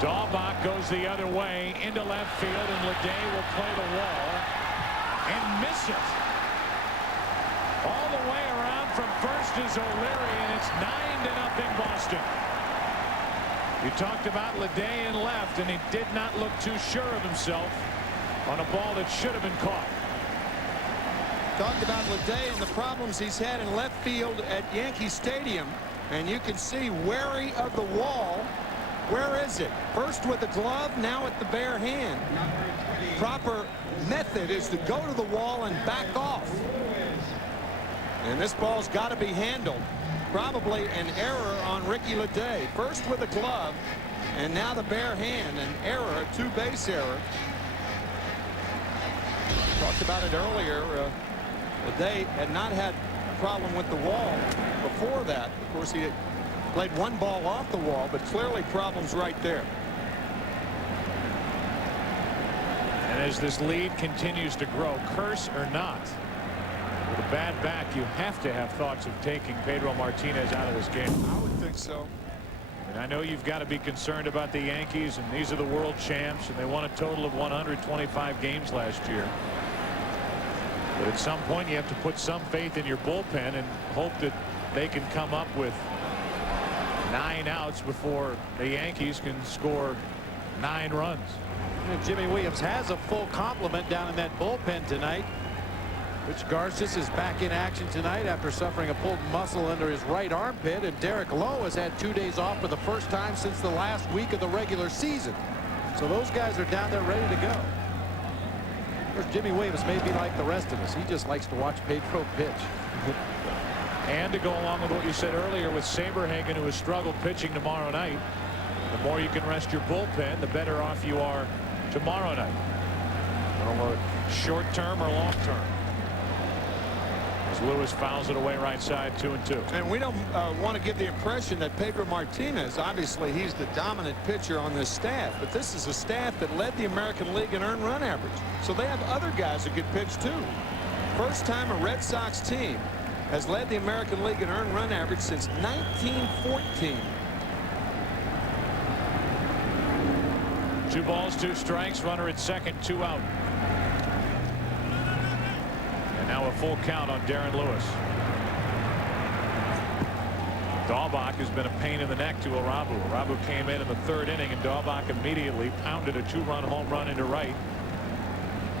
Dahlbach goes the other way into left field, and Leday will play the wall and miss it. All the way around from first is O'Leary, and it's 9-0 Boston. You talked about Leday in left, and he did not look too sure of himself on a ball that should have been caught. Talked about Leday and the problems he's had in left field at Yankee Stadium, and you can see wary of the wall. Where is it? First with the glove, now with the bare hand. Proper method is to go to the wall and back off. And this ball's got to be handled. Probably an error on Ricky Leday. First with the glove, and now the bare hand. An error, a two-base error. Talked about it earlier. Leday had not had a problem with the wall before that. Of course, he had played one ball off the wall, but clearly problems right there. And as this lead continues to grow, curse or not, with a bad back, you have to have thoughts of taking Pedro Martinez out of this game. I would think so. And I know you've got to be concerned about the Yankees, and these are the world champs, and they won a total of 125 games last year. But at some point, you have to put some faith in your bullpen and hope that they can come up with 9 outs before the Yankees can score 9 runs. And Jimmy Williams has a full complement down in that bullpen tonight. Rich Garces is back in action tonight after suffering a pulled muscle under his right armpit, and Derek Lowe has had 2 days off for the first time since the last week of the regular season. So those guys are down there ready to go. Of course, Jimmy Williams may be like the rest of us. He just likes to watch Pedro pitch. And to go along with what you said earlier with Saberhagen, who has struggled pitching tomorrow night, the more you can rest your bullpen, the better off you are tomorrow night. Short term or long term. As Lewis fouls it away right side, 2-2. And we don't want to give the impression that Pedro Martinez, obviously he's the dominant pitcher on this staff, but this is a staff that led the American League in earned run average. So they have other guys that can pitch too. First time a Red Sox team has led the American League in earned run average since 1914. 2 balls, 2 strikes, runner at second, 2 out. And now a full count on Darren Lewis. Dahlbach has been a pain in the neck to Arabu. Arabu came in the 3rd inning, and Dahlbach immediately pounded a 2-run home run into right.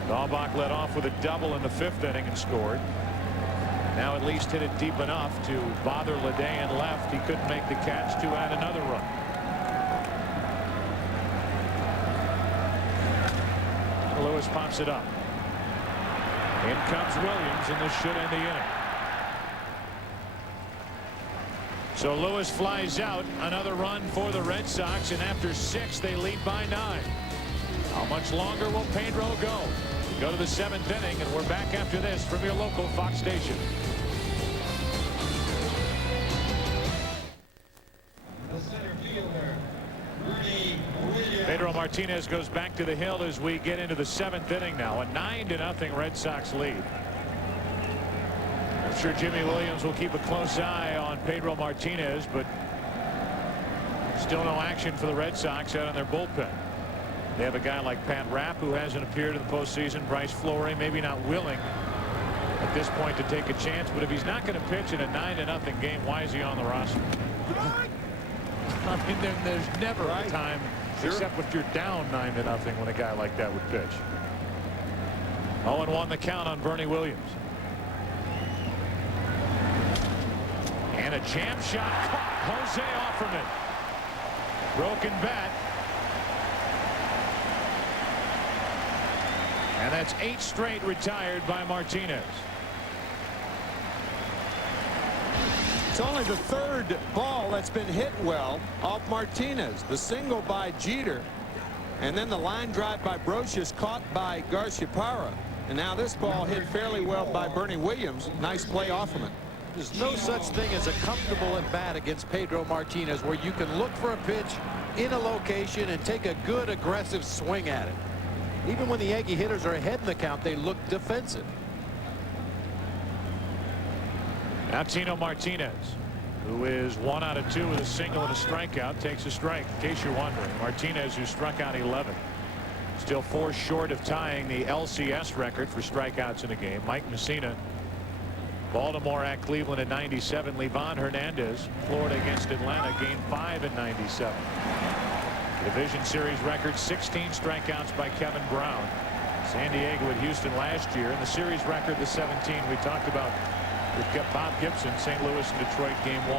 Dahlbach led off with a double in the 5th inning and scored. Now at least hit it deep enough to bother Leday in left. He couldn't make the catch to add another run. Lewis pops it up. In comes Williams, and this should end the inning. So Lewis flies out. Another run for the Red Sox, and after 6 they lead by 9. How much longer will Pedro go? We go to the 7th inning, and we're back after this from your local Fox station. Pedro Martinez goes back to the hill as we get into the 7th inning now. A 9-0 Red Sox lead. I'm sure Jimmy Williams will keep a close eye on Pedro Martinez, but still no action for the Red Sox out on their bullpen. They have a guy like Pat Rapp who hasn't appeared in the postseason. Bryce Fleury maybe not willing at this point to take a chance, but if he's not going to pitch in a 9-0 game, why is he on the roster? I mean, there's never a time, except if you're down 9-0, when a guy like that would pitch. 0-1 the count on Bernie Williams. And a jam shot caught. Jose Offerman. Broken bat. And that's 8 straight retired by Martinez. It's only the 3rd ball that's been hit well off Martinez. The single by Jeter, and then the line drive by Brocious caught by Garciaparra. And now this ball hit fairly well by Bernie Williams. Nice play off him. There's no such thing as a comfortable at bat against Pedro Martinez, where you can look for a pitch in a location and take a good aggressive swing at it. Even when the Yankee hitters are ahead in the count, they look defensive. Now Tino Martinez, who is 1 out of 2 with a single and a strikeout, takes a strike. In case you're wondering, Martinez, who struck out 11, still 4 short of tying the LCS record for strikeouts in a game. Mike Messina, Baltimore at Cleveland in '97. Livan Hernandez, Florida against Atlanta, Game 5 in '97. Division Series record 16 strikeouts by Kevin Brown. San Diego at Houston last year, and the series record the 17 we talked about with Bob Gibson, St. Louis and Detroit Game 1.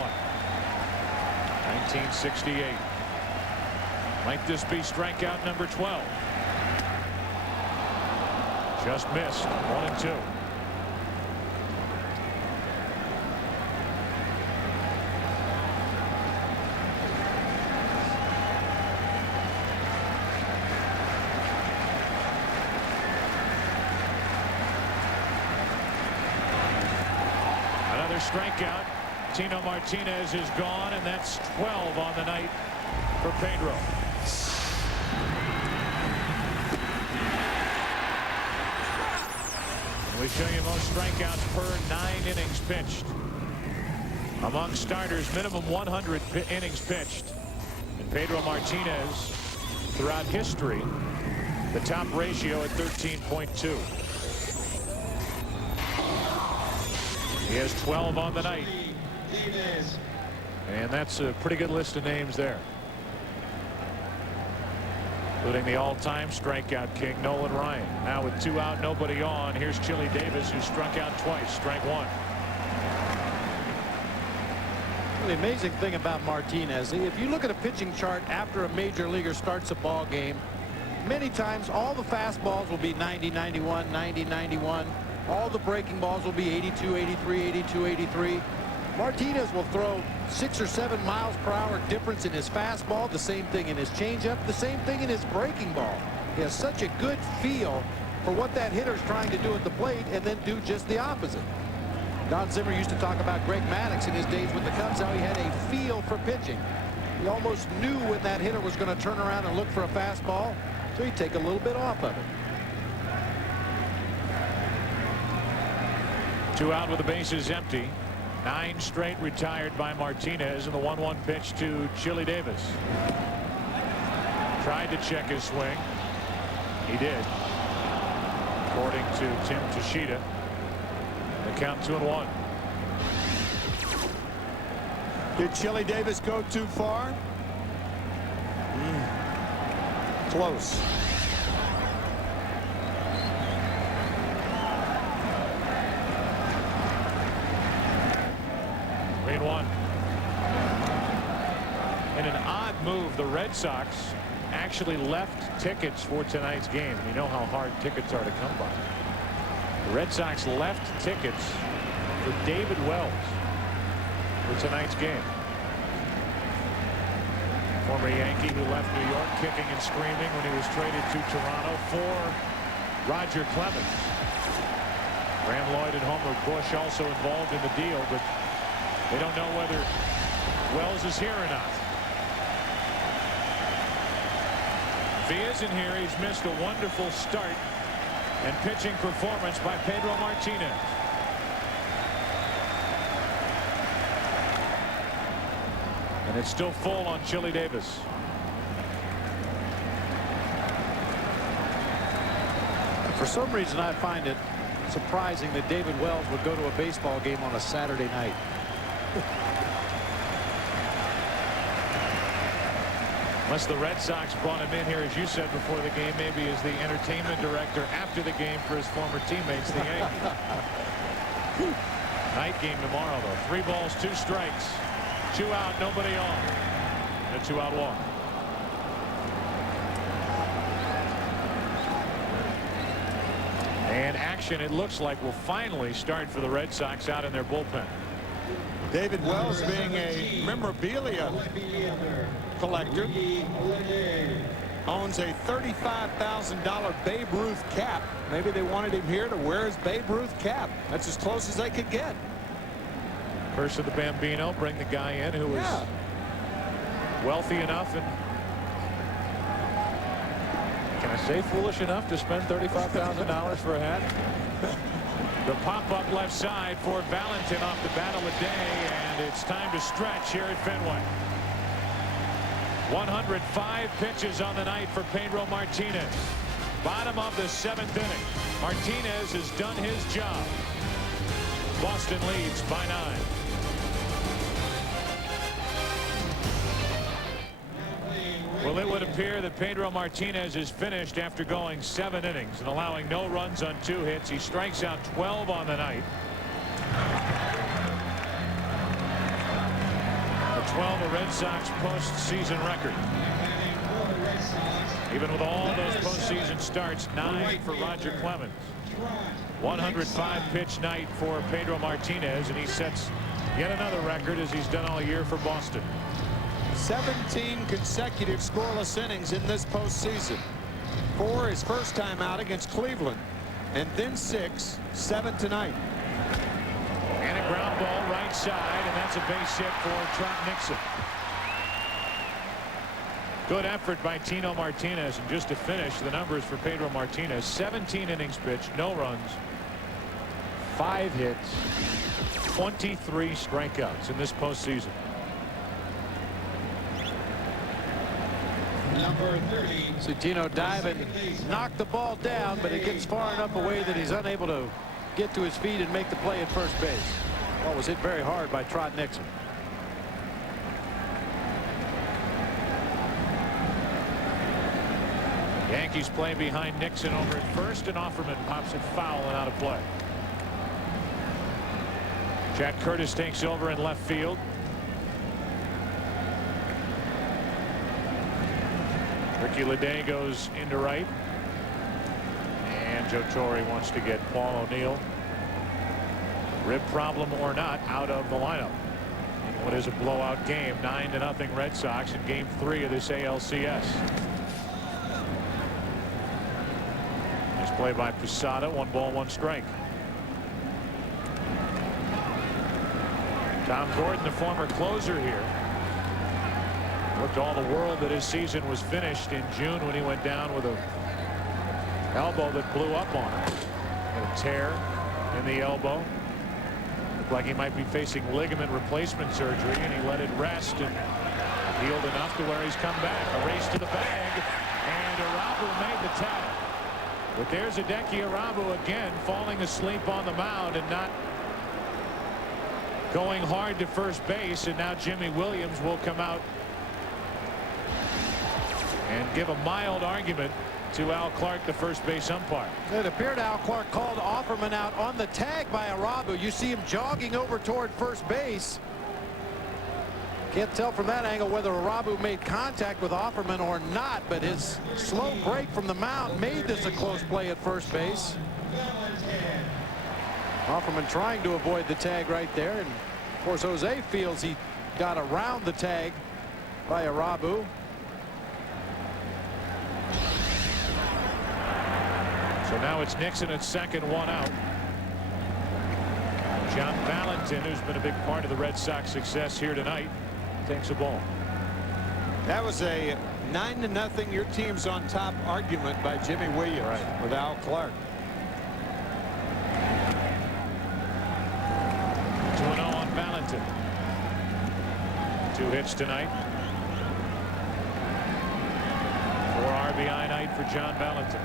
1968. Might this be strikeout number 12? Just missed. 1-2. Strikeout. Tino Martinez is gone, and that's 12 on the night for Pedro. We show you most strikeouts per 9 innings pitched. Among starters, minimum 100 innings pitched. And Pedro Martinez, throughout history, the top ratio at 13.2. He has 12 on the night. And that's a pretty good list of names there, including the all-time strikeout king, Nolan Ryan. Now with 2 out, nobody on, here's Chili Davis, who struck out twice, strike 1. The amazing thing about Martinez, if you look at a pitching chart after a major leaguer starts a ball game, many times all the fastballs will be 90, 91, 90, 91. All the breaking balls will be 82, 83, 82, 83. Martinez will throw 6 or 7 miles per hour difference in his fastball, the same thing in his changeup, the same thing in his breaking ball. He has such a good feel for what that hitter's trying to do at the plate, and then do just the opposite. Don Zimmer used to talk about Greg Maddux in his days with the Cubs, how he had a feel for pitching. He almost knew when that hitter was going to turn around and look for a fastball, so he'd take a little bit off of it. 2 out with the bases empty. 9 straight retired by Martinez, and the 1-1 pitch to Chili Davis. Tried to check his swing. He did, according to Tim Tashita. The count 2-1. Did Chili Davis go too far? Close. 3-1. In an odd move, the Red Sox actually left tickets for tonight's game. You know how hard tickets are to come by. The Red Sox left tickets for David Wells for tonight's game. Former Yankee who left New York kicking and screaming when he was traded to Toronto for Roger Clemens. Graham Lloyd and Homer Bush also involved in the deal, but they don't know whether Wells is here or not. If he isn't here, he's missed a wonderful start and pitching performance by Pedro Martinez. And it's still full on Chili Davis. For some reason, I find it surprising that David Wells would go to a baseball game on a Saturday night. Unless the Red Sox brought him in here, as you said before the game, maybe as the entertainment director after the game for his former teammates, the Yankees. Night game tomorrow, though. 3 balls, 2 strikes. 2 out, nobody on. And a 2-out walk. And action, it looks like, will finally start for the Red Sox out in their bullpen. David Wells, being a memorabilia collector, owns a $35,000 Babe Ruth cap. Maybe they wanted him here to wear his Babe Ruth cap. That's as close as they could get. Curse of the Bambino, bring the guy in who was wealthy enough and, can I say, foolish enough to spend $35,000 for a hat? The pop-up left side for Valentin off the bat of the day, and it's time to stretch here at Fenway. 105 pitches on the night for Pedro Martinez. Bottom of the 7th inning. Martinez has done his job. Boston leads by 9. Well, it would appear that Pedro Martinez is finished after going 7 innings and allowing no runs on 2 hits. He strikes out 12 on the night. A 12 a Red Sox postseason record. Even with all those postseason starts, 9 for Roger Clemens. 105 pitch night for Pedro Martinez, and he sets yet another record as he's done all year for Boston. 17 consecutive scoreless innings in this postseason. 4 his first time out against Cleveland, and then 6, 7 tonight. And a ground ball right side, and that's a base hit for Trot Nixon. Good effort by Tino Martinez, and just to finish the numbers for Pedro Martinez: 17 innings pitched, no runs, 5 hits, 23 strikeouts in this postseason. Number 30. So Tino diving, knocked the ball down, but it gets far enough away that he's unable to get to his feet and make the play at first base. Ball was hit very hard by Trot Nixon. Yankees play behind Nixon over at first, and Offerman pops it foul and out of play. Jack Curtis takes over in left field. Ricky Leday goes into right, and Joe Torre wants to get Paul O'Neill, rib problem or not, out of the lineup. What is a blowout game, 9-0 Red Sox in Game 3 of this ALCS. Nice play by Posada. 1 ball, 1 strike. Tom Gordon, the former closer here, looked all the world that his season was finished in June when he went down with a elbow that blew up on him. A tear in the elbow. Looked like he might be facing ligament replacement surgery, and he let it rest and healed enough to where he's come back. A race to the bag, and Arabu made the tag. But there's Hideki Arabu again, falling asleep on the mound and not going hard to first base, and now Jimmy Williams will come out and give a mild argument to Al Clark, the first base umpire. It appeared Al Clark called Offerman out on the tag by Arabu. You see him jogging over toward first base. Can't tell from that angle whether Arabu made contact with Offerman or not, but his slow break from the mound made this a close play at first base. Offerman trying to avoid the tag right there, and of course Jose feels he got around the tag by Arabu. So now it's Nixon at second, 1 out. John Valentin, who's been a big part of the Red Sox success here tonight, takes a ball. That was a 9-0 your team's on top argument by Jimmy Williams with Al Clark. 2-0 on Valentin. 2 hits tonight. 4 RBI night for John Valentin.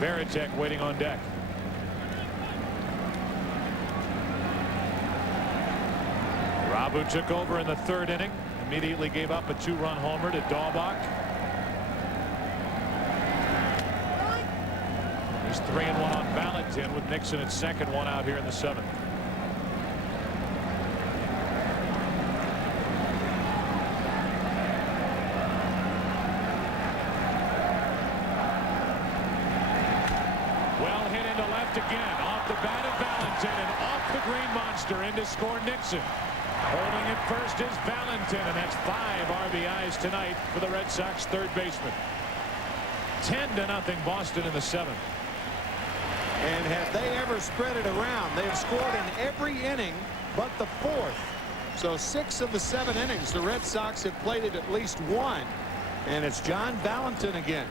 Varitek waiting on deck. Rabu took over in the third inning. Immediately gave up a 2-run homer to Dahlbach. He's 3-1 on Valentin with Nixon at second, one out here in the seventh. Well hit into left again. Off the bat of Valentin and off the Green Monster in to score Nixon. Holding it first is Valentin, and that's 5 RBIs tonight for the Red Sox third baseman. 10-0 Boston in the seventh. And have they ever spread it around? They have scored in every inning but the fourth. So 6 of the 7 innings, the Red Sox have played it at least one. And it's John Valentin again.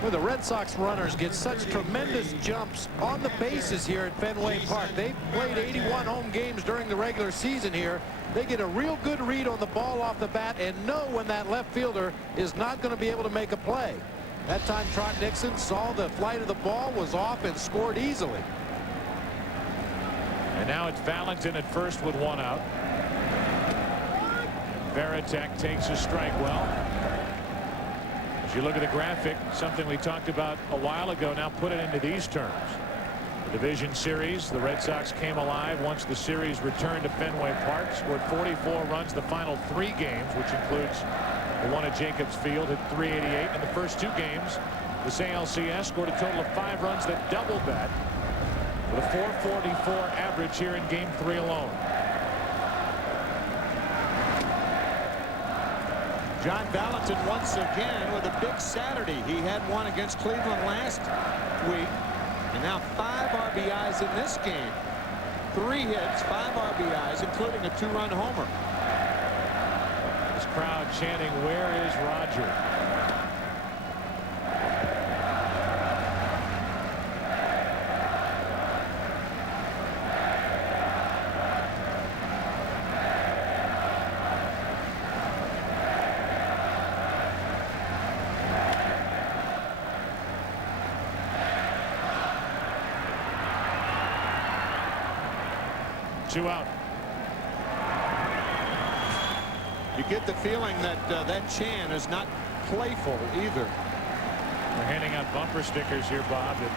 Well, the Red Sox runners get such tremendous jumps on the bases here at Fenway Park. They've played 81 home games during the regular season here. They get a real good read on the ball off the bat and know when that left fielder is not going to be able to make a play. That time Trot Nixon saw the flight of the ball, was off, and scored easily. And now it's Valentin at first with 1 out. Varitek takes a strike. Well, as you look at the graphic, something we talked about a while ago, now put it into these terms. The division series, the Red Sox came alive once the series returned to Fenway Park, scored 44 runs the final 3 games, which includes the one at Jacobs Field at 388. In the first 2 games, the ALCS scored a total of 5 runs that doubled that, with a 444 average here in Game 3 alone. John Valentin once again with a big Saturday. He had one against Cleveland last week, and now 5 RBIs in this game. 3 hits, 5 RBIs, including a 2-run homer. This crowd chanting, "Where is Roger?" Two out. You get the feeling that that chant is not playful either. We're handing out bumper stickers here, Bob, that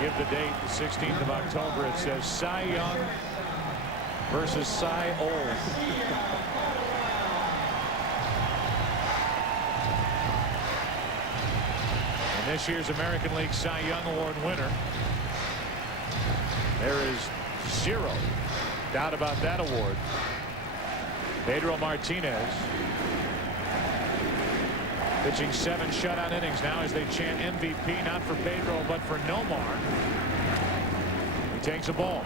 give the date, the 16th of October. It says Cy Young versus Cy Old. And this year's American League Cy Young Award winner, there is 0 doubt about that award. Pedro Martinez, pitching 7 shutout innings now as they chant MVP, not for Pedro but for Nomar. He takes a ball.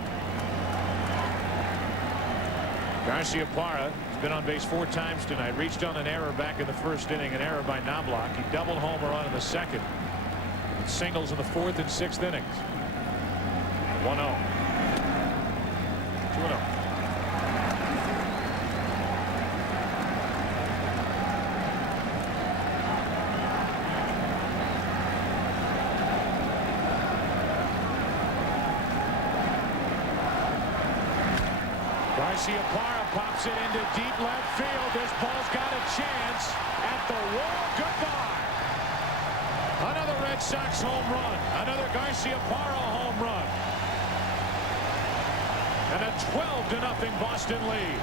Garciaparra has been on base 4 times tonight. Reached on an error back in the first inning, an error by Knobloch. He doubled home run in the second. Singles in the 4th and 6th innings. 1-0. 2-0. Garciaparra pops it into deep left field. This ball's got a chance at the wall. Goodbye. Another Red Sox home run. Another Garciaparra home run. And a 12-0 Boston lead.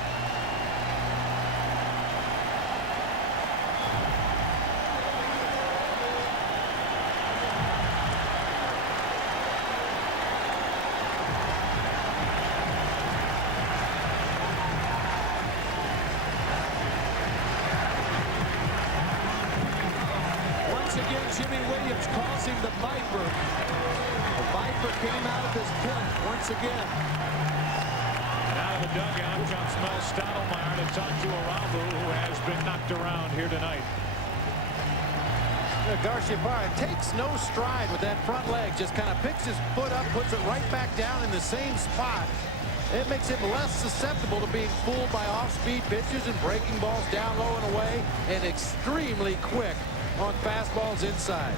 Jimmy Williams calls him the Viper. The Viper came out of his pen once again. And out of the dugout comes Mel Stottlemyre to talk to Arabu, who has been knocked around here tonight. Garciaparra takes no stride with that front leg. Just kind of picks his foot up, puts it right back down in the same spot. It makes him less susceptible to being fooled by off-speed pitches and breaking balls down low and away, and extremely quick on fastballs inside.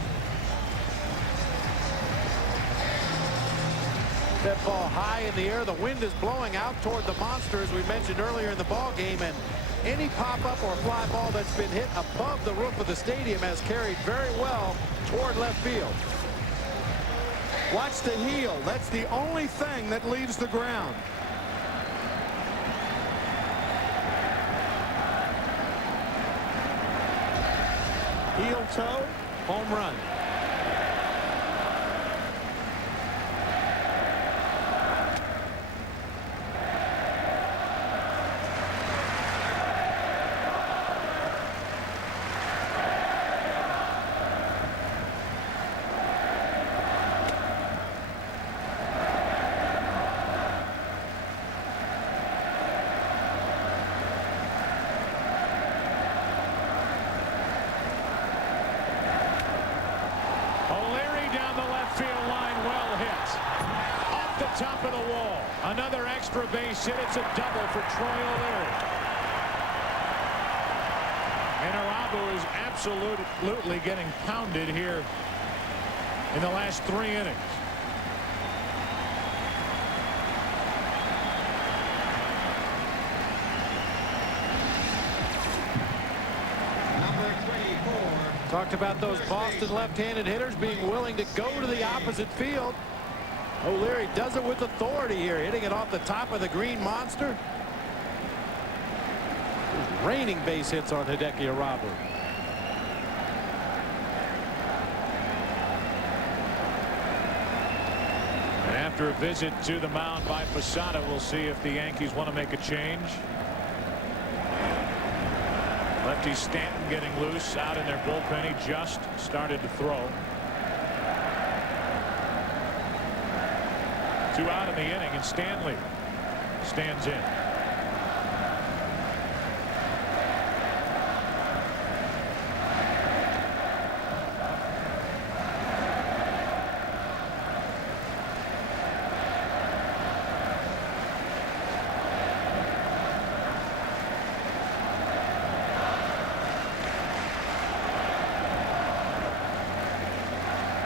That ball high in the air. The wind is blowing out toward the monster, as we mentioned earlier in the ball game, and any pop-up or fly ball that's been hit above the roof of the stadium has carried very well toward left field. Watch the heel. That's the only thing that leaves the ground. Heel toe, home run. Top of the wall. Another extra base hit. It's a double for Troy O'Leary. And Arabu is absolutely getting pounded here in the last 3 innings. Talked about those Boston left-handed hitters being willing to go to the opposite field. O'Leary does it with authority here, hitting it off the top of the green monster. There's raining base hits on Hideki Arabu. And after a visit to the mound by Posada, we'll see if the Yankees want to make a change. Lefty Stanton getting loose out in their bullpen. He just started to throw. 2 out in the inning, and Stanley stands in.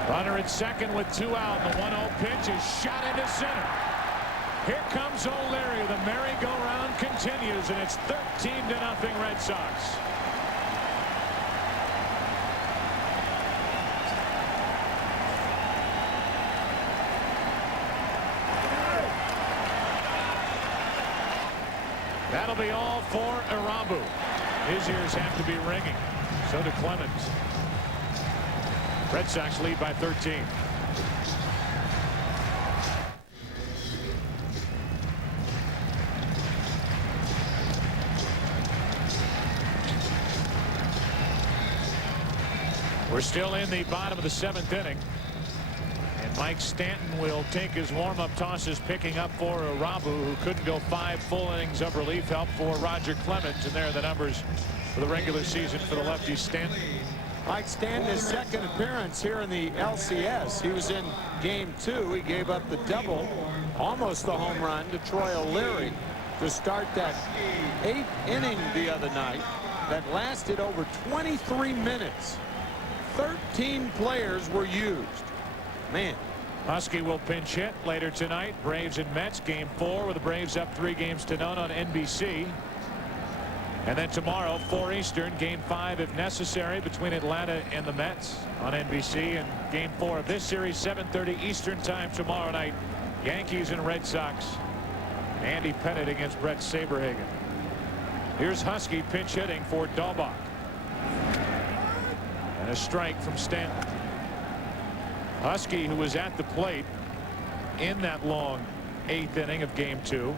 Runner at second with 2 out. The 1-0 pitch is shot into center. Here comes O'Leary. The merry-go-round continues, and it's 13-0 Red Sox. That'll be all for Arabu. His ears have to be ringing. So do Clemens. Red Sox lead by 13. We're still in the bottom of the 7th inning. And Mike Stanton will take his warm-up tosses, picking up for Arabu, who couldn't go 5 full innings of relief help for Roger Clemens. And there are the numbers for the regular season for the lefty Stanton. Mike Stanton, his second appearance here in the LCS. He was in game 2. He gave up the double, almost the home run, to Troy O'Leary to start that 8th inning the other night that lasted over 23 minutes. 13 players were used. Man. Husky will pinch hit later tonight. Braves and Mets, game 4, with the Braves up 3-0 on NBC. And then tomorrow, 4 Eastern, game 5 if necessary between Atlanta and the Mets on NBC. And game 4 of this series, 7:30 Eastern time tomorrow night. Yankees and Red Sox. Andy Pettit against Brett Saberhagen. Here's Husky pinch hitting for Dahlbach. And a strike from Stanton. Husky, who was at the plate in that long 8th inning of game 2.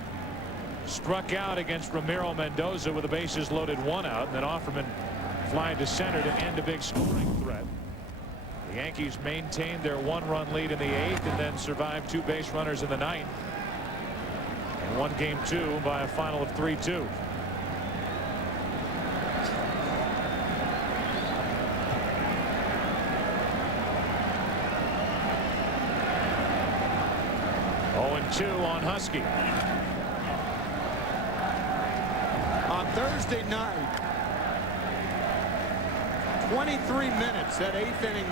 Struck out against Ramiro Mendoza with the bases loaded 1 out, and then Offerman flying to center to end a big scoring threat. The Yankees maintained their 1-run lead in the 8th and then survived 2 base runners in the 9th and won game 2 by a final of 3-2. Two on Husky. On Thursday night, 23 minutes that 8th inning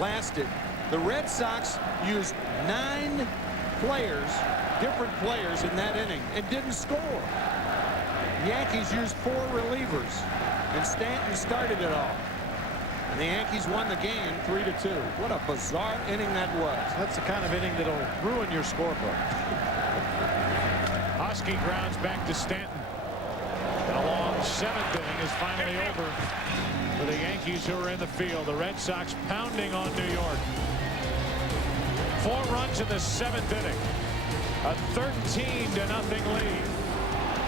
lasted. The Red Sox used 9 players, different players in that inning and didn't score. The Yankees used 4 relievers, and Stanton started it all. And the Yankees won the game 3-2. What a bizarre inning that was. That's the kind of inning that'll ruin your scorebook. Husky grounds back to Stanton. And a long 7th inning is finally over for the Yankees, who are in the field. The Red Sox pounding on New York. 4 runs in the 7th inning. A 13-0 lead.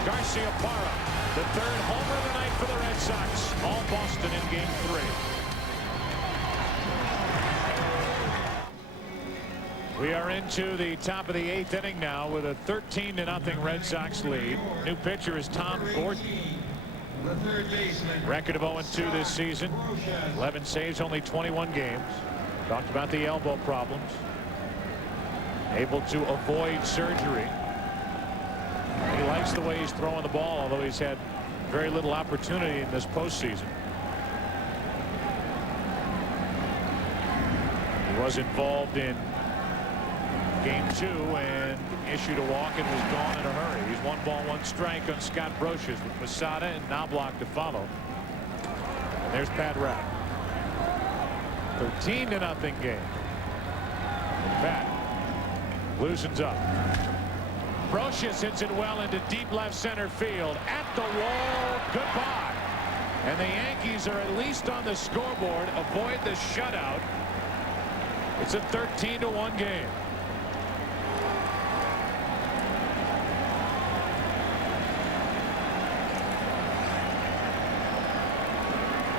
Garcia-Parra, the 3rd homer of the night for the Red Sox. All Boston in Game 3. We are into the top of the 8th inning now with a 13-0 Red Sox lead. New pitcher is Tom Gordon. Record of 0-2 this season. 11 saves, only 21 games. Talked about the elbow problems. Able to avoid surgery. He likes the way he's throwing the ball, although he's had very little opportunity in this postseason. He was involved in Game 2 and issued a walk and was gone in a hurry. He's 1 ball, 1 strike on Scott Brocious with Posada and Knobloch to follow. And there's Pat Rapp. 13-0 game. And Pat loosens up. Brocious hits it well into deep left center field. At the wall, goodbye. And the Yankees are at least on the scoreboard. Avoid the shutout. It's a 13-1 game.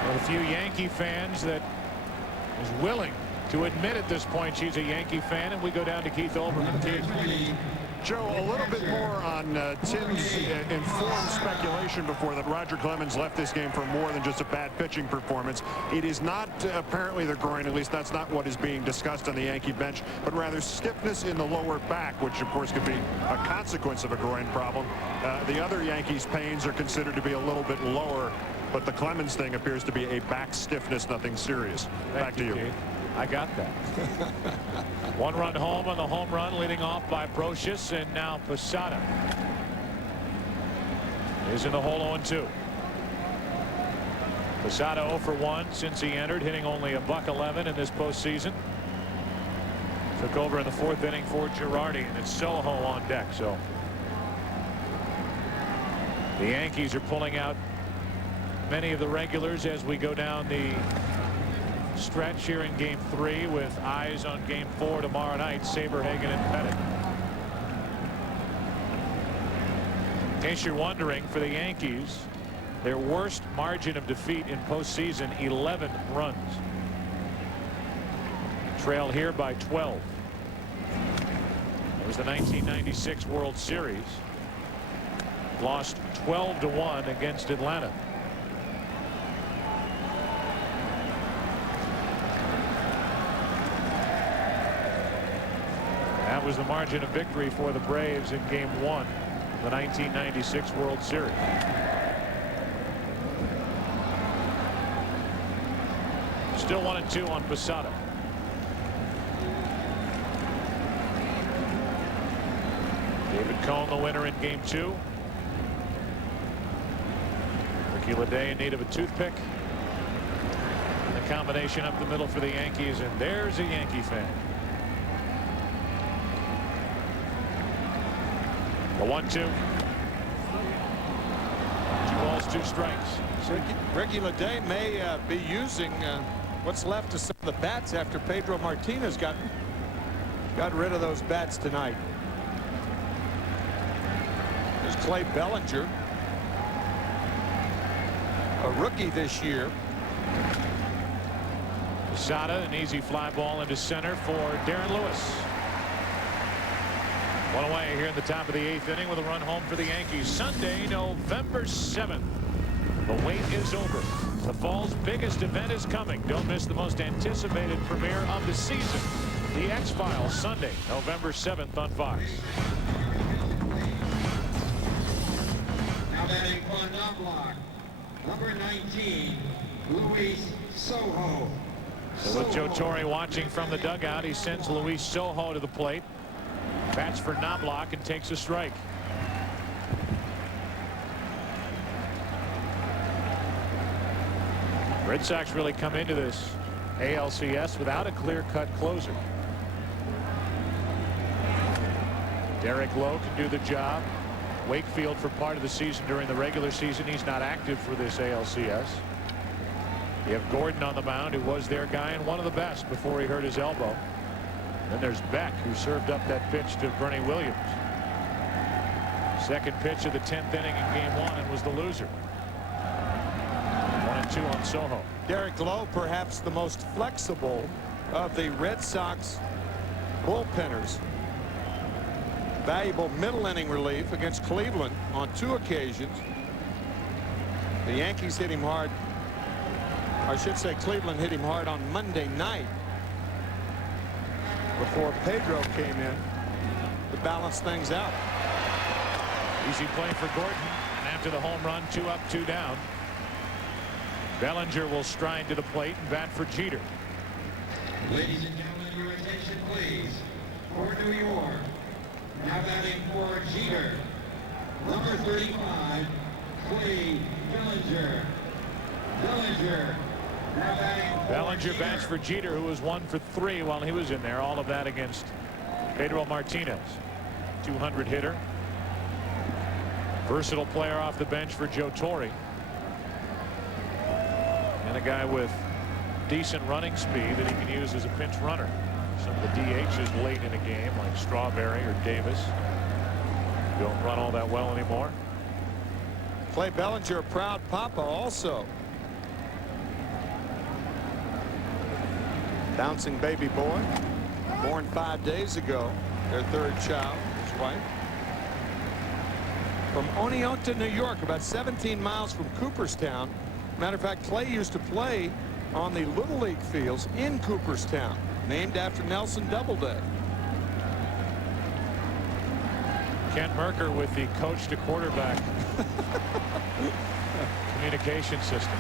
A few Yankee fans that is willing to admit at this point she's a Yankee fan, and we go down to Keith Olbermann. Joe, a little bit more on Tim's informed speculation before that Roger Clemens left this game for more than just a bad pitching performance. It is not apparently the groin, at least that's not what is being discussed on the Yankee bench, but rather stiffness in the lower back, which of course could be a consequence of a groin problem. The other Yankees' pains are considered to be a little bit lower, but the Clemens thing appears to be a back stiffness, nothing serious. Back to you. Keith. I got that. 1 run home on the home run, leading off by Brocious, and now Posada is in the hole 0-2. Posada 0 for 1 since he entered, hitting only a .111 in this postseason. Took over in the 4th inning for Girardi, and it's Soho on deck. So the Yankees are pulling out many of the regulars as we go down the stretch here in Game 3, with eyes on Game 4 tomorrow night. Saberhagen and Pettit. In case you're wondering, for the Yankees, their worst margin of defeat in postseason, 11 runs. Trailed here by 12. It was the 1996 World Series. Lost 12-1 against Atlanta. That was the margin of victory for the Braves in Game 1 of the 1996 World Series. Still 1-2 on Posada. David Cone, the winner in Game 2. Ricky Leday in need of a toothpick. And the combination up the middle for the Yankees, and there's a Yankee fan. A 1-2. 2 balls, 2 strikes. Ricky Leday may be using what's left of some of the bats after Pedro Martinez got rid of those bats tonight. There's Clay Bellinger, a rookie this year. Posada, an easy fly ball into center for Darren Lewis. 1 away here in the top of the 8th inning with a run home for the Yankees. Sunday, November 7th. The wait is over. The fall's biggest event is coming. Don't miss the most anticipated premiere of the season. The X-Files, Sunday, November 7th on Fox. Now batting for Knobloch, number 19, Luis Soho. So with Joe Torre watching from the dugout, he sends Luis Soho to the plate. Bats for Knobloch and takes a strike. Red Sox really come into this ALCS without a clear-cut closer. Derek Lowe can do the job. Wakefield for part of the season during the regular season. He's not active for this ALCS. You have Gordon on the mound, who was their guy and one of the best before he hurt his elbow. Then there's Beck, who served up that pitch to Bernie Williams. Second pitch of the 10th inning in game 1 and was the loser. 1-2 on Soho. Derek Lowe, perhaps the most flexible of the Red Sox bullpenners. Valuable middle inning relief against Cleveland on 2 occasions. The Yankees hit him hard. I should say Cleveland hit him hard on Monday night before Pedro came in to balance things out. Easy play for Gordon, and after the home run, 2 up, 2 down. Bellinger will stride to the plate and bat for Jeter. Ladies and gentlemen, your attention please. For New York, now batting for Jeter, number 35, Clay Bellinger. Bellinger. Bellinger bats for Jeter, who was 1 for 3 while he was in there. All of that against Pedro Martinez. 200 hitter. Versatile player off the bench for Joe Torre. And a guy with decent running speed that he can use as a pinch runner. Some of the DHs late in a game, like Strawberry or Davis, don't run all that well anymore. Clay Bellinger, a proud papa also. Bouncing baby boy, born 5 days ago, their 3rd child, his wife. From Oneonta, New York, about 17 miles from Cooperstown. Matter of fact, Clay used to play on the Little League fields in Cooperstown, named after Nelson Doubleday. Kent Merker with the coach to quarterback communication system.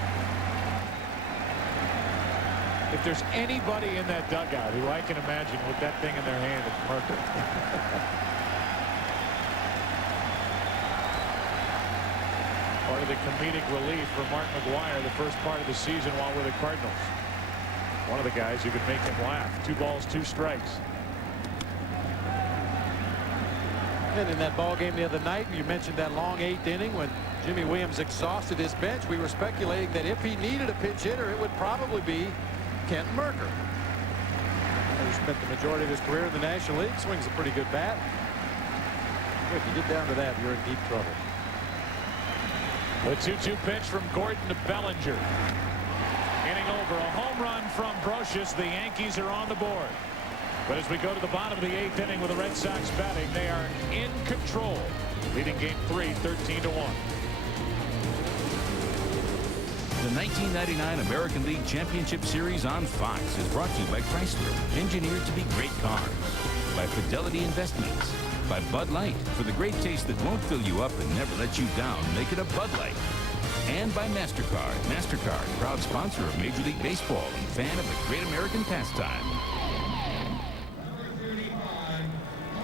If there's anybody in that dugout who I can imagine with that thing in their hand, it's Merker. Part of the comedic relief for Mark McGwire the first part of the season while with the Cardinals. One of the guys who could make him laugh. 2 balls, 2 strikes. And in that ball game the other night, you mentioned that long 8th inning when Jimmy Williams exhausted his bench. We were speculating that if he needed a pinch hitter, it would probably be Kent Merker. He spent the majority of his career in the National League. Swings a pretty good bat. If you get down to that, you're in deep trouble. The 2-2 pitch from Gordon to Bellinger. Inning over. A home run from Brocious. The Yankees are on the board. But as we go to the bottom of the 8th inning with the Red Sox batting, they are in control, leading game 3, 13-1. The 1999 American League Championship Series on Fox is brought to you by Chrysler, engineered to be great cars, by Fidelity Investments, by Bud Light, for the great taste that won't fill you up and never let you down. Make it a Bud Light. And by MasterCard. MasterCard, proud sponsor of Major League Baseball and fan of the great American pastime.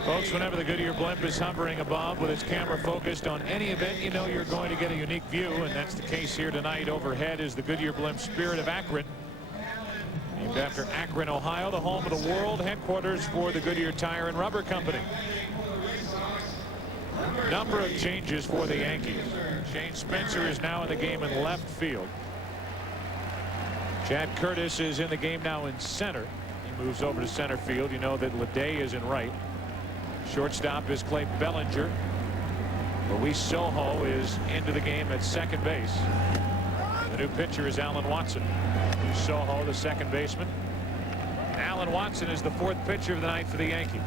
Folks, whenever the Goodyear blimp is hovering above with its camera focused on any event, you know you're going to get a unique view, and that's the case here tonight. Overhead is the Goodyear blimp Spirit of Akron, named after Akron, Ohio, the home of the world headquarters for the Goodyear Tire and Rubber Company. Number of changes for the Yankees. Shane Spencer is now in the game in left field. Chad Curtis is in the game now in center. He moves over to center field. You know that Leday is in right. Shortstop is Clay Bellinger. Luis Soho is into the game at second base. The new pitcher is Alan Watson. Soho, the second baseman. Alan Watson is the 4th pitcher of the night for the Yankees.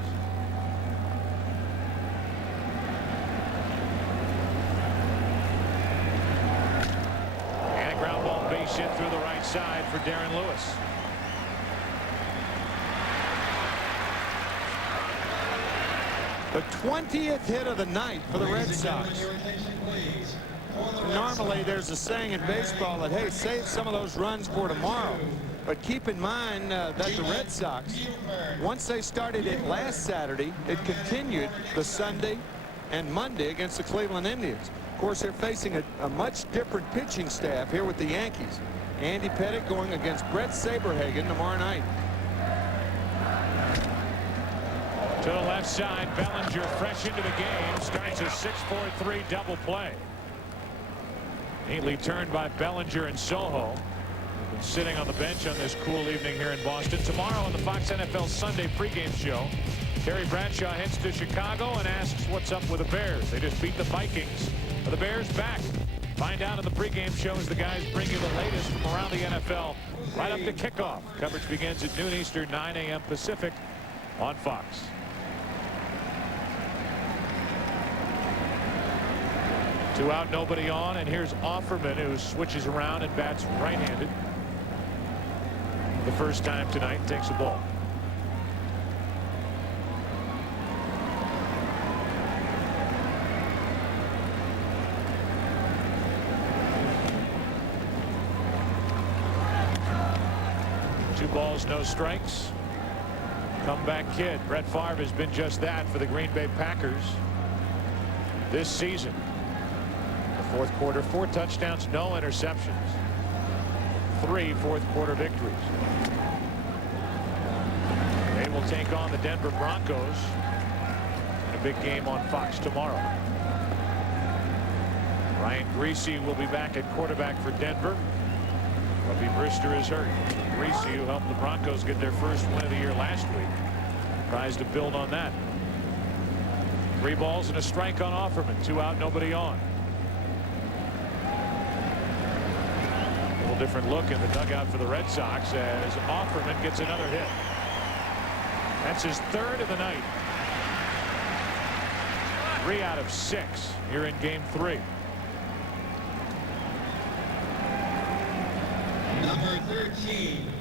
And a ground ball base hit through the right side for Darren Lewis. The 20th hit of the night for the Red Sox. Normally there's a saying in baseball that, hey, save some of those runs for tomorrow. But keep in mind that the Red Sox, once they started it last Saturday, it continued the Sunday and Monday against the Cleveland Indians. Of course, they're facing a much different pitching staff here with the Yankees. Andy Pettitte going against Brett Saberhagen tomorrow night. To the left side, Bellinger fresh into the game, starts a 6-4-3 double play. Neatly turned by Bellinger and Soho. Been sitting on the bench on this cool evening here in Boston. Tomorrow on the Fox NFL Sunday pregame show, Terry Bradshaw heads to Chicago and asks what's up with the Bears. They just beat the Vikings. Are the Bears back? Find out in the pregame show as the guys bring you the latest from around the NFL right up to kickoff. Coverage begins at noon Eastern, 9 a.m. Pacific on Fox. Two out, nobody on, and here's Offerman, who switches around and bats right-handed. The first time tonight, takes a ball. Two balls, no strikes. Comeback kid. Brett Favre has been just that for the Green Bay Packers this season. Fourth quarter, 4 touchdowns, no interceptions. 3 fourth-quarter victories. They will take on the Denver Broncos in a big game on Fox tomorrow. Ryan Greasy will be back at quarterback for Denver. Bubby Brister is hurt. Greasy, who helped the Broncos get their first win of the year last week, tries to build on that. 3 balls and a strike on Offerman. 2 out, nobody on. Different look in the dugout for the Red Sox as Offerman gets another hit. That's his 3rd of the night. 3 out of 6 here in game 3. Number 13,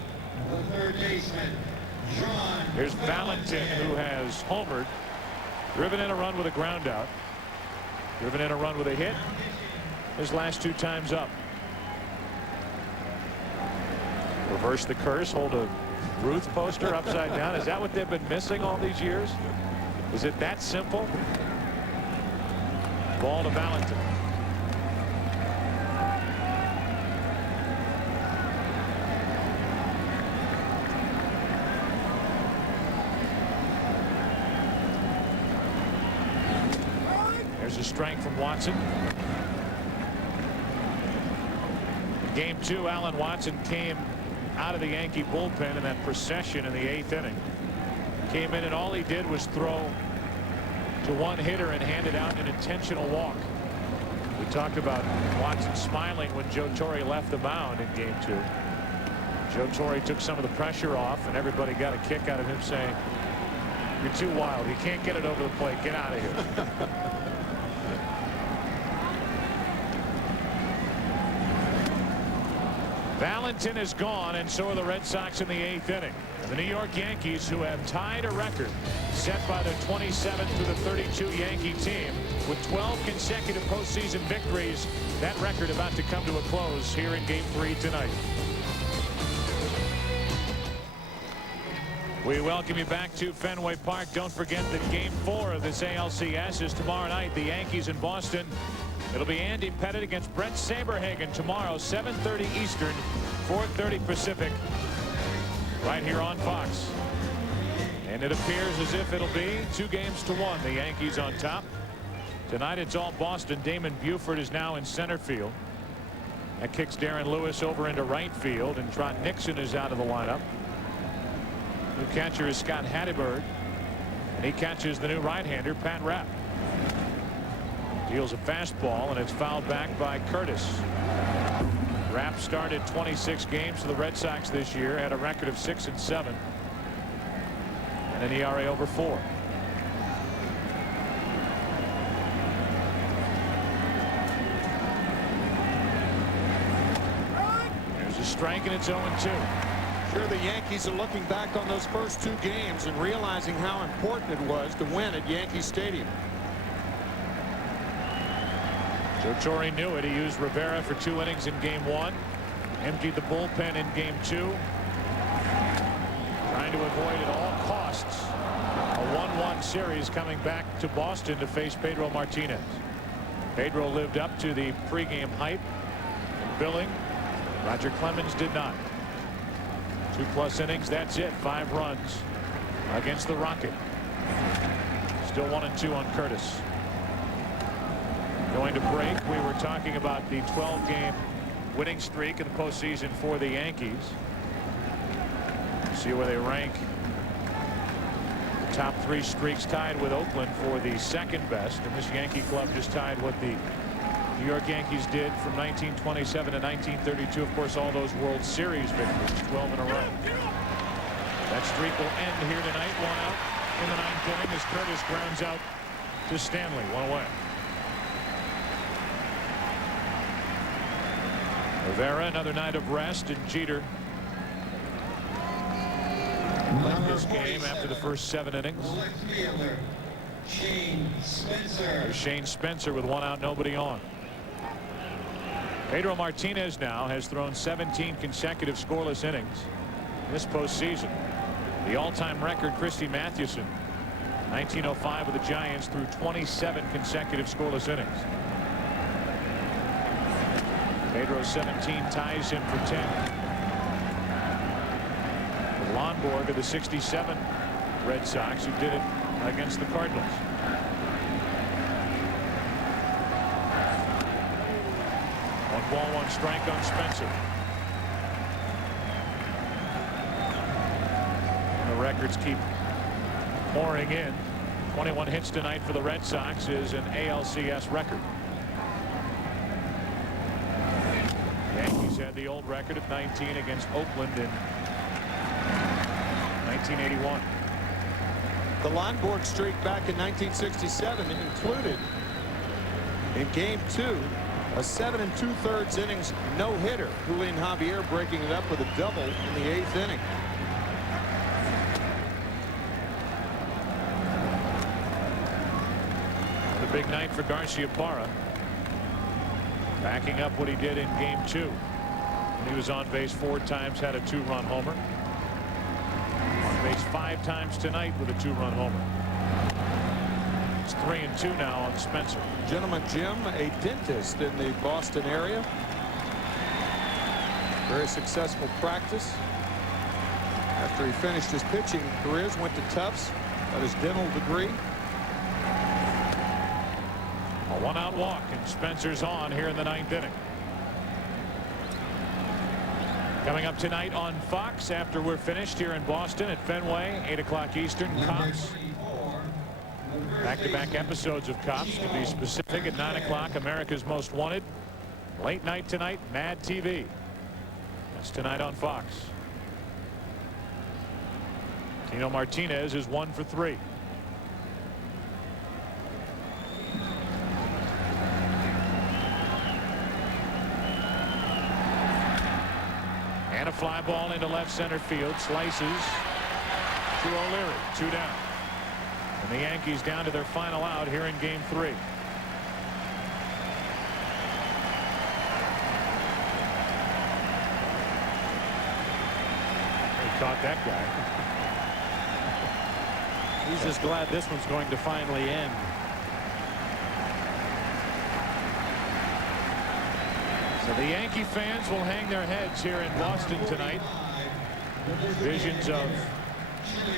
the third baseman, John. Here's Valentin, who has homered, driven in a run with a ground out, driven in a run with a hit. His last 2 times up. Reverse the curse, hold a Ruth poster upside down. Is that what they've been missing all these years? Is it that simple? Ball to Valentin. There's a strike from Watson. In game 2, Alan Watson came out of the Yankee bullpen in that procession in the 8th inning. Came in and all he did was throw to one hitter and handed out an intentional walk. We talked about Watson smiling when Joe Torre left the mound in game 2. Joe Torre took some of the pressure off and everybody got a kick out of him saying, "You're too wild. You can't get it over the plate. Get out of here." Valentin is gone, and so are the Red Sox in the 8th inning. The New York Yankees, who have tied a record set by the 27 through the 32 Yankee team with 12 consecutive postseason victories. That record about to come to a close here in game 3 tonight. We welcome you back to Fenway Park. Don't forget that game 4 of this ALCS is tomorrow night. The Yankees in Boston. It'll be Andy Pettitte against Brett Saberhagen tomorrow, 7:30 Eastern, 4:30 Pacific, right here on Fox. And it appears as if it'll be 2-1. The Yankees on top. Tonight it's all Boston. Damon Buford is now in center field. That kicks Darren Lewis over into right field, and Trot Nixon is out of the lineup. New catcher is Scott Hatteberg, and he catches the new right-hander Pat Rapp. Deals a fastball, and it's fouled back by Curtis. Rapp started 26 games for the Red Sox this year, had a record of 6-7, and an ERA over 4. There's a strike, and it's 0-2. Sure, the Yankees are looking back on those first 2 games and realizing how important it was to win at Yankee Stadium. Joe Torre knew it. He used Rivera for 2 innings in game 1. Emptied the bullpen in game 2. to avoid at all costs a 1-1 series coming back to Boston to face Pedro Martinez. Pedro lived up to the pregame hype and billing. Roger Clemens did not. 2+ innings, that's it. 5 runs against the Rocket. Still 1-2 on Curtis. Going to break. We were talking about the 12-game winning streak in the postseason for the Yankees. See where they rank. The top 3 streaks tied with Oakland for the 2nd best, and this Yankee club just tied what the New York Yankees did from 1927 to 1932. Of course, all those World Series victories, 12 in a row. That streak will end here tonight. 1 out in the 9th inning as Curtis grounds out to Stanley. 1 away. Rivera, another night of rest, and Jeter left this game after the first 7 innings. There's Shane Spencer with 1 out, nobody on. Pedro Martinez now has thrown 17 consecutive scoreless innings this postseason. The all-time record, Christy Mathewson, 1905 with the Giants, threw 27 consecutive scoreless innings. Pedro's 17 ties him for 10. Lonborg of the 67 Red Sox, who did it against the Cardinals. One ball, 1 strike on Spencer. And the records keep pouring in. 21 hits tonight for the Red Sox is an ALCS record. Yankees had the old record of 19 against Oakland in 1981. The Lonborg streak back in 1967 included in Game 2 a 7 2/3 innings no-hitter. Julian Javier breaking it up with a double in the 8th inning. The big night for Garciaparra, backing up what he did in Game 2. He was on base 4 times, had a 2-run homer. On base 5 times tonight with a 2-run homer. It's 3-2 now on Spencer. Gentleman Jim, a dentist in the Boston area. Very successful practice. After he finished his pitching careers, went to Tufts, got his dental degree. A 1-out walk, and Spencer's on here in the 9th inning. Coming up tonight on Fox after we're finished here in Boston at Fenway, 8 o'clock Eastern. Cops. Back-to-back episodes of Cops, to be specific, at 9 o'clock, America's Most Wanted. Late night tonight, Mad TV. That's tonight on Fox. Tino Martinez is 1 for 3. And a fly ball into left center field. Slices to O'Leary. 2 down. And the Yankees down to their final out here in Game 3. He caught that guy. He's just glad this one's going to finally end. So the Yankee fans will hang their heads here in Boston tonight. Visions of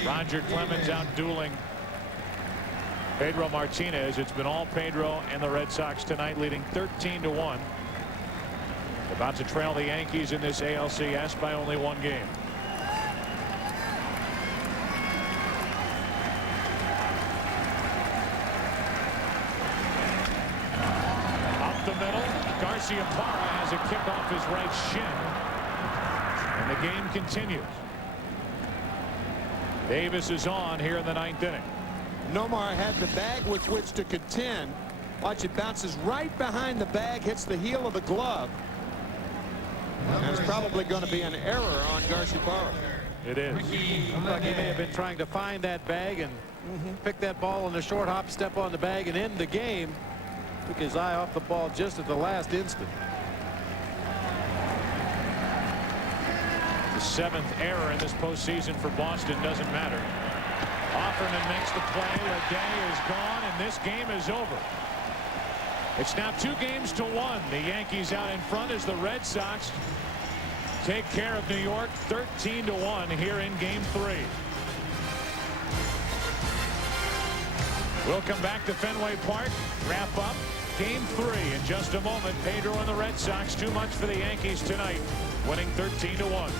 Roger Clemens out dueling Pedro Martinez. It's been all Pedro and the Red Sox tonight, leading 13-1. About to trail the Yankees in this ALCS by only 1 game. Up the middle, Garciaparra has a kick off his right shin, and the game continues. Davis is on here in the 9th inning. Nomar had the bag with which to contend. Watch, it bounces right behind the bag, hits the heel of the glove. And it's probably going to be an error on Garciaparra. It is. Looked like he may have been trying to find that bag and pick that ball in the short hop, step on the bag, and end the game. Took his eye off the ball just at the last instant. The 7th error in this postseason for Boston doesn't matter. Offerman makes the play. O'Day is gone, and this game is over. It's now 2-1. The Yankees out in front as the Red Sox take care of New York 13-1 here in Game 3. We'll come back to Fenway Park, wrap up Game 3 in just a moment. Pedro and the Red Sox, too much for the Yankees tonight, winning 13-1.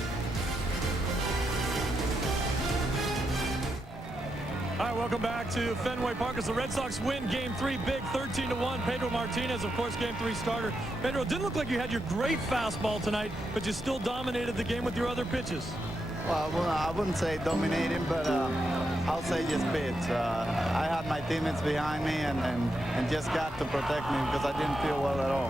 All right, welcome back to Fenway Park as the Red Sox win Game 3 big, 13-1. Pedro Martinez, of course, Game 3 starter. Pedro, it didn't look like you had your great fastball tonight, but you still dominated the game with your other pitches. Well, I wouldn't say dominating, but I'll say just bits. I had my teammates behind me and just got to protect me because I didn't feel well at all.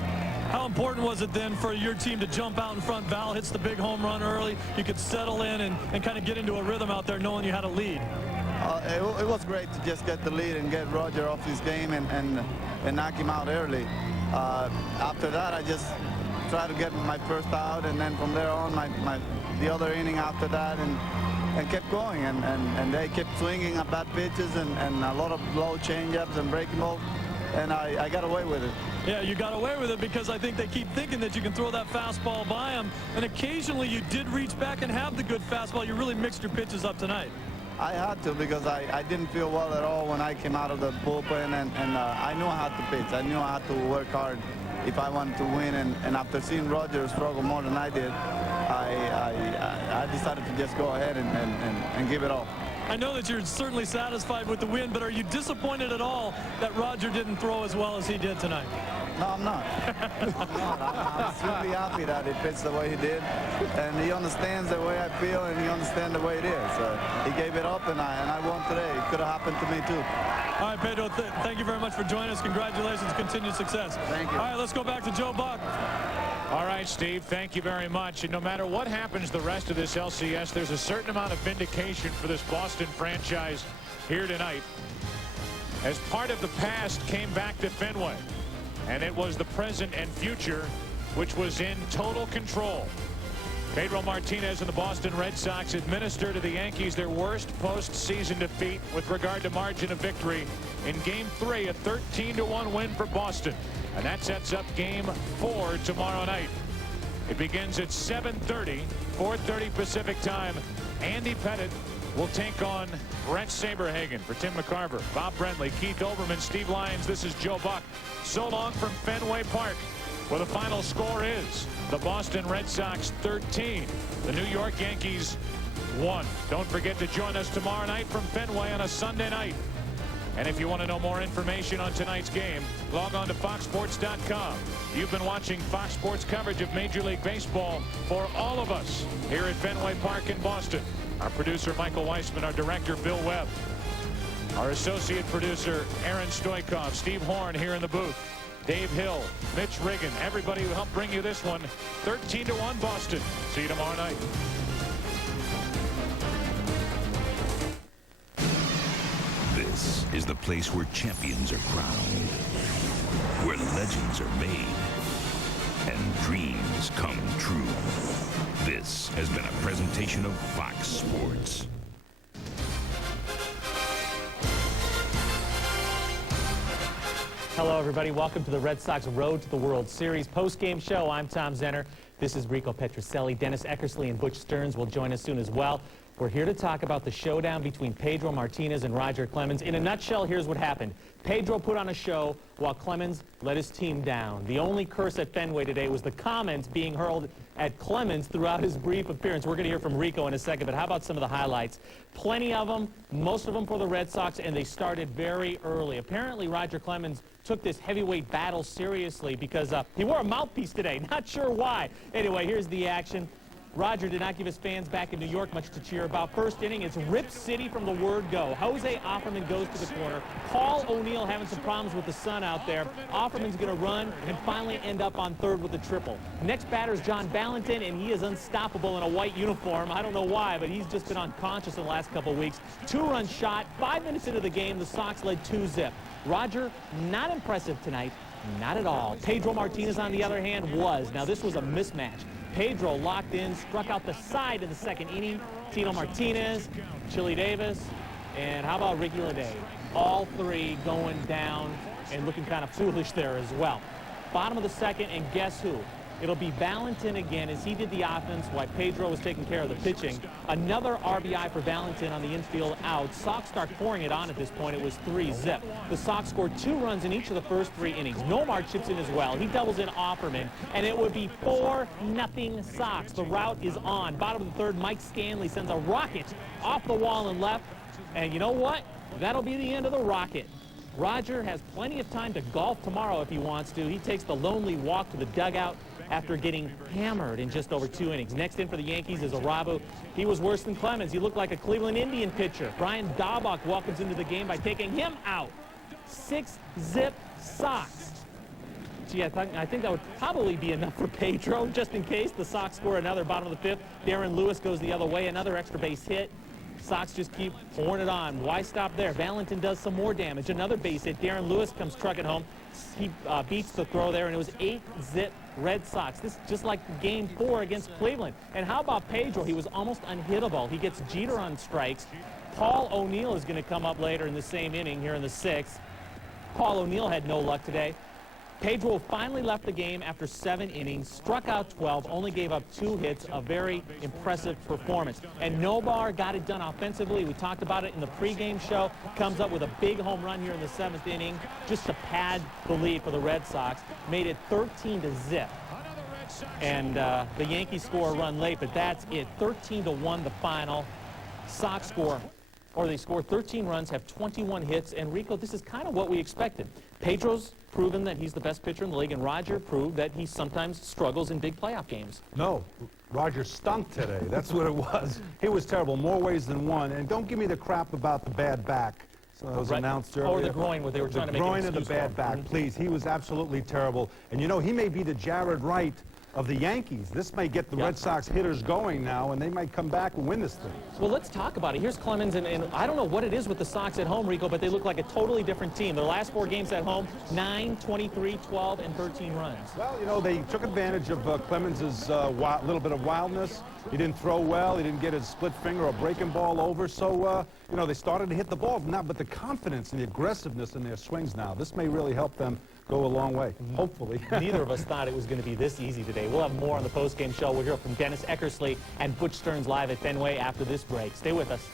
How important was it then for your team to jump out in front? Val hits the big home run early. You could settle in and kind of get into a rhythm out there knowing you had a lead. It was great to just get the lead and get Roger off his game and knock him out early. After that, I just tried to get my first out, and then from there on, the other inning after that, and kept going. And they kept swinging at bad pitches and a lot of low changeups and breaking balls, and I got away with it. Yeah, you got away with it because I think they keep thinking that you can throw that fastball by them, and occasionally you did reach back and have the good fastball. You really mixed your pitches up tonight. I had to because I didn't feel well at all when I came out of the bullpen, and I knew I had to pitch. I knew I had to work hard if I wanted to win, and after seeing Roger struggle more than I did, I decided to just go ahead and give it all. I know that you're certainly satisfied with the win, but are you disappointed at all that Roger didn't throw as well as he did tonight? No, I'm not. I'm extremely happy that he pitched the way he did, and he understands the way I feel, and he understands the way it is. He gave it up, and I won today. It could have happened to me too. All right, Pedro, thank you very much for joining us. Congratulations, continued success. Thank you. All right, let's go back to Joe Buck. All right, Steve, thank you very much. And no matter what happens the rest of this LCS, there's a certain amount of vindication for this Boston franchise here tonight. As part of the past came back to Fenway, and it was the present and future which was in total control. Pedro Martinez and the Boston Red Sox administer to the Yankees their worst postseason defeat with regard to margin of victory in Game 3, a 13-1 win for Boston. And that sets up Game 4 tomorrow night. It begins at 7:30, 4:30 Pacific time. Andy Pettit will take on Brent Saberhagen. For Tim McCarver, Bob Brentley, Keith Olbermann, Steve Lyons, this is Joe Buck. So long from Fenway Park, where the final score is the Boston Red Sox 13, the New York Yankees 1. Don't forget to join us tomorrow night from Fenway on a Sunday night. And if you want to know more information on tonight's game, log on to foxsports.com. You've been watching Fox Sports coverage of Major League Baseball for all of us here at Fenway Park in Boston. Our producer, Michael Weissman, our director, Bill Webb, our associate producer, Aaron Stoikov, Steve Horn here in the booth, Dave Hill, Mitch Riggin, everybody who helped bring you this one. 13-1 Boston. See you tomorrow night. This is the place where champions are crowned, where legends are made, and dreams come true. This has been a presentation of Fox Sports. Hello, everybody. Welcome to the Red Sox Road to the World Series post-game show. I'm Tom Zenner. This is Rico Petrocelli. Dennis Eckersley and Butch Stearns will join us soon as well. We're here to talk about the showdown between Pedro Martinez and Roger Clemens. In a nutshell, here's what happened. Pedro put on a show while Clemens let his team down. The only curse at Fenway today was the comments being hurled at Clemens throughout his brief appearance. We're going to hear from Rico in a second, but how about some of the highlights? Plenty of them, most of them for the Red Sox, and they started very early. Apparently, Roger Clemens took this heavyweight battle seriously because he wore a mouthpiece today. Not sure why. Anyway, here's the action. Roger did not give his fans back in New York much to cheer about. First inning, it's Rip City from the word go. Jose Offerman goes to the corner. Paul O'Neill having some problems with the sun out there. Offerman's going to run and finally end up on third with a triple. Next batter is John Valentin, and he is unstoppable in a white uniform. I don't know why, but he's just been unconscious in the last couple of weeks. Two-run shot. 5 minutes into the game, the Sox led 2-0. Roger, not impressive tonight. Not at all. Pedro Martinez, on the other hand, was. Now, this was a mismatch. Pedro locked in, struck out the side in the second inning. Tino Martinez, Chili Davis, and how about Ricky Leday? All three going down and looking kind of foolish there as well. Bottom of the second, and guess who? It'll be Valentin again as he did the offense while Pedro was taking care of the pitching. Another RBI for Valentin on the infield out. Sox start pouring it on at this point. It was 3-zip. The Sox scored 2 runs in each of the first 3 innings. Nomar chips in as well. He doubles in Offerman, and it would be 4-0 Sox. The route is on. Bottom of the third, Mike Scanley sends a rocket off the wall and left. And you know what? That'll be the end of the rocket. Roger has plenty of time to golf tomorrow if he wants to. He takes the lonely walk to the dugout after getting hammered in just over 2 innings. Next in for the Yankees is Arabu. He was worse than Clemens. He looked like a Cleveland Indian pitcher. Brian Daubach welcomes into the game by taking him out. 6-zip Sox. Gee, I think that would probably be enough for Pedro, just in case the Sox score another. Bottom of the 5th, Darren Lewis goes the other way, another extra base hit. Sox just keep pouring it on. Why stop there? Valentin does some more damage. Another base hit. Darren Lewis comes trucking home. He beats the throw there, and it was 8-zip Red Sox. This is just like Game 4 against Cleveland. And how about Pedro? He was almost unhittable. He gets Jeter on strikes. Paul O'Neill is going to come up later in the same inning here in the 6th. Paul O'Neill had no luck today. Pedro finally left the game after 7 innings, struck out 12, only gave up 2 hits, a very impressive performance. And Nobar got it done offensively. We talked about it in the pregame show. Comes up with a big home run here in the 7th inning just to pad the lead for the Red Sox. Made it 13-zip. And the Yankees score a run late, but that's it. 13-1 the final. Sox score, or they score 13 runs, have 21 hits. And Rico, this is kind of what we expected. Pedro's proven that he's the best pitcher in the league, and Roger proved that he sometimes struggles in big playoff games. No, Roger stunk today. That's what it was. He was terrible, more ways than one. And don't give me the crap about the bad back. So it was announced earlier. Or the groin, where they were trying to make an excuse for. The groin and the bad back, please. He was absolutely terrible. And you know, he may be the Jared Wright of the Yankees. This may get the Red Sox hitters going now, and they might come back and win this thing. Well, let's talk about it. Here's Clemens, and I don't know what it is with the Sox at home, Rico, but they look like a totally different team. Their last 4 games at home, 9, 23, 12, and 13 runs. Well, you know, they took advantage of Clemens' little bit of wildness. He didn't throw well. He didn't get his split finger or breaking ball over. So, you know, they started to hit the ball. Now, but the confidence and the aggressiveness in their swings now, this may really help them go a long way, hopefully. Neither of us thought it was going to be this easy today. We'll have more on the post-game show. We'll hear from Dennis Eckersley and Butch Stearns live at Fenway after this break. Stay with us.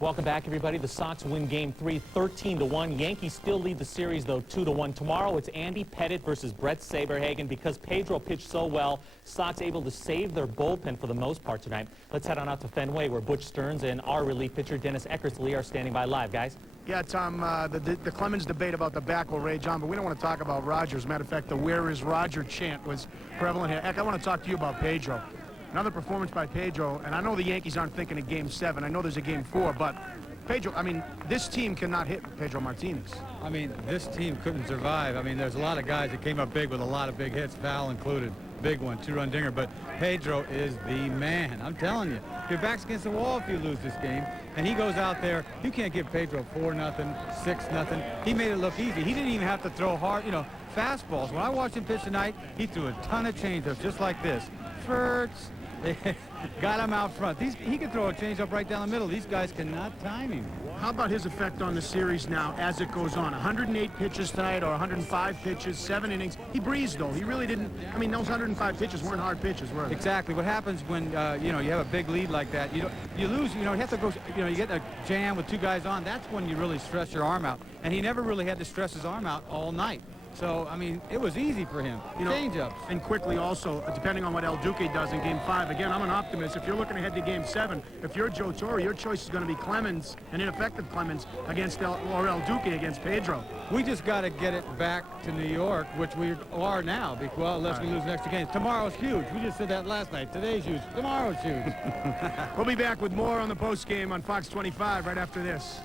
Welcome back, everybody. The Sox win Game 3, 13-1. Yankees still lead the series, though, 2-1. Tomorrow, it's Andy Pettitte versus Brett Saberhagen. Because Pedro pitched so well, Sox able to save their bullpen for the most part tonight. Let's head on out to Fenway, where Butch Stearns and our relief pitcher, Dennis Eckersley, are standing by live. Guys? Yeah, Tom, the Clemens debate about the back will rage on, but we don't want to talk about Roger. As a matter of fact, the "Where is Roger" chant was prevalent here. Eck, I want to talk to you about Pedro. Another performance by Pedro, and I know the Yankees aren't thinking of Game 7. I know there's a Game 4, but Pedro, I mean, this team cannot hit Pedro Martinez. I mean, this team couldn't survive. I mean, there's a lot of guys that came up big with a lot of big hits, Val included. Big one, 2-run dinger, but Pedro is the man. I'm telling you, your back's against the wall if you lose this game, and he goes out there. You can't give Pedro 4-0, 6-0. He made it look easy. He didn't even have to throw hard, you know, fastballs. When I watched him pitch tonight, he threw a ton of changeups just like this. First, got him out front. He can throw a changeup right down the middle. These guys cannot time him. How about his effect on the series now as it goes on? 108 pitches tonight, or 105 pitches, 7 innings. He breezed, though. He really didn't. I mean, those 105 pitches weren't hard pitches, were they? Exactly. What happens when you know, you have a big lead like that? You lose. You know, you have to go. You know, you get a jam with 2 guys on. That's when you really stress your arm out. And he never really had to stress his arm out all night. So, I mean, it was easy for him. You know, change-ups. And quickly also, depending on what El Duque does in Game 5, again, I'm an optimist. If you're looking ahead to Game 7, if you're Joe Torre, your choice is going to be Clemens, an ineffective Clemens, against El Duque against Pedro. We just got to get it back to New York, which we are now, because, well, unless we lose the next game. Tomorrow's huge. We just said that last night. Today's huge. Tomorrow's huge. We'll be back with more on the post-game on Fox 25 right after this.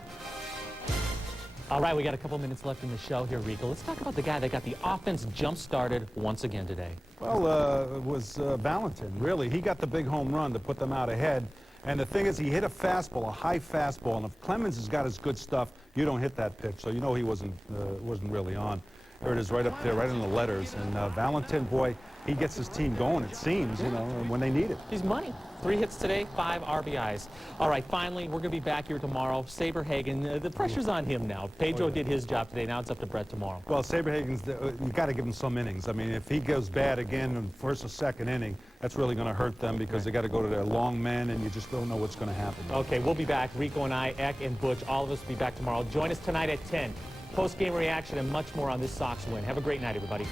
All right, we got a couple minutes left in the show here, Rico. Let's talk about the guy that got the offense jump-started once again today. Well, it was Valentin, really. He got the big home run to put them out ahead. And the thing is, he hit a fastball, a high fastball. And if Clemens has got his good stuff, you don't hit that pitch. So you know he wasn't really on. There it is right up there, right in the letters. And Valentin, boy, he gets his team going, it seems, you know, when they need it. He's money. 3 hits today, 5 RBIs. All right, finally, we're going to be back here tomorrow. Saberhagen, the pressure's on him now. Pedro did his job today. Now it's up to Brett tomorrow. Well, Saberhagen's, you got to give him some innings. I mean, if he goes bad again in first or second inning, that's really going to hurt them because they got to go to their long men, and you just don't know what's going to happen. Okay, we'll be back. Rico and I, Eck and Butch, all of us will be back tomorrow. Join us tonight at 10. Post-game reaction and much more on this Sox win. Have a great night, everybody.